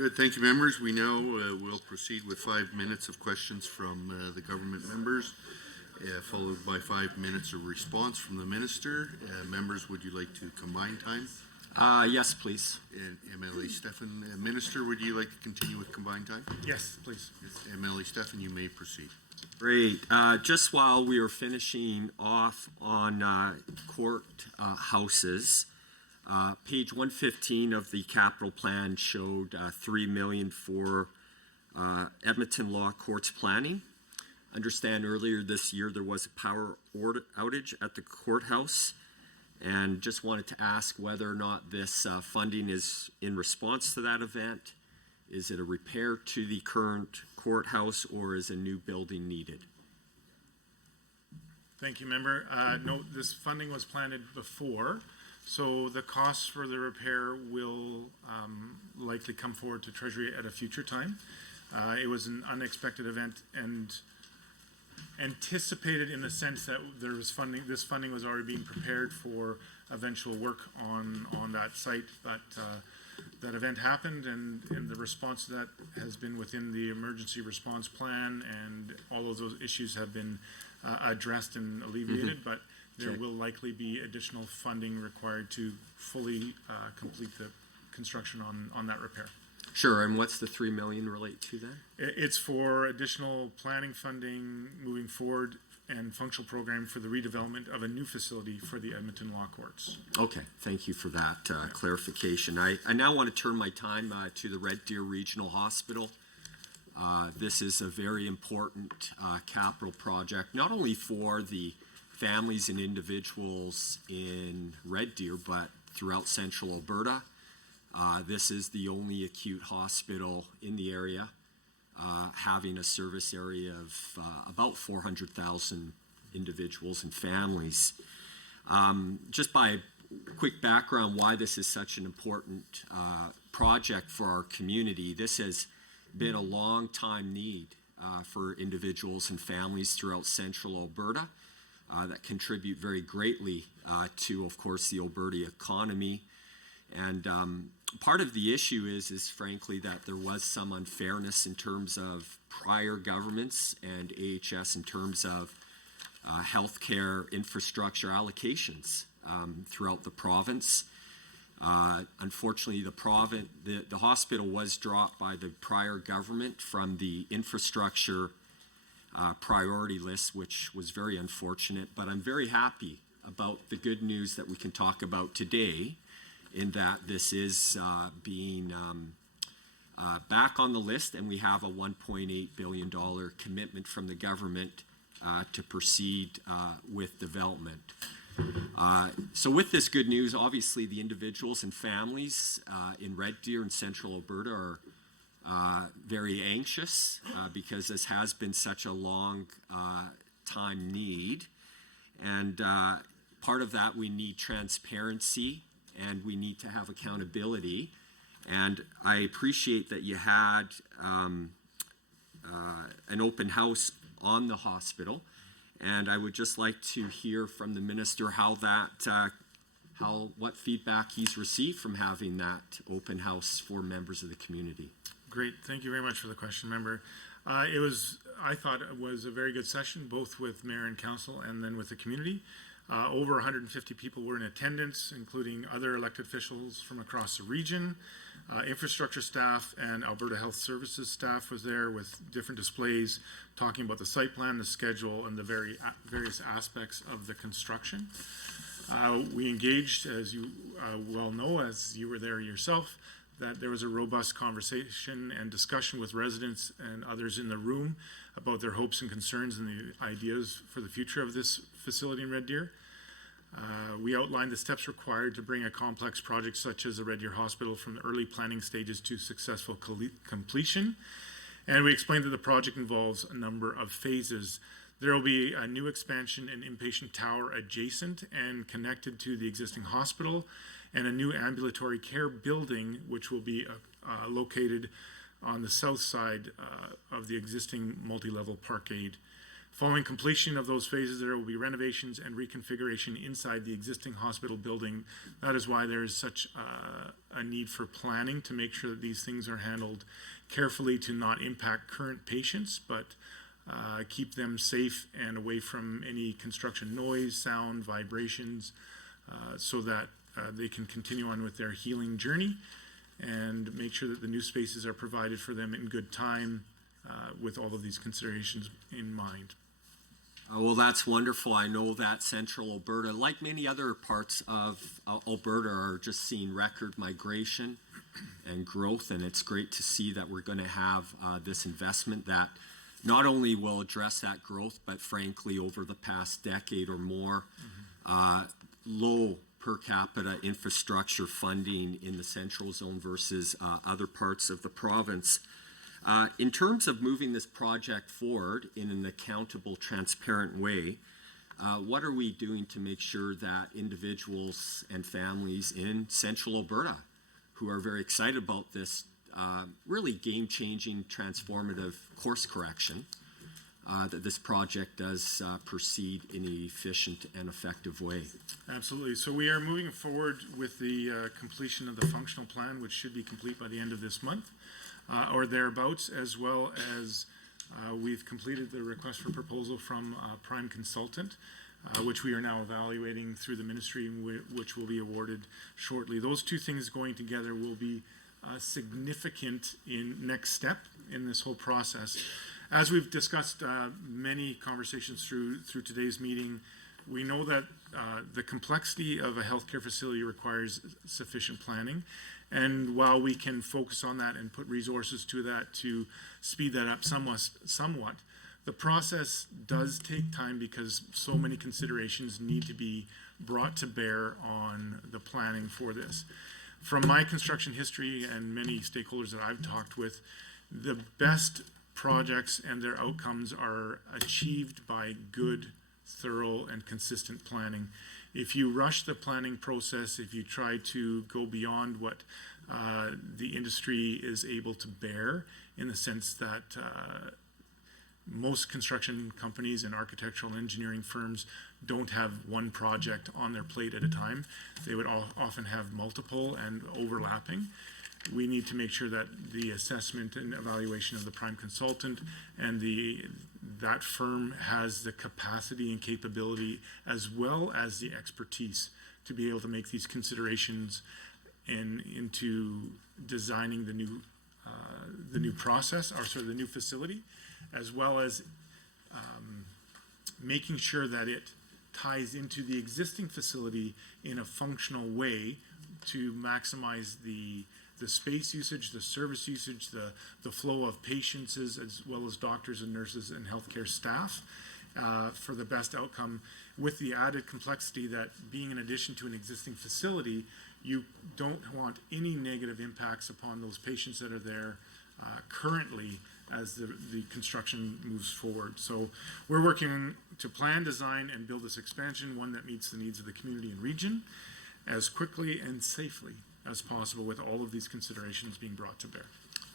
Good, thank you, members. We now will proceed with 5 minutes of questions from the government members, followed by 5 minutes of response from the minister. Members, would you like to combine time? Yes, please. And MLA Stefan, Minister, would you like to continue with combined time? Yes, please. MLA Stefan, you may proceed. Great. Just while we were finishing off on court houses, page 115 of the capital plan showed $3 million for Edmonton Law Courts planning. Understand earlier this year there was a power outage at the courthouse, and just wanted to ask whether or not this funding is in response to that event. Is it a repair to the current courthouse, or is a new building needed? Thank you, member. No, this funding was planned before, so the costs for the repair will likely come forward to Treasury at a future time. It was an unexpected event and anticipated in the sense that there was funding. This funding was already being prepared for eventual work on that site, but that event happened, and the response to that has been within the emergency response plan, and all of those issues have been addressed and alleviated, but there will likely be additional funding required to fully complete the construction on that repair. Sure, and what's the $3 million relate to then? It's for additional planning funding moving forward and functional program for the redevelopment of a new facility for the Edmonton Law Courts. Okay, thank you for that clarification. I now want to turn my time to the Red Deer Regional Hospital. This is a very important capital project, not only for the families and individuals in Red Deer, but throughout central Alberta. This is the only acute hospital in the area, having a service area of about 400,000 individuals and families. Just by quick background why this is such an important project for our community, this has been a long time need for individuals and families throughout central Alberta that contribute very greatly to, of course, the Alberta economy. And part of the issue is frankly that there was some unfairness in terms of prior governments and AHS in terms of healthcare infrastructure allocations throughout the province. Unfortunately, the hospital was dropped by the prior government from the infrastructure priority list, which was very unfortunate. But I'm very happy about the good news that we can talk about today, in that this is being back on the list, and we have a $1.8 billion commitment from the government to proceed with development. So with this good news, obviously the individuals and families in Red Deer and central Alberta are very anxious because this has been such a long time need. And part of that, we need transparency, and we need to have accountability. And I appreciate that you had an open house on the hospital, and I would just like to hear from the minister what feedback he's received from having that open house for members of the community. Great, thank you very much for the question, member. I thought it was a very good session, both with mayor and council and then with the community. Over 150 people were in attendance, including other elected officials from across the region. Infrastructure staff and Alberta Health Services staff was there with different displays talking about the site plan, the schedule, and the various aspects of the construction. We engaged, as you well know, as you were there yourself, that there was a robust conversation and discussion with residents and others in the room about their hopes and concerns and the ideas for the future of this facility in Red Deer. We outlined the steps required to bring a complex project such as the Red Deer Hospital from the early planning stages to successful completion. And we explained that the project involves a number of phases. There will be a new expansion and inpatient tower adjacent and connected to the existing hospital, and a new ambulatory care building, which will be located on the south side of the existing multi-level parkade. Following completion of those phases, there will be renovations and reconfiguration inside the existing hospital building. That is why there is such a need for planning to make sure that these things are handled carefully to not impact current patients, but keep them safe and away from any construction noise, sound, vibrations, so that they can continue on with their healing journey, and make sure that the new spaces are provided for them in good time with all of these considerations in mind. Well, that's wonderful. I know that Central Alberta, like many other parts of Alberta, are just seeing record migration and growth, and it's great to see that we're going to have this investment that not only will address that growth, but frankly, over the past decade or more, low per capita infrastructure funding in the Central Zone versus other parts of the province. In terms of moving this project forward in an accountable, transparent way, what are we doing to make sure that individuals and families in Central Alberta who are very excited about this really game-changing, transformative course correction, that this project does proceed in an efficient and effective way? Absolutely. So we are moving forward with the completion of the functional plan, which should be complete by the end of this month. Or thereabouts, as well as we've completed the request for proposal from Prime Consultant, which we are now evaluating through the ministry, which will be awarded shortly. Those two things going together will be significant in next step in this whole process. As we've discussed many conversations through today's meeting, we know that the complexity of a healthcare facility requires sufficient planning. And while we can focus on that and put resources to that to speed that up somewhat, the process does take time because so many considerations need to be brought to bear on the planning for this. From my construction history and many stakeholders that I've talked with, the best projects and their outcomes are achieved by good, thorough, and consistent planning. If you rush the planning process, if you try to go beyond what the industry is able to bear, in the sense that most construction companies and architectural engineering firms don't have one project on their plate at a time. They would often have multiple and overlapping. We need to make sure that the assessment and evaluation of the Prime Consultant and that firm has the capacity and capability, as well as the expertise, to be able to make these considerations into designing the new process, or sort of the new facility, as well as making sure that it ties into the existing facility in a functional way to maximize the space usage, the service usage, the flow of patients, as well as doctors and nurses and healthcare staff, for the best outcome, with the added complexity that, being an addition to an existing facility, you don't want any negative impacts upon those patients that are there currently as the construction moves forward. So we're working to plan, design, and build this expansion, one that meets the needs of the community and region, as quickly and safely as possible, with all of these considerations being brought to bear.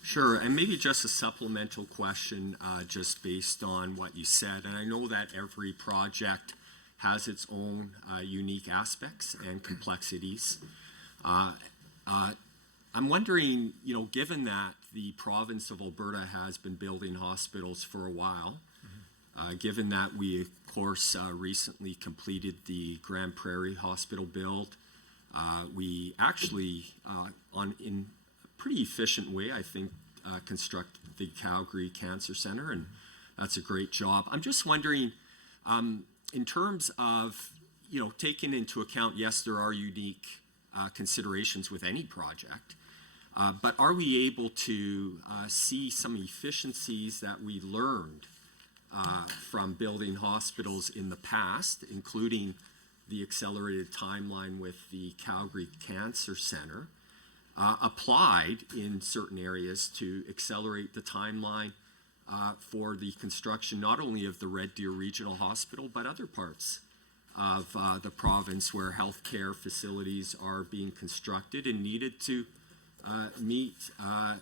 Sure, and maybe just a supplemental question just based on what you said. And I know that every project has its own unique aspects and complexities. I'm wondering, given that the province of Alberta has been building hospitals for a while, given that we, of course, recently completed the Grand Prairie Hospital build, we actually, in a pretty efficient way, I think, construct the Calgary Cancer Center, and that's a great job. I'm just wondering, in terms of, taking into account, yes, there are unique considerations with any project, but are we able to see some efficiencies that we learned from building hospitals in the past, including the accelerated timeline with the Calgary Cancer Center, applied in certain areas to accelerate the timeline for the construction not only of the Red Deer Regional Hospital, but other parts of the province where healthcare facilities are being constructed and needed to meet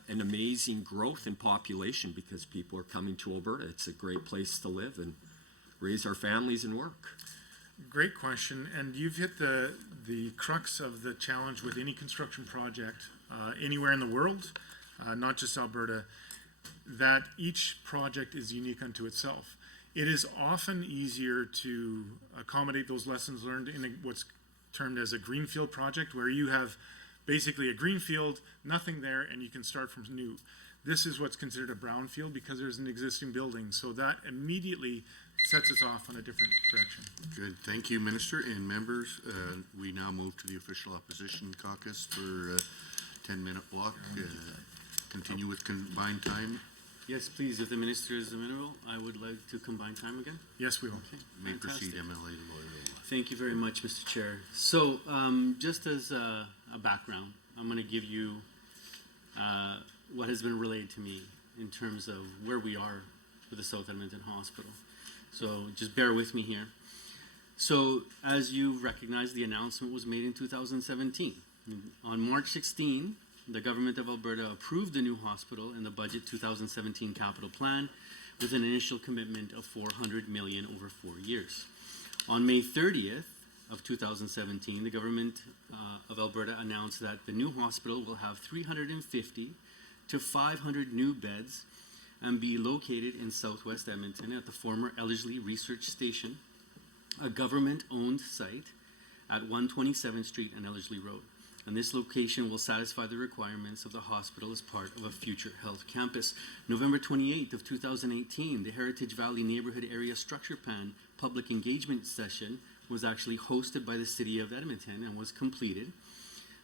an amazing growth in population, because people are coming to Alberta. It's a great place to live, and raise our families and work. Great question, and you've hit the crux of the challenge with any construction project anywhere in the world, not just Alberta, that each project is unique unto itself. It is often easier to accommodate those lessons learned in what's termed as a greenfield project, where you have basically a greenfield, nothing there, and you can start from new. This is what's considered a brownfield because there's an existing building, so that immediately sets us off on a different direction. Good, thank you, Minister and members. We now move to the official opposition caucus for a 10-minute block. Continue with combined time. Yes, please, if the minister is amenable, I would like to combine time again. Yes, we will. Okay, You may proceed, fantastic. MLA Loyola. Thank you very much, Mr. Chair. So, just as a background, I'm going to give you what has been relayed to me in terms of where we are with the South Edmonton Hospital. So, just bear with me here. So, as you recognize, the announcement was made in 2017. On March 16, the Government of Alberta approved the new hospital in the Budget 2017 capital plan with an initial commitment of $400 million over 4 years. On May 30th of 2017, the Government of Alberta announced that the new hospital will have 350 to 500 new beds and be located in southwest Edmonton at the former Ellerslie Research Station, a government-owned site at 127th Street and Ellerslie Road. And this location will satisfy the requirements of the hospital as part of a future health campus. November 28th of 2018, the Heritage Valley Neighborhood Area Structure Plan public engagement session was actually hosted by the City of Edmonton and was completed.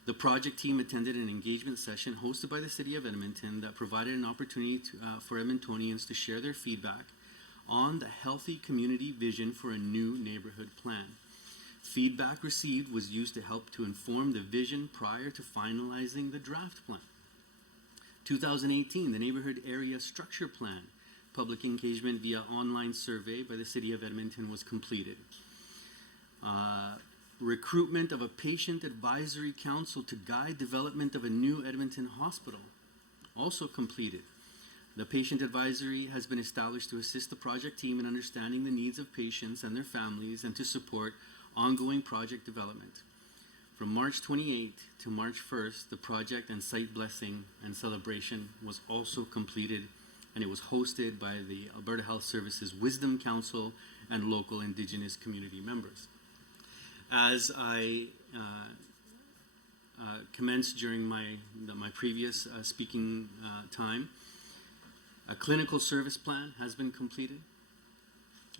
The project team attended an engagement session hosted by the City of Edmonton that provided an opportunity for Edmontonians to share their feedback on the healthy community vision for a new neighborhood plan. Feedback received was used to help to inform the vision prior to finalizing the draft plan. 2018, the Neighborhood Area Structure Plan public engagement via online survey by the City of Edmonton was completed. Recruitment of a patient advisory council to guide development of a new Edmonton hospital, also completed. The patient advisory has been established to assist the project team in understanding the needs of patients and their families and to support ongoing project development. From March 28th to March 1st, the project and site blessing and celebration was also completed, and it was hosted by the Alberta Health Services Wisdom Council and local Indigenous community members. As I commenced during my previous speaking time, a clinical service plan has been completed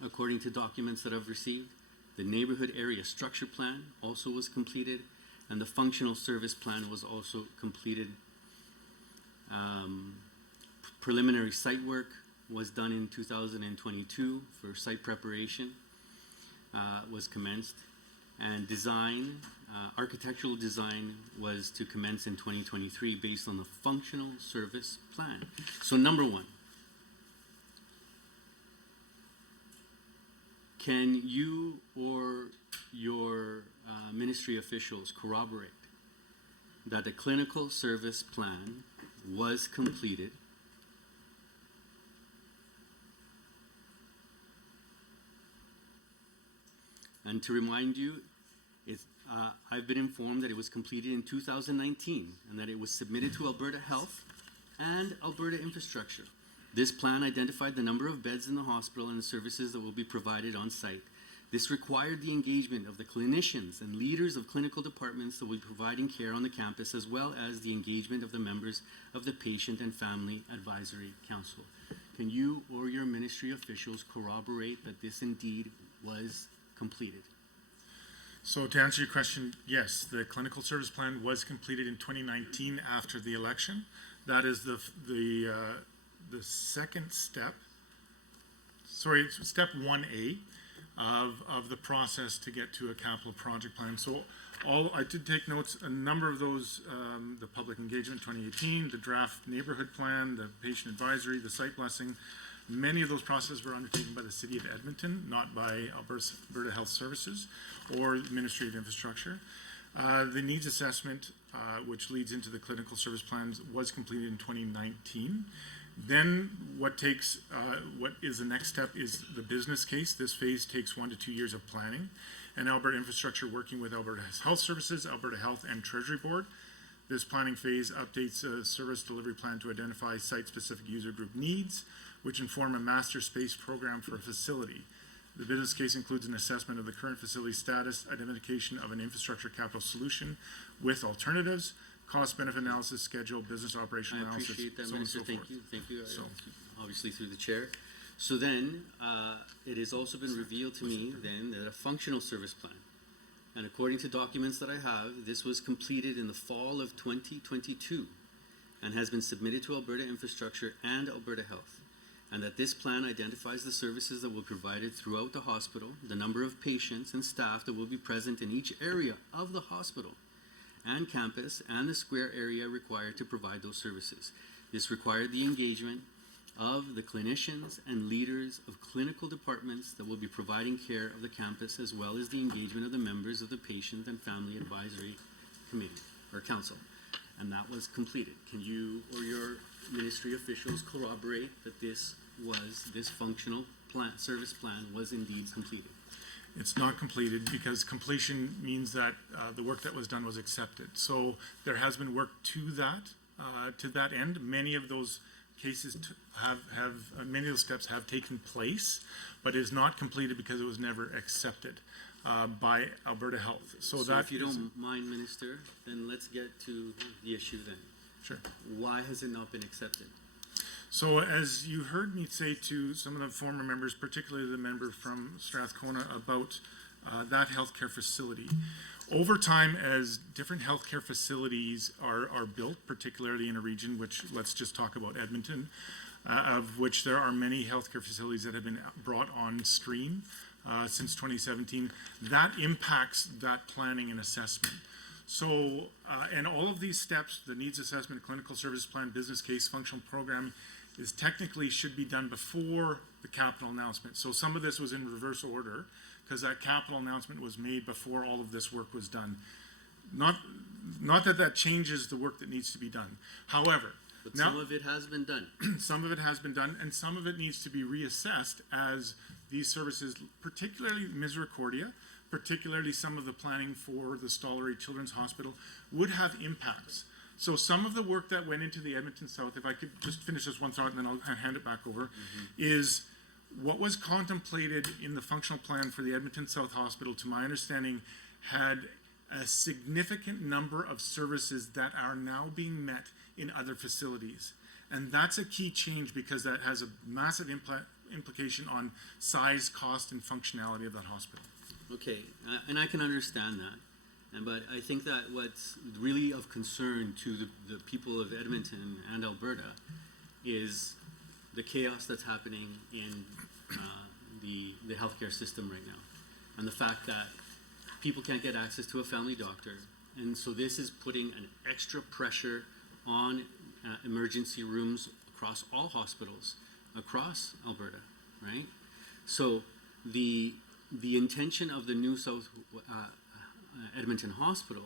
according to documents that I've received. The neighborhood area structure plan also was completed, and the functional service plan was also completed. Preliminary site work was done in 2022 for site preparation, was commenced, and design, architectural design was to commence in 2023 based on the functional service plan. So number one, can you or your ministry officials corroborate that the clinical service plan was completed and to remind you, I've been informed that it was completed in 2019 and that it was submitted to Alberta Health and Alberta Infrastructure. This plan identified the number of beds in the hospital and the services that will be provided on site. This required the engagement of the clinicians and leaders of clinical departments that will be providing care on the campus, as well as the engagement of the members of the Patient and Family Advisory Council. Can you or your ministry officials corroborate that this indeed was completed? So to answer your question, yes, the clinical service plan was completed in 2019 after the election. That is the second step, step 1A of the process to get to a capital project plan. So I did take notes, a number of those, the public engagement 2018, the draft neighborhood plan, the patient advisory, the site blessing, many of those processes were undertaken by the City of Edmonton, not by Alberta Health Services or the Ministry of Infrastructure. The needs assessment, which leads into the clinical service plans, was completed in 2019. Then what is the next step is the business case. This phase takes 1 to 2 years of planning, and Alberta Infrastructure working with Alberta Health Services, Alberta Health, and Treasury Board. This planning phase updates a service delivery plan to identify site-specific user group needs, which inform a master space program for a facility. The business case includes an assessment of the current facility status, identification of an infrastructure capital solution with alternatives, cost-benefit analysis, schedule, business operational I analysis, appreciate that, so on and Minister. so Thank forth. you. Thank you. So- Obviously through the chair. So then, it has also been revealed to me then that a functional service plan, and according to documents that I have, this was completed in the fall of 2022 and has been submitted to Alberta Infrastructure and Alberta Health. And that this plan identifies the services that will be provided throughout the hospital, the number of patients and staff that will be present in each area of the hospital and campus, and the square area required to provide those services. This required the engagement of the clinicians and leaders of clinical departments that will be providing care of the campus, as well as the engagement of the members of the Patient and Family Advisory Committee or Council. And that was completed. Can you or your ministry officials corroborate that this functional plan, service plan was indeed completed? It's not completed because completion means that the work that was done was accepted. So there has been work to that end. Many of those cases many of those steps have taken place, but is not completed because it was never accepted by Alberta Health. So that if you don't mind, Minister, then let's get to the issue then. Sure. Why has it not been accepted? So as you heard me say to some of the former members, particularly the member from Strathcona, about that healthcare facility, over time as different healthcare facilities are built, particularly in a region, which let's just talk about Edmonton, of which there are many healthcare facilities that have been brought on stream since 2017, that impacts that planning and assessment. So, and all of these steps, the needs assessment, clinical service plan, business case, functional program, is technically should be done before the capital announcement. So some of this was in reverse order because that capital announcement was made before all of this work was done. Not that changes the work that needs to be done. However, But now, some of it has been done. some of it has been done, and some of it needs to be reassessed as these services, particularly Misericordia, particularly some of the planning for the Stollery Children's Hospital, would have impacts. So some of the work that went into the Edmonton South, if I could just finish this one thought and then I'll hand it back over, is what was contemplated in the functional plan for the Edmonton South Hospital, to my understanding, had a significant number of services that are now being met in other facilities. And that's a key change because that has a massive implication on size, cost, and functionality of that hospital. Okay, and I can understand that. But I think that what's really of concern to the people of Edmonton and Alberta is the chaos that's happening in the healthcare system right now. And the fact that people can't get access to a family doctor. And so this is putting an extra pressure on emergency rooms across all hospitals across Alberta, right? So the intention of the new South Edmonton Hospital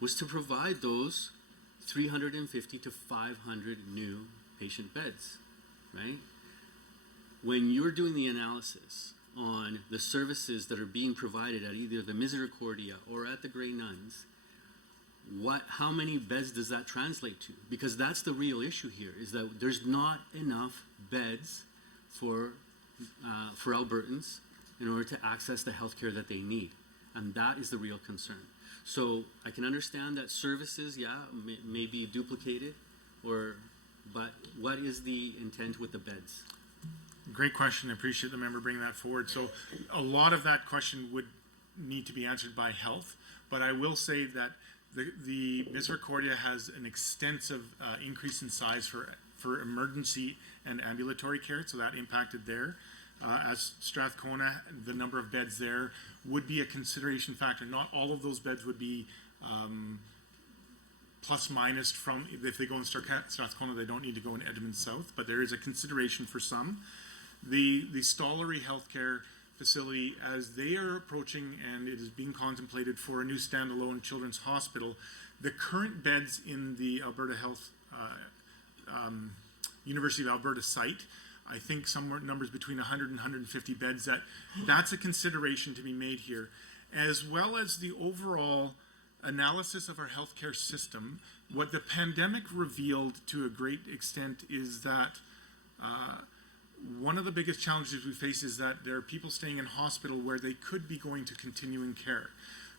was to provide those 350 to 500 new patient beds, right? When you're doing the analysis on the services that are being provided at either the Misericordia or at the Grey Nuns, how many beds does that translate to? Because that's the real issue here, is that there's not enough beds for Albertans in order to access the healthcare that they need. And that is the real concern. So I can understand that services, may be duplicated, but what is the intent with the beds? Great question. I appreciate the member bringing that forward. So a lot of that question would need to be answered by health, but I will say that the Misericordia has an extensive increase in size for emergency and ambulatory care, so that impacted there. As Strathcona, the number of beds there would be a consideration factor. Not all of those beds would be plus minus from, if they go in Strathcona, they don't need to go in Edmonton South, but there is a consideration for some. The Stollery Healthcare facility, as they are approaching, and it is being contemplated for a new standalone children's hospital, the current beds in the Alberta Health University of Alberta site. I think somewhere numbers between 100 and 150 beds. That's a consideration to be made here, as well as the overall analysis of our healthcare system. What the pandemic revealed to a great extent is that one of the biggest challenges we face is that there are people staying in hospital where they could be going to continuing care,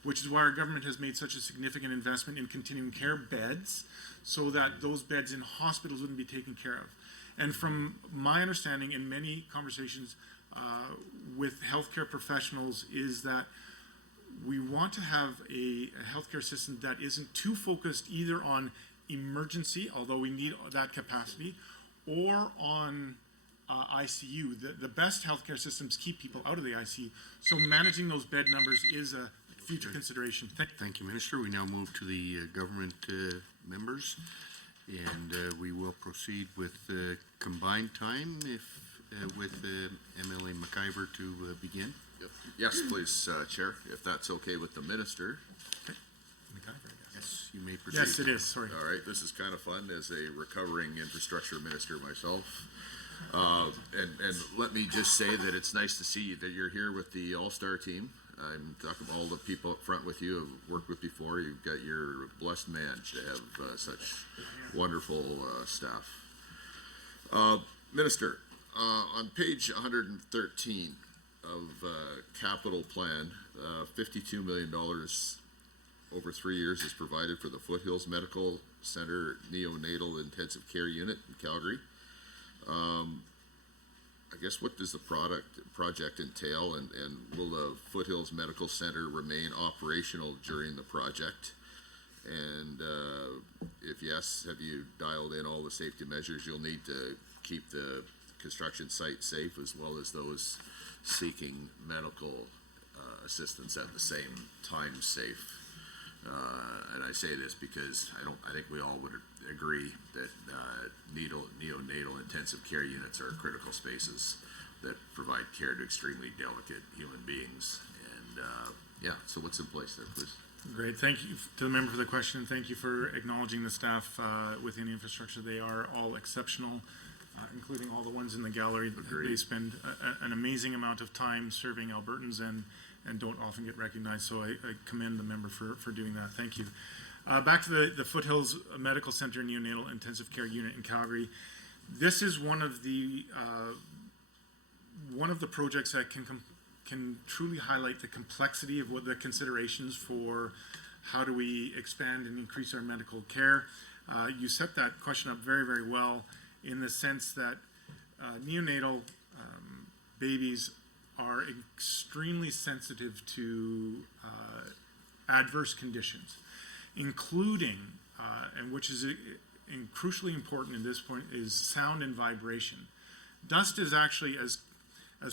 which is why our government has made such a significant investment in continuing care beds, so that those beds in hospitals wouldn't be taken care of. And from my understanding in many conversations with healthcare professionals is that we want to have a healthcare system that isn't too focused either on emergency, although we need that capacity, or on ICU. The best healthcare systems keep people out of the ICU. So managing those bed numbers is a future consideration. Thank you, Minister. We now move to the government members, and we will proceed with combined time with MLA McIver to begin. Yep. Yes, please, Chair, if that's okay with the minister. Yes, you may proceed. Yes, it is. Sorry. All right, this is kind of fun as a recovering infrastructure minister myself. And let me just say that it's nice to see that you're here with the all-star team. I'm talking about all the people up front with you I've worked with before. You've got your blessed man to have such wonderful staff. Minister, on page 113 of capital plan, $52 million over 3 years is provided for the Foothills Medical Center Neonatal Intensive Care Unit in Calgary. I guess what does the project entail, and will the Foothills Medical Center remain operational during the project? And if yes, have you dialed in all the safety measures you'll need to keep the construction site safe, as well as those seeking medical assistance at the same time safe? And I say this because I think we all would agree that neonatal intensive care units are critical spaces that provide care to extremely delicate human beings. And yeah, so what's in place there, please? Great. Thank you to the member for the question. Thank you for acknowledging the staff within infrastructure. They are all exceptional, including all the ones in the gallery. They spend an amazing amount of time serving Albertans and don't often get recognized. So I commend the member for doing that. Thank you. Back to the Foothills Medical Center Neonatal Intensive Care Unit in Calgary. This is one of the projects that can truly highlight the complexity of what the considerations for how do we expand and increase our medical care. You set that question up very, very well, in the sense that neonatal babies are extremely sensitive to adverse conditions, including, and which is crucially important in this point, is sound and vibration. Dust is actually as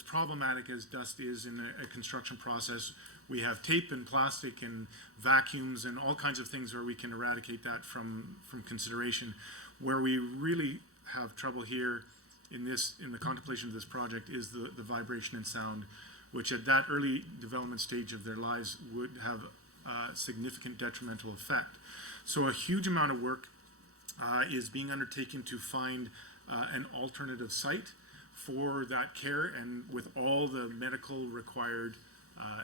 problematic as dust is in a construction process. We have tape and plastic and vacuums and all kinds of things where we can eradicate that from consideration. Where we really have trouble here in the contemplation of this project is the vibration and sound, which at that early development stage of their lives would have a significant detrimental effect. So a huge amount of work is being undertaken to find an alternative site for that care, and with all the medical required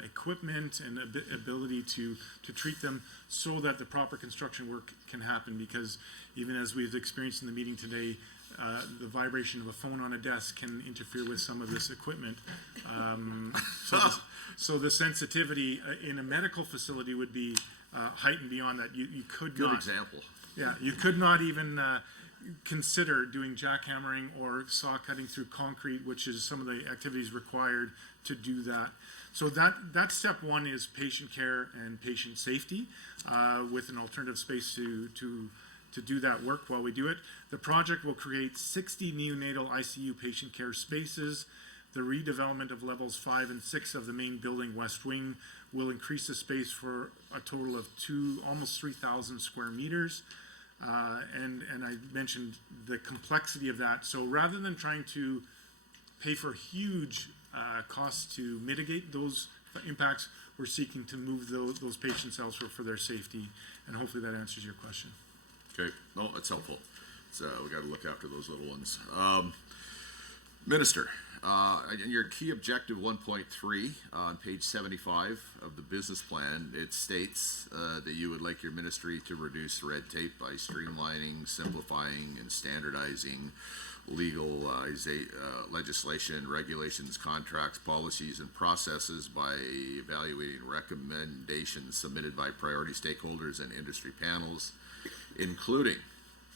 equipment and ability to treat them, so that the proper construction work can happen. Because even as we've experienced in the meeting today, the vibration of a phone on a desk can interfere with some of this equipment. So the sensitivity in a medical facility would be heightened beyond that. You could Good not. example. Yeah, you could not even consider doing jackhammering or saw cutting through concrete, which is some of the activities required to do that. So that step one is patient care and patient safety, with an alternative space to do that work while we do it. The project will create 60 neonatal ICU patient care spaces. The redevelopment of levels 5 and 6 of the main building west wing will increase the space for a total of almost 3,000 square meters. And I mentioned the complexity of that. So rather than trying to pay for huge costs to mitigate those impacts, we're seeking to move those patients elsewhere for their safety. And hopefully that answers your question. Okay, no, that's helpful. we gotta look after those little ones. Minister, in your key objective 1.3 on page 75 of the business plan, it states that you would like your ministry to reduce red tape by streamlining, simplifying, and standardizing legal legislation, regulations, contracts, policies, and processes by evaluating recommendations submitted by priority stakeholders and industry panels, including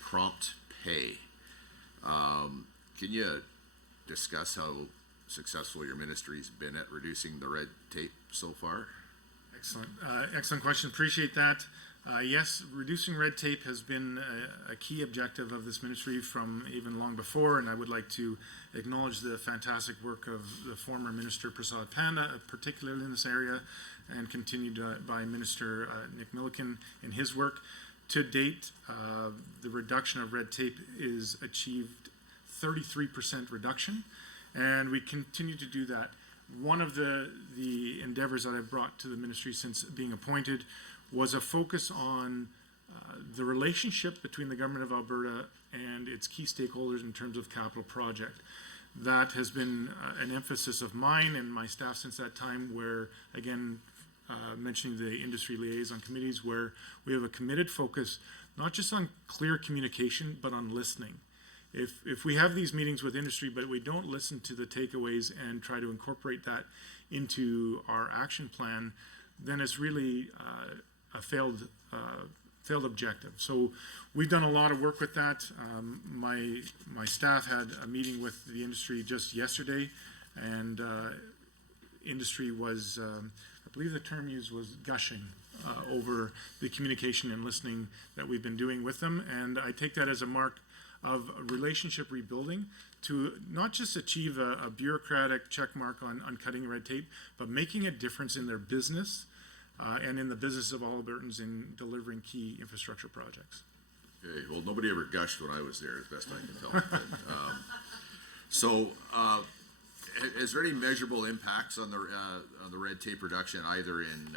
prompt pay. Can you discuss how successful your ministry's been at reducing the red tape so far? Excellent. Excellent question. Appreciate that. Yes, reducing red tape has been a key objective of this ministry from even long before, and I would like to acknowledge the fantastic work of the former Minister Prasad Panda, particularly in this area, and continued by Minister Nick Milliken in his work. To date, the reduction of red tape is achieved 33% reduction, and we continue to do that. One of the endeavors that I've brought to the ministry since being appointed was a focus on the relationship between the government of Alberta and its key stakeholders in terms of capital project. That has been an emphasis of mine and my staff since that time, where, again, mentioning the industry liaison committees, where we have a committed focus, not just on clear communication, but on listening. If we have these meetings with industry, but we don't listen to the takeaways and try to incorporate that into our action plan, then it's really a failed objective. So we've done a lot of work with that. My staff had a meeting with the industry just yesterday, and industry was, I believe the term used was gushing over the communication and listening that we've been doing with them. And I take that as a mark of relationship rebuilding to not just achieve a bureaucratic check mark on cutting red tape, but making a difference in their business and in the business of all Albertans in delivering key infrastructure projects. Okay, well, nobody ever gushed when I was there, as best I can tell. So, is there any measurable impacts on the red tape reduction, either in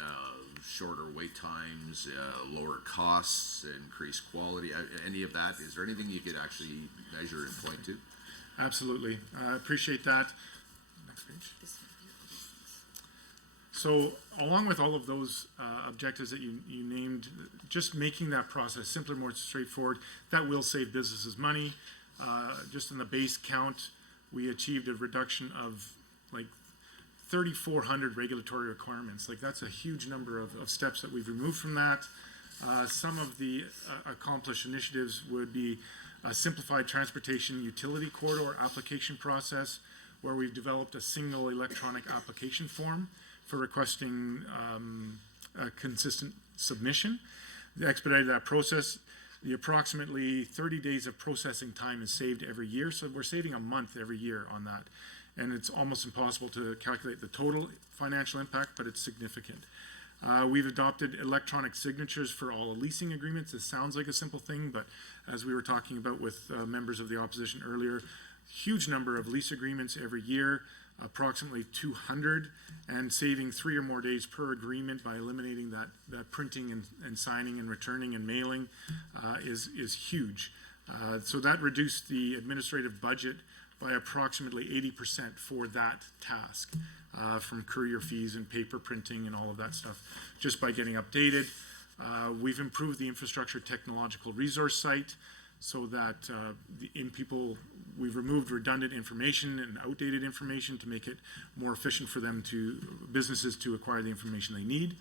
shorter wait times, lower costs, increased quality, any of that? Is there anything you could actually measure and point to? Absolutely. I appreciate that. Next page. So along with all of those objectives that you named, just making that process simpler, more straightforward, that will save businesses money. Just in the base count, we achieved a reduction of like 3,400 regulatory requirements. Like, that's a huge number of steps that we've removed from that. Some of the accomplished initiatives would be a simplified transportation utility corridor application process, where we've developed a single electronic application form for requesting a consistent submission. They expedited that process. The approximately 30 days of processing time is saved every year, so we're saving a month every year on that. And it's almost impossible to calculate the total financial impact, but it's significant. We've adopted electronic signatures for all leasing agreements. This sounds like a simple thing, but as we were talking about with members of the opposition earlier, huge number of lease agreements every year, approximately 200, and saving 3 or more days per agreement by eliminating that printing and signing and returning and mailing is huge. So that reduced the administrative budget by approximately 80% for that task, from courier fees and paper printing and all of that stuff, just by getting updated. We've improved the infrastructure technological resource site so that we've removed redundant information and outdated information to make it more efficient for businesses to acquire the information they need.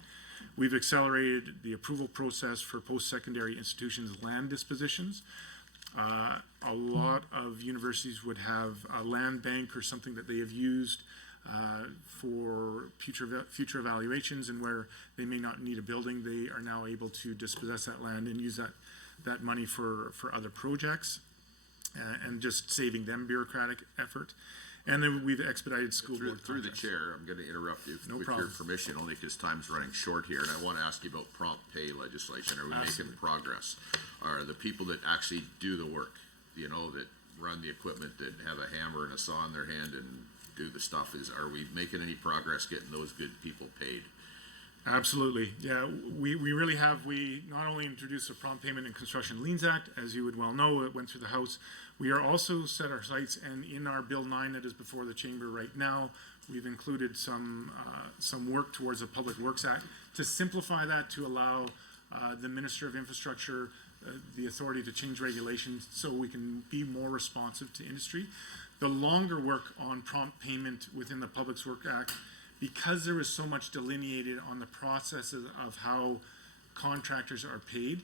We've accelerated the approval process for post-secondary institutions' land dispositions. A lot of universities would have a land bank or something that they have used for future evaluations, and where they may not need a building, they are now able to dispossess that land and use that money for other projects, and just saving them bureaucratic effort. And then we've expedited school board Through the contracts. chair, I'm going to interrupt you No with problem. your permission, only because time's running short here, and I want to ask you about prompt pay legislation. Are we Absolutely. making progress? Are the people that actually do the work, that run the equipment, that have a hammer and a saw in their hand and do the stuff, are we making any progress getting those good people paid? Absolutely. Yeah, we really have, we not only introduced the Prompt Payment and Construction Liens Act, as you would well know, it went through the House. We are also set our sights, and in our Bill 9 that is before the Chamber right now, we've included some work towards the Public Works Act to simplify that, to allow the Minister of Infrastructure the authority to change regulations so we can be more responsive to industry. The longer work on prompt payment within the Public Works Act, because there is so much delineated on the processes of how contractors are paid,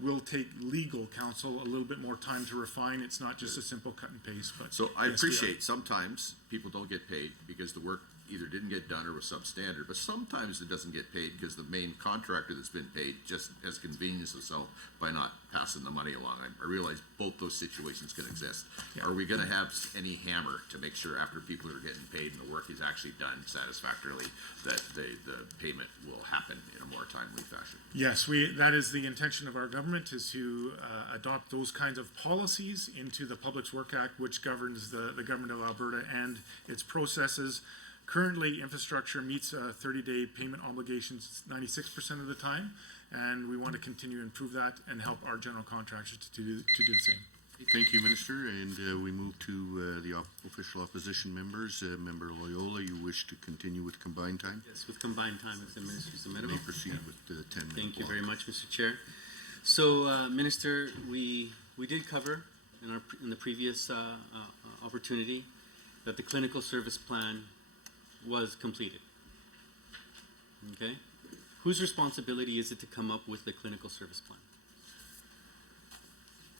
will take legal counsel a little bit more time to refine. It's not just a simple cut and paste, but. So I yes, we are. appreciate sometimes people don't get paid because the work either didn't get done or was substandard, but sometimes it doesn't get paid because the main contractor that's been paid just has convenienced himself by not passing the money along. I realize both those situations can exist. Yeah. Are we gonna have any hammer to make sure after people are getting paid and the work is actually done satisfactorily, that the payment will happen in a more timely fashion? Yes, that is the intention of our government, is to adopt those kinds of policies into the Public Works Act, which governs the government of Alberta and its processes. Currently, infrastructure meets 30-day payment obligations 96% of the time, and we want to continue to improve that and help our general contractors to do the same. Thank you, Minister, and we move to the official opposition members. Member Loyola, you wish to continue with combined time? Yes, with combined time, if the minister is amenable. May proceed with the 10-minute Thank you block. very much, Mr. Chair. So, Minister, we did cover in the previous opportunity that the clinical service plan was completed. Okay? Whose responsibility is it to come up with the clinical service plan?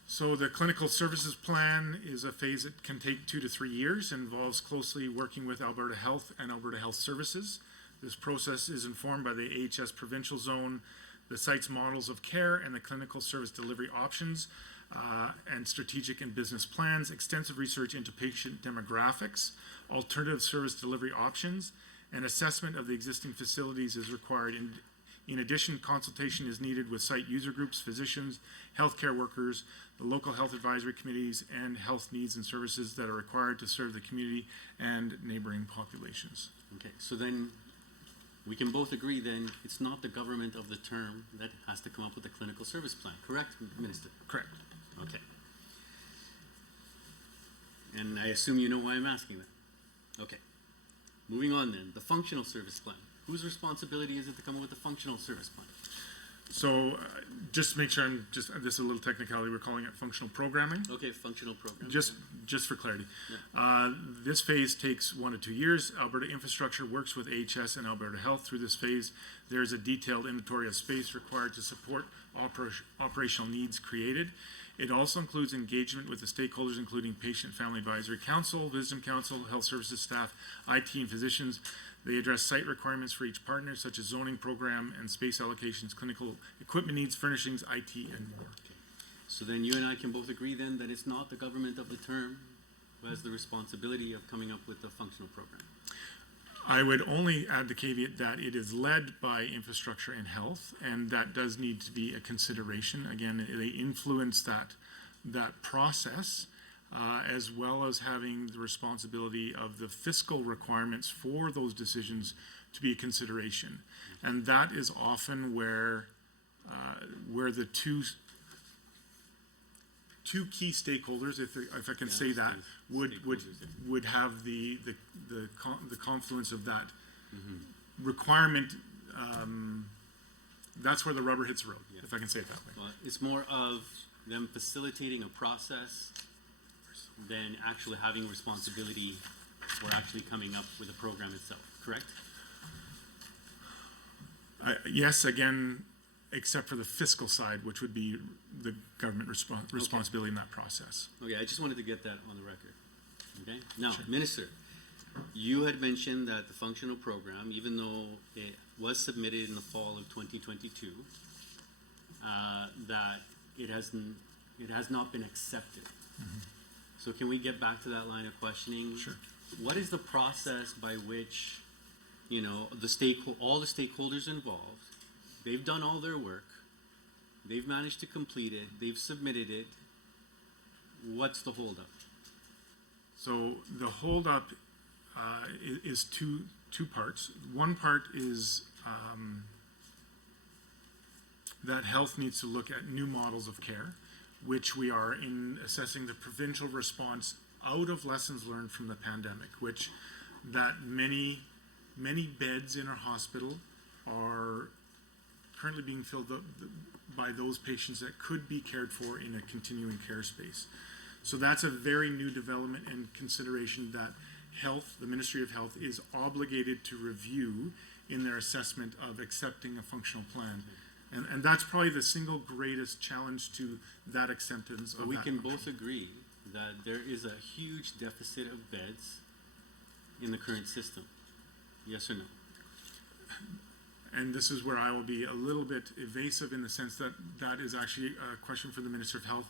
So the clinical services plan is a phase that can take 2 to 3 years, involves closely working with Alberta Health and Alberta Health Services. This process is informed by the AHS provincial zone, the site's models of care, and the clinical service delivery options, and strategic and business plans, extensive research into patient demographics, alternative service delivery options, and assessment of the existing facilities is required. In addition, consultation is needed with site user groups, physicians, healthcare workers, the local health advisory committees, and health needs and services that are required to serve the community and neighboring populations. Okay, so then we can both agree then it's not the government of the term that has to come up with the clinical service plan, correct, Minister? Correct. Okay. And I assume you know why I'm asking that. Okay. Moving on then, the functional service plan. Whose responsibility is it to come up with the functional service plan? So just to make sure this is a little technicality, we're calling it functional programming. Okay, functional program. Just for clarity. This phase takes 1 to 2 years. Alberta Infrastructure works with AHS and Alberta Health through this phase. There's a detailed inventory of space required to support operational needs created. It also includes engagement with the stakeholders, including Patient Family Advisory Council, Wisdom Council, Health Services staff, IT, and physicians. They address site requirements for each partner, such as zoning program and space allocations, clinical equipment needs, furnishings, IT, and more. Okay. So then you and I can both agree then that it's not the government of the term who has the responsibility of coming up with the functional program. I would only add the caveat that it is led by infrastructure and health, and that does need to be a consideration. Again, they influence that process, as well as having the responsibility of the fiscal requirements for those decisions to be a consideration. And that is often where the two key stakeholders, if I can say that, would have the confluence of that requirement. That's where the rubber hits the road, if I can say it that way. Well, it's more of them facilitating a process than actually having responsibility for actually coming up with the program itself, correct? Yes, again, except for the fiscal side, which would be the government responsibility in that process. Okay, I just wanted to get that on the record. Okay, now, Minister, you had mentioned that the functional program, even though it was submitted in the fall of 2022, that it has not been accepted. So can we get back to that line of questioning? Sure. What is the process by which, you know, all the stakeholders involved, they've done all their work, they've managed to complete it, they've submitted it. What's the holdup? So the holdup is two parts. One part is that health needs to look at new models of care, which we are in assessing the provincial response out of lessons learned from the pandemic, which that many beds in our hospital are currently being filled up by those patients that could be cared for in a continuing care space. So that's a very new development and consideration that health, the Ministry of Health, is obligated to review in their assessment of accepting a functional plan. And that's probably the single greatest challenge to that acceptance of We that can function. both agree that there is a huge deficit of beds in the current system. Yes or no? And this is where I will be a little bit evasive in the sense that that is actually a question for the Minister of Health.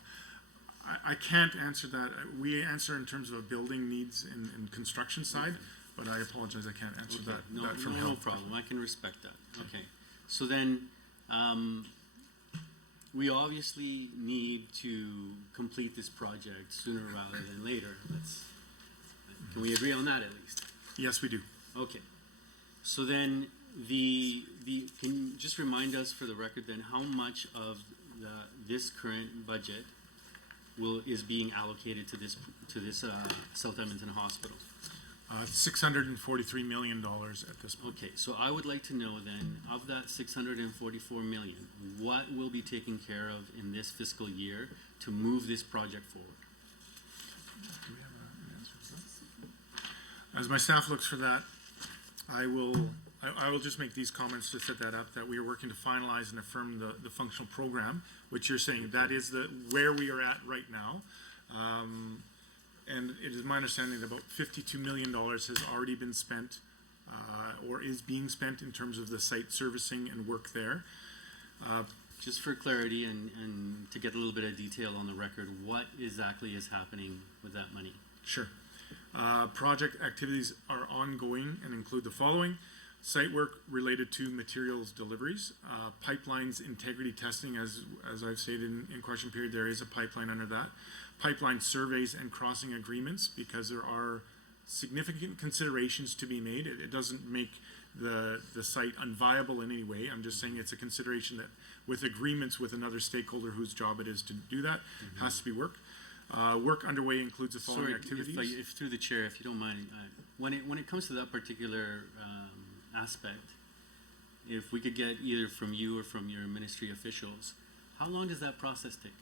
I can't answer that. We answer in terms of a building needs and construction side, but I apologize, I can't answer Okay, that, that from no health. problem. I can respect that. Okay. So then, we obviously need to complete this project sooner rather than later. Can we agree on that at least? Yes, we do. Okay. So then can you just remind us for the record then how much of this current budget is being allocated to this South Edmonton Hospital? $643 million at this point. Okay, so I would like to know then, of that 644 million, what will be taken care of in this fiscal year to move this project forward? Do we have an answer to that? As my staff looks for that, I will just make these comments to set that up, that we are working to finalize and affirm the functional program, which you're saying that is where we are at right now. And it is my understanding that about $52 million has already been spent or is being spent in terms of the site servicing and work there. Just for clarity and to get a little bit of detail on the record, what exactly is happening with that money? Sure. Project activities are ongoing and include the following: site work related to materials deliveries, pipelines integrity testing, as I've stated in question period, there is a pipeline under that, pipeline surveys and crossing agreements, because there are significant considerations to be made. It doesn't make the site unviable in any way. I'm just saying it's a consideration that with agreements with another stakeholder whose job it is to do that, has to be worked. Work underway includes the following activities. If through the chair, if you don't mind, when it comes to that particular aspect, if we could get either from you or from your ministry officials, how long does that process take?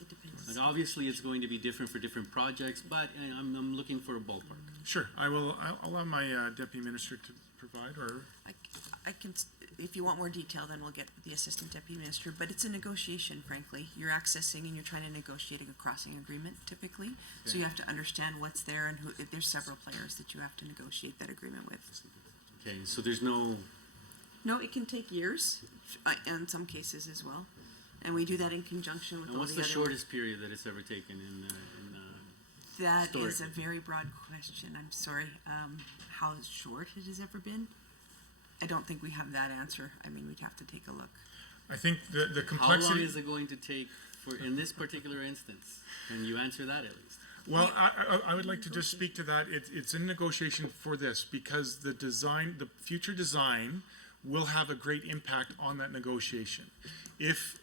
It depends. Like obviously, it's going to be different for different projects, but I'm looking for a ballpark. Sure, I'll allow my deputy minister to provide, or I can, if you want more detail, then we'll get the assistant deputy minister, but it's a negotiation, frankly. You're accessing and you're trying to negotiate a crossing agreement typically. So you have to understand what's there and there's several players that you have to negotiate that agreement with. Okay, so there's no. No, it can take years, in some cases as well. And we do that in conjunction with And all what's the the other. shortest period that it's ever taken in That is a historically? very broad question. I'm sorry. How short it has ever been? I don't think we have that answer. I mean, we'd have to take a look. I think the How complexity. long is it going to take in this particular instance? Can you answer that at least? Well, I would like to just speak to that. It's in negotiation for this because the future design will have a great impact on that negotiation. If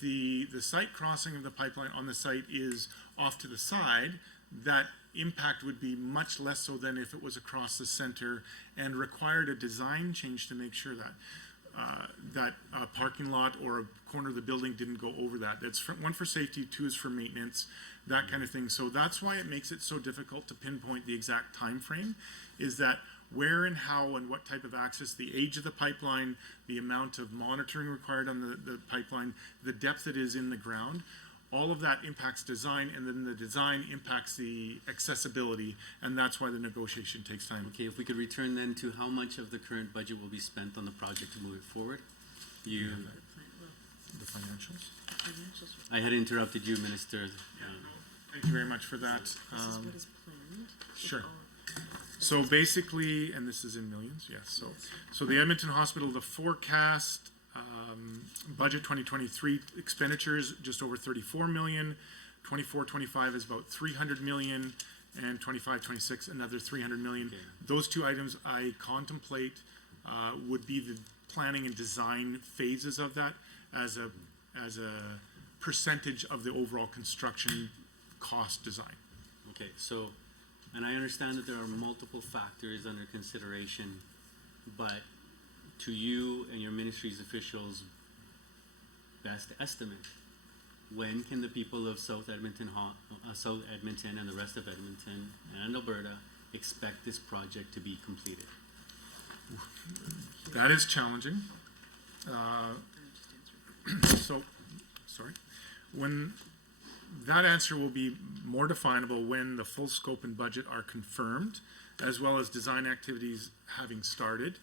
the site crossing of the pipeline on the site is off to the side, that impact would be much less so than if it was across the center and required a design change to make sure that a parking lot or a corner of the building didn't go over that. That's one for safety, two is for maintenance, that kind of thing. So that's why it makes it so difficult to pinpoint the exact time frame, is that where and how and what type of access, the age of the pipeline, the amount of monitoring required on the pipeline, the depth it is in the ground, all of that impacts design, and then the design impacts the accessibility, and that's why the negotiation takes time. Okay, if we could return then to how much of the current budget will be spent on the project to move it forward? The financials. I had interrupted you, Minister. Thank you very much for that. This is what is planned. Sure. So basically, and this is in millions, yes. So the Edmonton Hospital, the forecast budget 2023 expenditures just over 34 million. 24-25 is about 300 million, and 25-26 another 300 million. Okay. Those two items I contemplate would be planning and design phases of that as a percentage of the overall construction cost design. Okay, so, and I understand that there are multiple factors under consideration, but to you and your ministry's officials' best estimate, when can the people of South Edmonton and the rest of Edmonton and Alberta expect this project to be completed? That is challenging. When that answer will be more definable when the full scope and budget are confirmed, as well as design activities having started,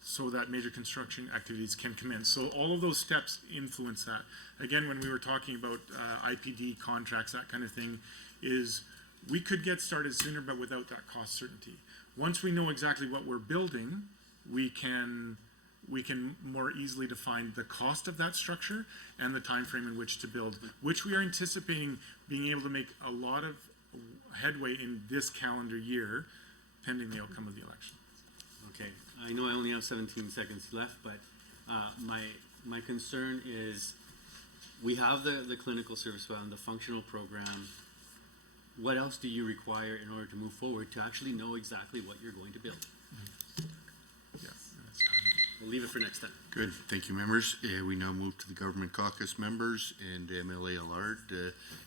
so that major construction activities can commence. So all of those steps influence that. Again, when we were talking about IPD contracts, that kind of thing, is we could get started sooner, but without that cost certainty. Once we know exactly what we're building, we can more easily define the cost of that structure and the time frame in which to build, which we are anticipating being able to make a lot of headway in this calendar year, pending the outcome of the election. Okay, I know I only have 17 seconds left, but my concern is we have the clinical service plan, the functional program. What else do you require in order to move forward to actually know exactly what you're going to build? Yeah, We'll leave it for next time. Good, thank you, members. We now move to the government caucus members and MLA Allard.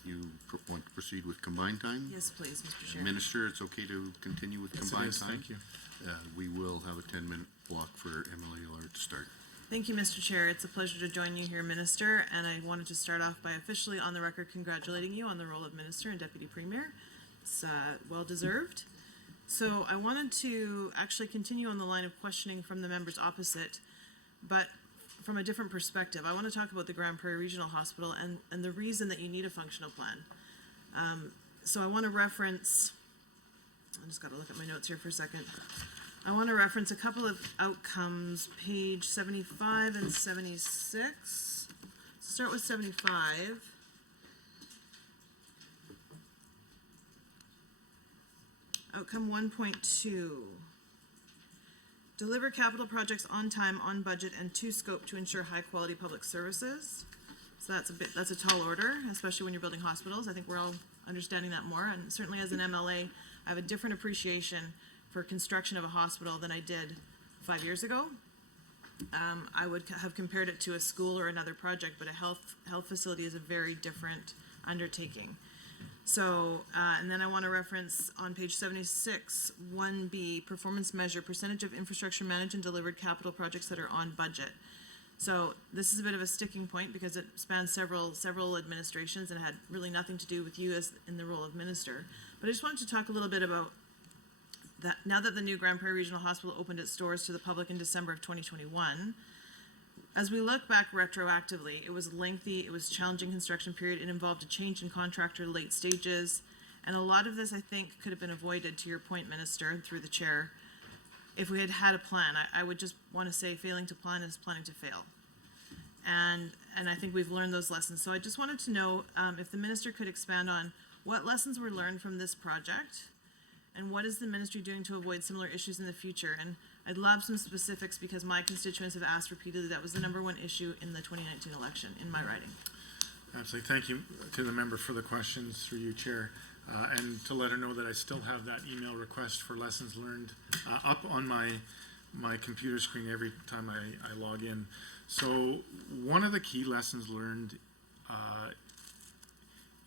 You want to proceed with combined time? Yes, please, Mr. Chair. Minister, it's okay to continue with Yes, it combined is. time? Thank you. We will have a 10-minute block for MLA Allard to start. Thank you, Mr. Chair. It's a pleasure to join you here, Minister, and I wanted to start off by officially on the record congratulating you on the role of Minister and Deputy Premier. It's well deserved. So I wanted to actually continue on the line of questioning from the members opposite, but from a different perspective. I want to talk about the Grand Prairie Regional Hospital and the reason that you need a functional plan. So I want to reference, I just got to look at my notes here for a second. I want to reference a couple of outcomes, page 75 and 76. Start with 75. Outcome 1.2. Deliver capital projects on time, on budget, and to scope to ensure high-quality public services. So that's a tall order, especially when you're building hospitals. I think we're all understanding that more, and certainly as an MLA, I have a different appreciation for construction of a hospital than I did 5 years ago. I would have compared it to a school or another project, but a health facility is a very different undertaking. So, and then I want to reference on page 76, 1B, performance measure, percentage of infrastructure managed and delivered capital projects that are on budget. So this is a bit of a sticking point because it spans several administrations and had really nothing to do with you as in the role of minister. But I just wanted to talk a little bit about that. Now that the new Grand Prairie Regional Hospital opened its doors to the public in December of 2021, as we look back retroactively, it was lengthy, it was a challenging construction period, it involved a change in contractor late stages, and a lot of this I think could have been avoided, to your point, Minister, and through the chair, if we had had a plan. I would just want to say failing to plan is planning to fail. And I think we've learned those lessons. So I just wanted to know if the minister could expand on what lessons were learned from this project, and what is the ministry doing to avoid similar issues in the future? And I'd love some specifics because my constituents have asked repeatedly. That was the #1 issue in the 2019 election in my riding. Absolutely. Thank you to the member for the questions through you, Chair. And to let her know that I still have that email request for lessons learned up on my computer screen every time I log in. So one of the key lessons learned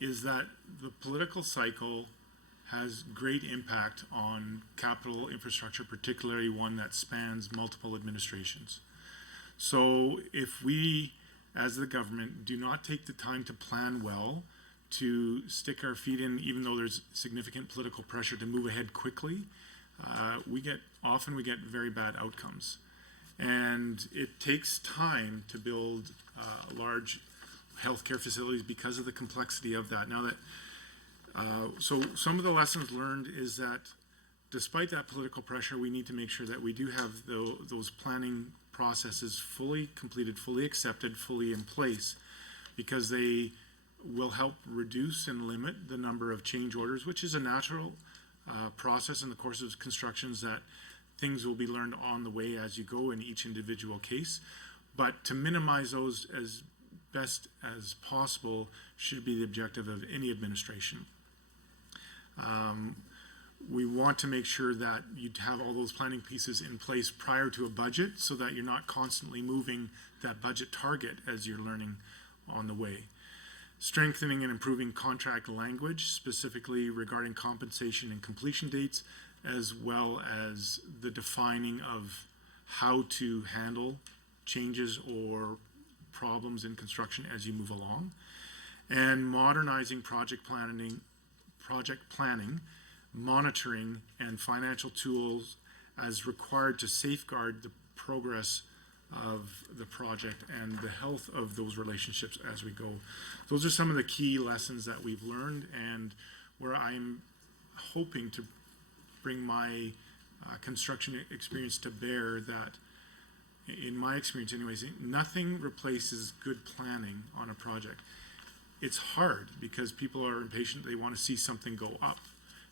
is that the political cycle has great impact on capital infrastructure, particularly one that spans multiple administrations. So if we, as the government, do not take the time to plan well, to stick our feet in, even though there's significant political pressure to move ahead quickly, we get very bad outcomes. And it takes time to build large healthcare facilities because of the complexity of that. Now that so some of the lessons learned is that despite that political pressure, we need to make sure that we do have those planning processes fully completed, fully accepted, fully in place, because they will help reduce and limit the number of change orders, which is a natural process in the course of constructions, that things will be learned on the way as you go in each individual case. But to minimize those as best as possible should be the objective of any administration. We want to make sure that you have all those planning pieces in place prior to a budget so that you're not constantly moving that budget target as you're learning on the way. Strengthening and improving contract language, specifically regarding compensation and completion dates, as well as the defining of how to handle changes or problems in construction as you move along, and modernizing project planning, monitoring, and financial tools as required to safeguard the progress of the project and the health of those relationships as we go. Those are some of the key lessons that we've learned, and where I'm hoping to bring my construction experience to bear, that in my experience anyways, nothing replaces good planning on a project. It's hard because people are impatient. They want to see something go up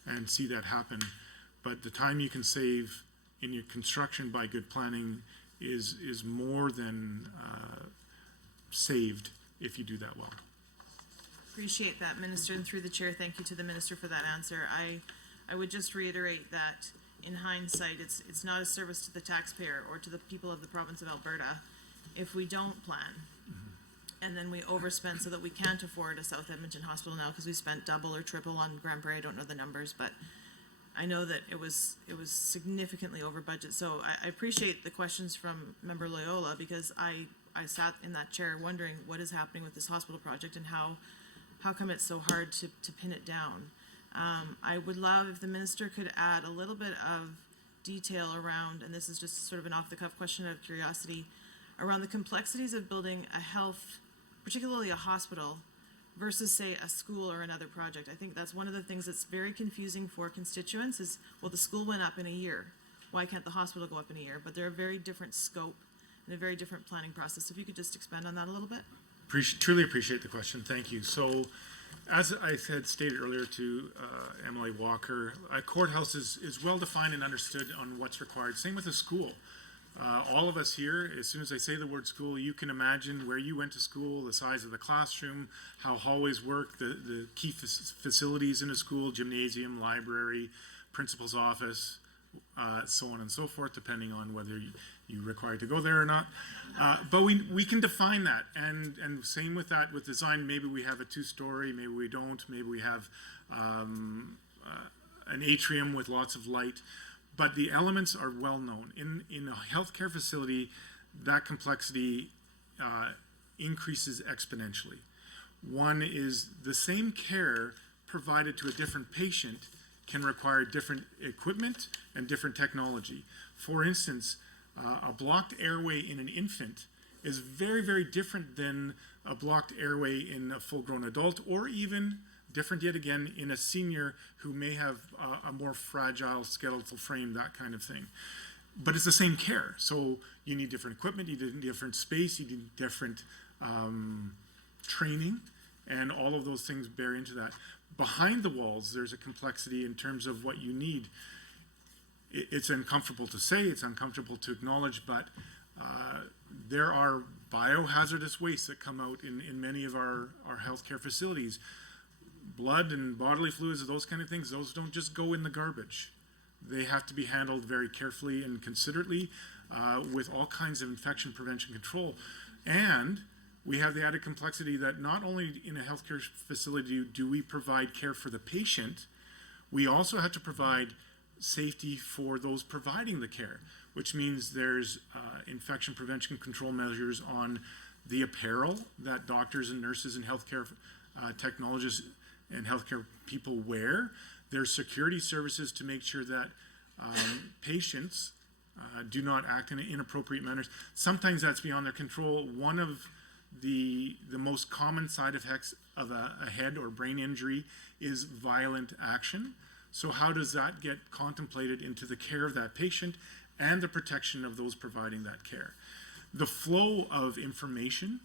and see that happen. But the time you can save in your construction by good planning is more than saved if you do that well. Appreciate that, Minister, and through the chair, thank you to the Minister for that answer. I would just reiterate that in hindsight, it's not a service to the taxpayer or to the people of the province of Alberta if we don't plan. And then we overspend so that we can't afford a South Edmonton hospital now because we spent double or triple on Grand Prairie. I don't know the numbers, but I know that it was significantly over budget. So I appreciate the questions from Member Loyola, because I sat in that chair wondering what is happening with this hospital project and how come it's so hard to pin it down. I would love if the Minister could add a little bit of detail around, and this is just sort of an off-the-cuff question out of curiosity, around the complexities of building a health, particularly a hospital, versus, say, a school or another project. I think that's one of the things that's very confusing for constituents is, well, the school went up in a year. Why can't the hospital go up in a year? But they're a very different scope and a very different planning process. If you could just expand on that a little bit. Truly appreciate the question. Thank you. So, as I had stated earlier to Emily Walker, a courthouse is well defined and understood on what's required. Same with a school. All of us here, as soon as I say the word school, you can imagine where you went to school, the size of the classroom, how hallways work, the key facilities in a school, gymnasium, library, principal's office, so on and so forth, depending on whether you're required to go there or not. But we can define that, and same with that with design. Maybe we have a two-story, maybe we don't, maybe we have an atrium with lots of light. But the elements are well known. In a healthcare facility, that complexity increases exponentially. One is the same care provided to a different patient can require different equipment and different technology. For instance, a blocked airway in an infant is very, very different than a blocked airway in a full-grown adult, or even different yet again in a senior who may have a more fragile skeletal frame, that kind of thing. But it's the same care. So you need different equipment, you need different space, you need different training, and all of those things bear into that. Behind the walls, there's a complexity in terms of what you need. It's uncomfortable to say, it's uncomfortable to acknowledge, but there are biohazardous wastes that come out in many of our healthcare facilities. Blood and bodily fluids, those kind of things, those don't just go in the garbage. They have to be handled very carefully and considerately with all kinds of infection prevention control. And we have the added complexity that not only in a healthcare facility do we provide care for the patient, we also have to provide safety for those providing the care, which means there's infection prevention control measures on the apparel that doctors and nurses and healthcare technologists and healthcare people wear. There's security services to make sure that patients do not act in inappropriate manners. Sometimes that's beyond their control. One of the most common side effects of a head or brain injury is violent action. So how does that get contemplated into the care of that patient and the protection of those providing that care? The flow of information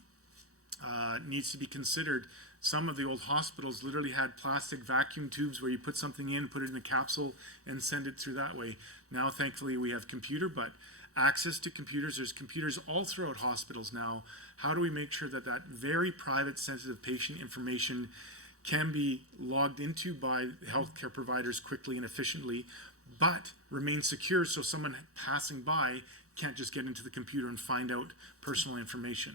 needs to be considered. Some of the old hospitals literally had plastic vacuum tubes where you put something in, put it in a capsule, and send it through that way. Now, thankfully, we have computer, but access to computers, there's computers all throughout hospitals now. How do we make sure that that very private, sensitive patient information can be logged into by healthcare providers quickly and efficiently, but remain secure so someone passing by can't just get into the computer and find out personal information?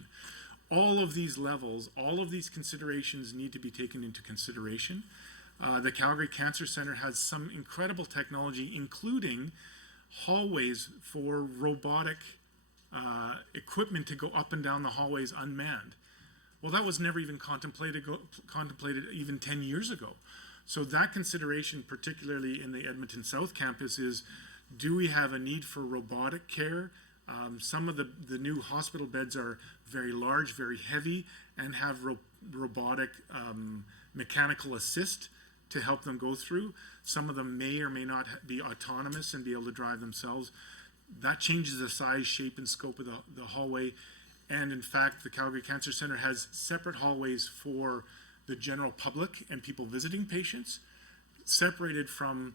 All of these levels, all of these considerations need to be taken into consideration. The Calgary Cancer Center has some incredible technology, including hallways for robotic equipment to go up and down the hallways unmanned. Well, that was never even contemplated even 10 years ago. So that consideration, particularly in the Edmonton South campus, is do we have a need for robotic care? Some of the new hospital beds are very large, very heavy, and have robotic mechanical assist to help them go through. Some of them may or may not be autonomous and be able to drive themselves. That changes the size, shape, and scope of the hallway. And in fact, the Calgary Cancer Center has separate hallways for the general public and people visiting patients, separated from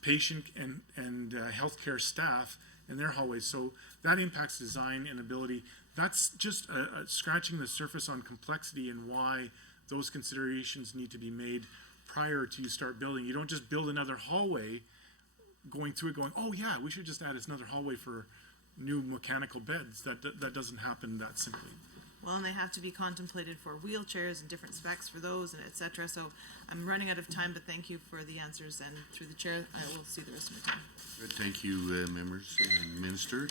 patient and healthcare staff in their hallways. So that impacts design and ability. That's just scratching the surface on complexity and why those considerations need to be made prior to you start building. You don't just build another hallway going through it going, oh yeah, we should just add another hallway for new mechanical beds. That doesn't happen that simply. Well, and they have to be contemplated for wheelchairs and different specs for those and et cetera. So I'm running out of time, but thank you for the answers, and through the chair, I will see the rest of my time. Good, thank you, members and Minister.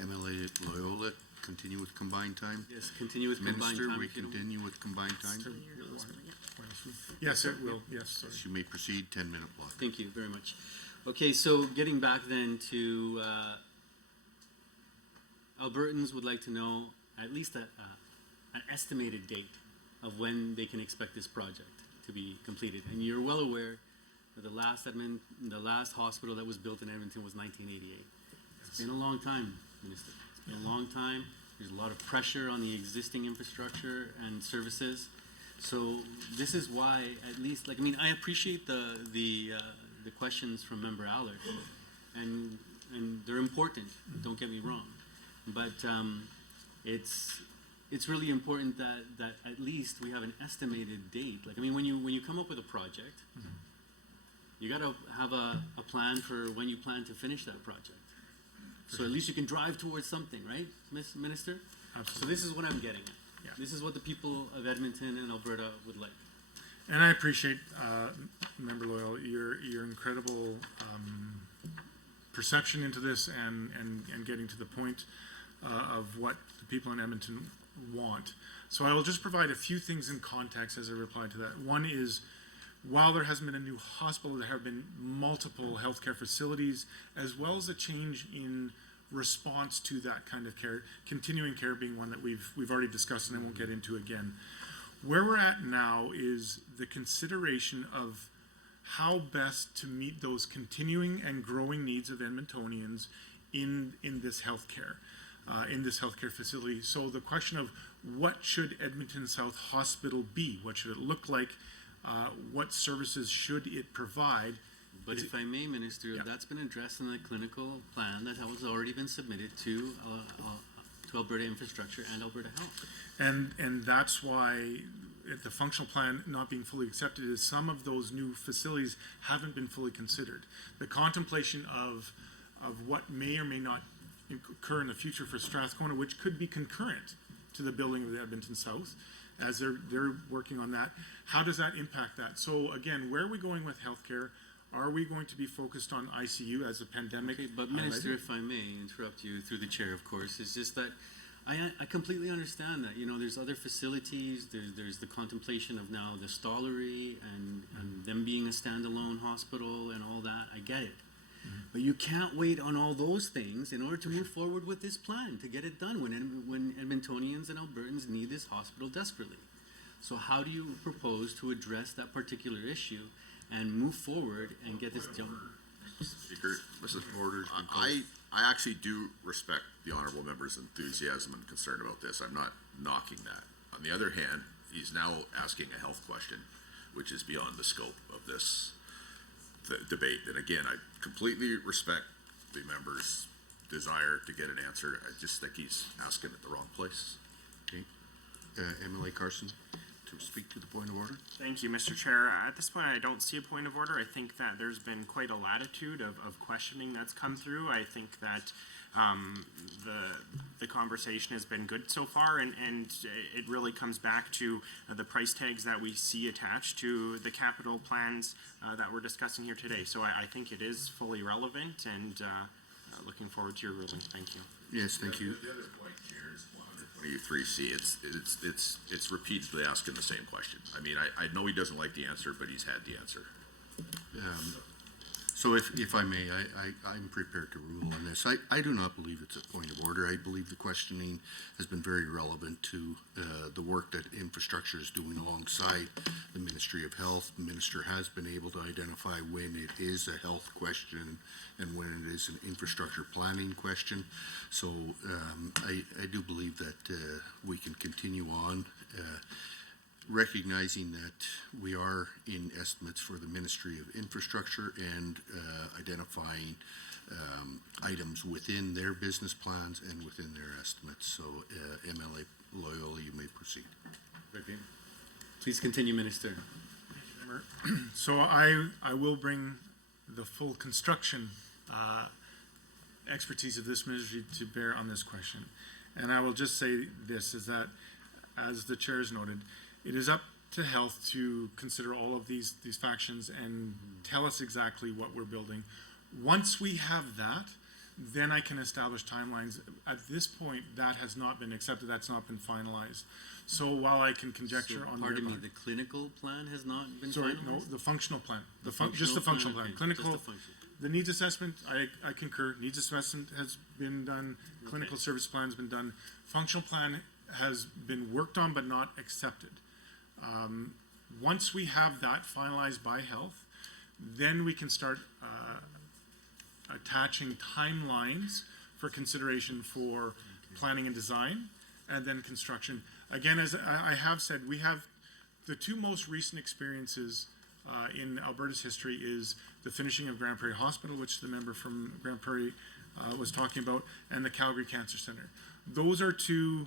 MLA Loyola, continue with combined time. Yes, continue with combined Minister, time. we if you don't- continue with combined time. Yes, it will. Yes, sorry. You may proceed, 10-minute block. Thank you very much. Okay, so getting back then to Albertans would like to know at least an estimated date of when they can expect this project to be completed. And you're well aware that the last hospital that was built in Edmonton was 1988. It's been a long time, Minister. It's been a long time. There's a lot of pressure on the existing infrastructure and services. So this is why, at least, I appreciate the questions from Member Allard, and they're important. Don't get me wrong, but it's really important that at least we have an estimated date. When you come up with a project, you got to have a plan for when you plan to finish that project. So at least you can drive towards something, right, Minister? Absolutely. So this is what I'm getting at. Yeah. This is what the people of Edmonton and Alberta would like. And I appreciate, Member Loyal, your incredible perception into this and getting to the point of what the people in Edmonton want. So I will just provide a few things in context as a reply to that. One is, while there hasn't been a new hospital, there have been multiple healthcare facilities, as well as a change in response to that kind of care, continuing care being one that we've already discussed and I won't get into again. Where we're at now is the consideration of how best to meet those continuing and growing needs of Edmontonians in this healthcare, in this healthcare facility. So the question of what should Edmonton South Hospital be? What should it look like? What services should it provide? But if I may, Minister, Yeah. that's been addressed in the clinical plan that has already been submitted to Alberta Infrastructure and Alberta Health. And that's why the functional plan not being fully accepted is some of those new facilities haven't been fully considered. The contemplation of what may or may not occur in the future for Strathcona, which could be concurrent to the building of the Edmonton South, as they're working on that. How does that impact that? So again, where are we going with healthcare? Are we going to be focused on ICU as a pandemic? Okay, but Minister, if I may interrupt you through the chair, of course, it's just that I completely understand that, there's other facilities, there's the contemplation of now the Stollery and them being a standalone hospital and all that, I get it. But you can't wait on all those things in order to move forward with this plan, to get it done when Edmontonians and Albertans need this hospital desperately. So how do you propose to address that particular issue and move forward and get this done? Speaker, Mrs. Porter. I actually do respect the honourable member's enthusiasm and concern about this. I'm not knocking that. On the other hand, he's now asking a health question, which is beyond the scope of this debate. And again, I completely respect the member's desire to get an answer. I just think he's asking at the wrong place. Okay. MLA Carson, to speak to the point of order. Thank you, Mr. Chair. At this point, I don't see a point of order. I think that there's been quite a latitude of questioning that's come through. I think that the conversation has been good so far, and it really comes back to the price tags that we see attached to the capital plans that we're discussing here today. So I think it is fully relevant, and looking forward to your ruling. Thank you. Yes, thank you. The other point here is 123C. It's repeatedly asking the same question. I mean, I know he doesn't like the answer, but he's had the answer. So if I may, I'm prepared to rule on this. I do not believe it's a point of order. I believe the questioning has been very relevant to the work that infrastructure is doing alongside the Ministry of Health. The minister has been able to identify when it is a health question and when it is an infrastructure planning question. So I do believe that we can continue on. Recognizing that we are in estimates for the Ministry of Infrastructure and identifying items within their business plans and within their estimates. So MLA Loyola, you may proceed. Please continue, Minister. So I will bring the full construction expertise of this ministry to bear on this question. And I will just say this, is that, as the chair has noted, it is up to health to consider all of these factions and tell us exactly what we're building. Once we have that, then I can establish timelines. At this point, that has not been accepted, that's not been finalized. So while I can conjecture on Pardon me, the clinical plan has not been sorry, finalized? no, the functional plan. Just the functional plan. Okay, Clinical, just the function. the needs assessment, I concur. Needs assessment has been done. Clinical service plan has been done. Functional plan has been worked on but not accepted. Once we have that finalized by health, then we can start attaching timelines for consideration for planning and design, and then construction. Again, as I have said, we have the two most recent experiences in Alberta's history is the finishing of Grand Prairie Hospital, which the member from Grand Prairie was talking about, and the Calgary Cancer Center. Those are two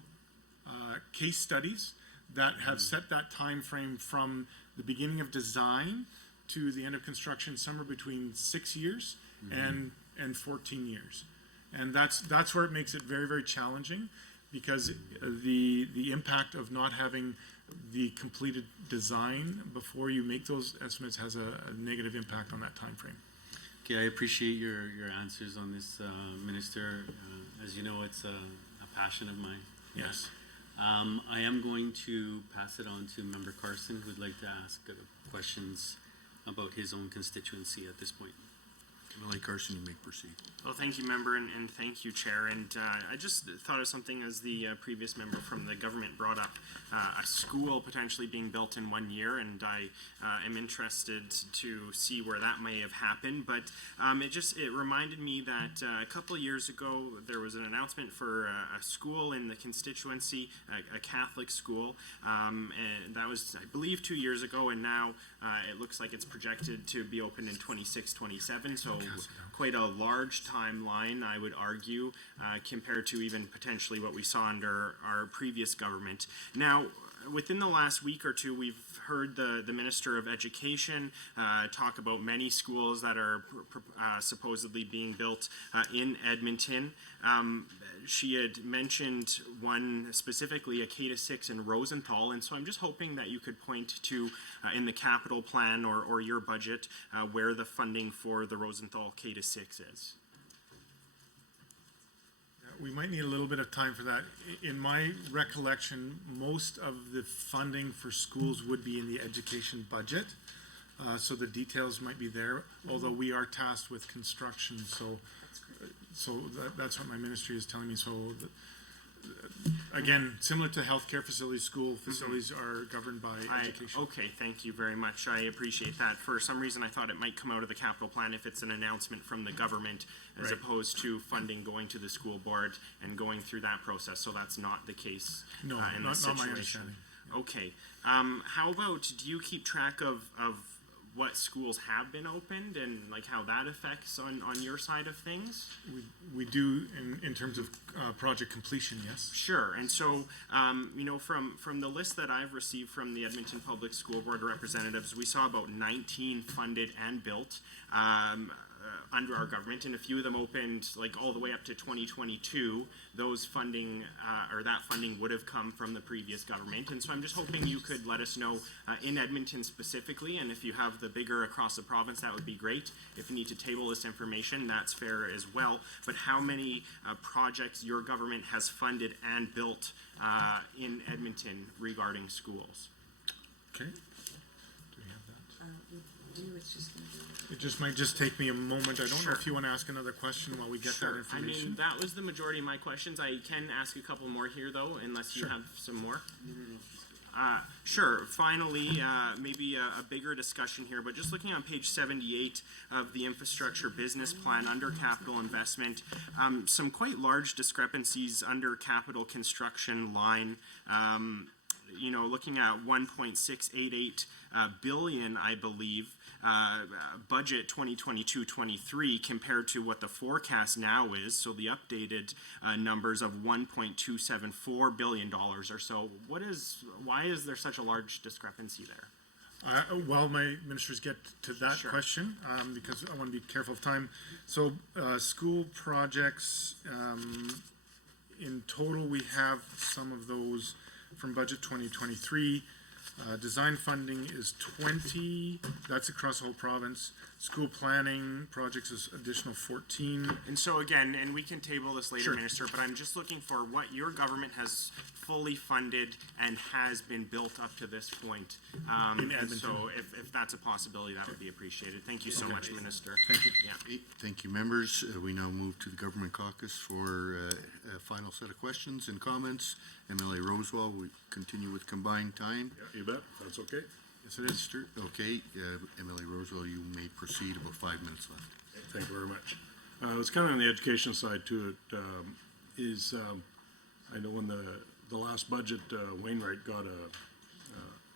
case studies that have set that time frame from the beginning of design to the end of construction, somewhere between 6 years and 14 years. And that's where it makes it very, very challenging, because the impact of not having the completed design before you make those estimates has a negative impact on that time frame. Okay, I appreciate your answers on this, Minister. As you know, it's a passion of mine. Yes. I am going to pass it on to Member Carson, who would like to ask questions about his own constituency at this point. MLA Carson, you may proceed. Well, thank you, member, and thank you, chair. And I just thought of something as the previous member from the government brought up a school potentially being built in 1 year, and I am interested to see where that may have happened. But it reminded me that a couple of years ago there was an announcement for a school in the constituency, a Catholic school, and that was, I believe, 2 years ago, and now it looks like it's projected to be open in 26-27. So quite a large timeline, I would argue, compared to even potentially what we saw under our previous government. Now, within the last week or two, we've heard the Minister of Education talk about many schools that are supposedly being built in Edmonton. She had mentioned one specifically, a K-6 in Rosenthal, and so I'm just hoping that you could point to in the capital plan or your budget where the funding for the Rosenthal K-6 is. We might need a little bit of time for that. In my recollection, most of the funding for schools would be in the education budget, so the details might be there, although we are tasked with construction, so that's what my ministry is telling me. So again, similar to healthcare facilities, school facilities are governed by education. Okay, thank you very much. I appreciate that. For some reason, I thought it might come out of the capital plan if it's an announcement from the government, as opposed to funding going to the school board and going through that process. So that's not the case No, in not this my situation. understanding. Okay. How about, do you keep track of what schools have been opened and like how that affects on your side of things? We do in terms of project completion, yes. Sure. And so, you know, from the list that I've received from the Edmonton Public School Board representatives, we saw about 19 funded and built under our government, and a few of them opened like all the way up to 2022. Those funding or that funding would have come from the previous government, and so I'm just hoping you could let us know in Edmonton specifically, and if you have the bigger across the province, that would be great. If you need to table this information, that's fair as well. But how many projects your government has funded and built in Edmonton regarding schools? Okay. It just might just take me a moment. I don't know if you want to ask another question while we get that I information. mean, that was the majority of my questions. I can ask a couple more here, though, unless you have some more. Sure. Finally, maybe a bigger discussion here, but just looking on page 78 of the infrastructure business plan under capital investment, some quite large discrepancies under capital construction line. You know, looking at 1.688 billion, I believe, budget 2022-23 compared to what the forecast now is. So the updated numbers of $1.274 billion or so. Why is there such a large discrepancy there? While my ministers get to that question, because I want to be careful of time. So school projects, in total, we have some of those from budget 2023. Design funding is 20, that's across the whole province. School planning projects is additional 14. And so again, and we can table this later, Minister, but I'm just looking for what your government has fully funded and has been built up to this point. In Edmonton. So if that's a possibility, that would be appreciated. Thank you so much, Minister. Thank you. Yeah. Thank you, members. We now move to the Government Caucus for a final set of questions and comments. MLA Rosewall, we continue with combined time. Yeah, you bet. That's okay. Yes, it is. Okay, MLA Rosewell, you may proceed. About 5 minutes left. Thank you very much. It's kind of on the education side too. I know when the last budget, Wainwright got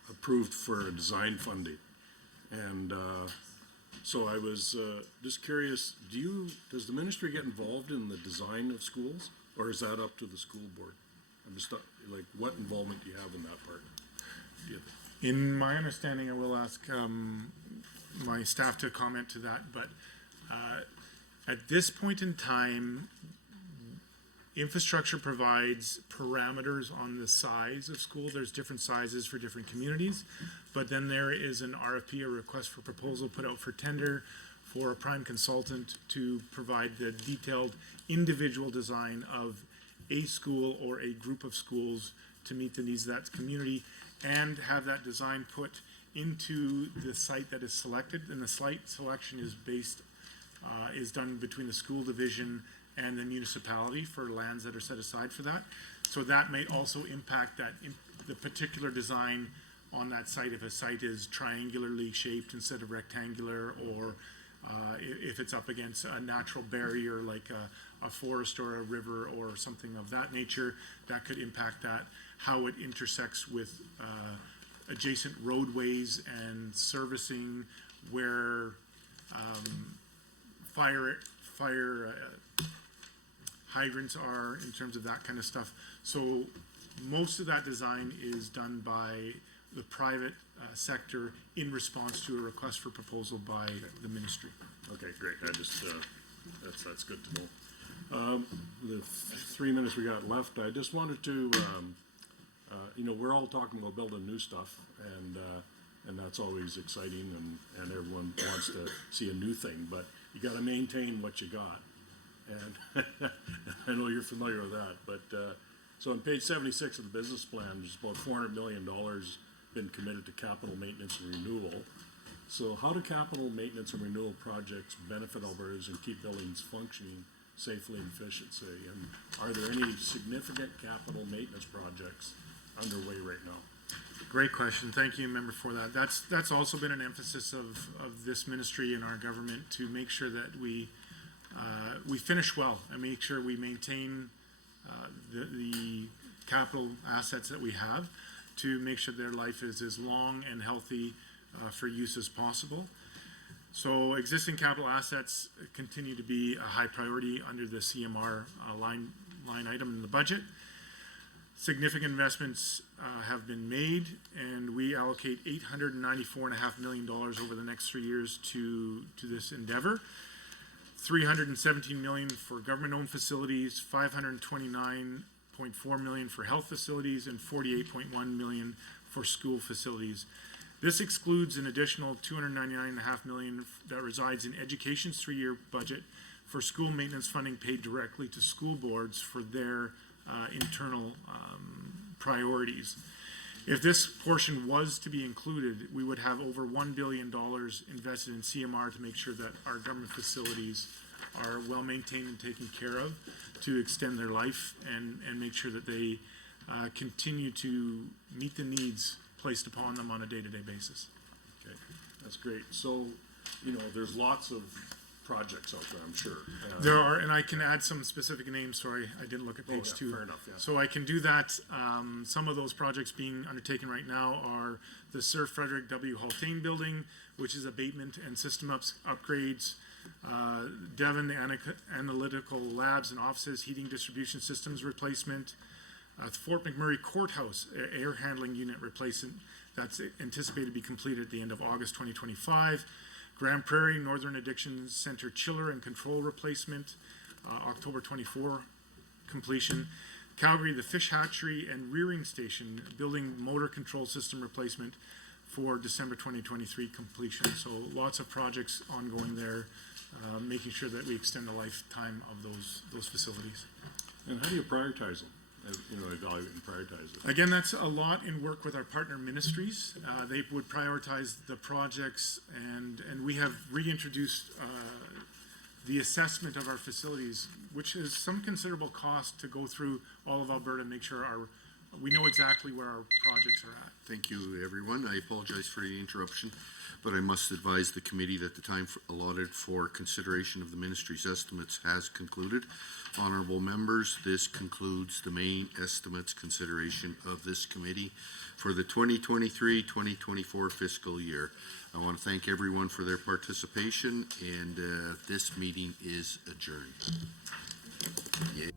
approved for design funding, and so I was just curious. Does the ministry get involved in the design of schools, or is that up to the school board? I'm just like, what involvement do you have in that part? In my understanding, I will ask my staff to comment to that, but at this point in time, infrastructure provides parameters on the size of school. There's different sizes for different communities, but then there is an RFP, a request for proposal, put out for tender for a prime consultant to provide the detailed individual design of a school or a group of schools to meet the needs of that community, and have that design put into the site that is selected. And the site selection is is done between the school division and the municipality for lands that are set aside for that. So that may also impact the particular design on that site. If a site is triangularly shaped instead of rectangular, or if it's up against a natural barrier like a forest or a river or something of that nature, that could impact that. How it intersects with adjacent roadways and servicing, where fire hydrants are, in terms of that kind of stuff. So most of that design is done by the private sector in response to a request for proposal by the ministry. Okay, great. I just that's good to know. The 3 minutes we got left, I just wanted to, you know, we're all talking about building new stuff, and that's always exciting, and everyone wants to see a new thing, but you got to maintain what you got. And I know you're familiar with that, but so on page 76 of the business plan, there's about $400 million been committed to capital maintenance and renewal. So how do capital maintenance and renewal projects benefit Albertans and keep buildings functioning safely and efficiently? And are there any significant capital maintenance projects underway right now? Great question. Thank you, member, for that. That's also been an emphasis of this ministry and our government, to make sure that we finish well and make sure we maintain the capital assets that we have. to make sure their life is as long and healthy for use as possible. So existing capital assets continue to be a high priority under the CMR line item in the budget. Significant investments have been made, and we allocate $894.5 million over the next 3 years to this endeavor. $317 million for government-owned facilities, $529.4 million for health facilities, and $48.1 million for school facilities. This excludes an additional $299.5 million that resides in education's 3-year budget for school maintenance funding paid directly to school boards for their internal priorities. If this portion was to be included, we would have over $1 billion invested in CMR to make sure that our government facilities are well maintained and taken care of, to extend their life and make sure that they continue to meet the needs placed upon them on a day-to-day basis. Okay, that's great. So, you know, there's lots of projects out there, I'm sure. There are, and I can add some specific names, sorry, I didn't look at page 2. Fair enough, yeah. So I can do that. Some of those projects being undertaken right now are the Sir Frederick W. Haltain Building, which is abatement and system upgrades, Devon Analytical Labs and Offices, heating distribution systems replacement, Fort McMurray Courthouse air handling unit replacement that's anticipated to be completed at the end of August 2025. Grand Prairie Northern Addiction Center chiller and control replacement, October 24 completion. Calgary, the fish hatchery and rearing station building motor control system replacement for December 2023 completion. So lots of projects ongoing there, making sure that we extend the lifetime of those facilities. And how do you prioritize them? You know, evaluate and prioritize it. Again, that's a lot in work with our partner ministries. They would prioritize the projects, and we have reintroduced the assessment of our facilities, which is some considerable cost to go through all of Alberta and make sure we know exactly where our projects are at. Thank you, everyone. I apologize for the interruption, but I must advise the committee that the time allotted for consideration of the ministry's estimates has concluded. Honorable members, this concludes the main estimates consideration of this committee for the 2023-2024 fiscal year. I want to thank everyone for their participation, and this meeting is adjourned. Yeah.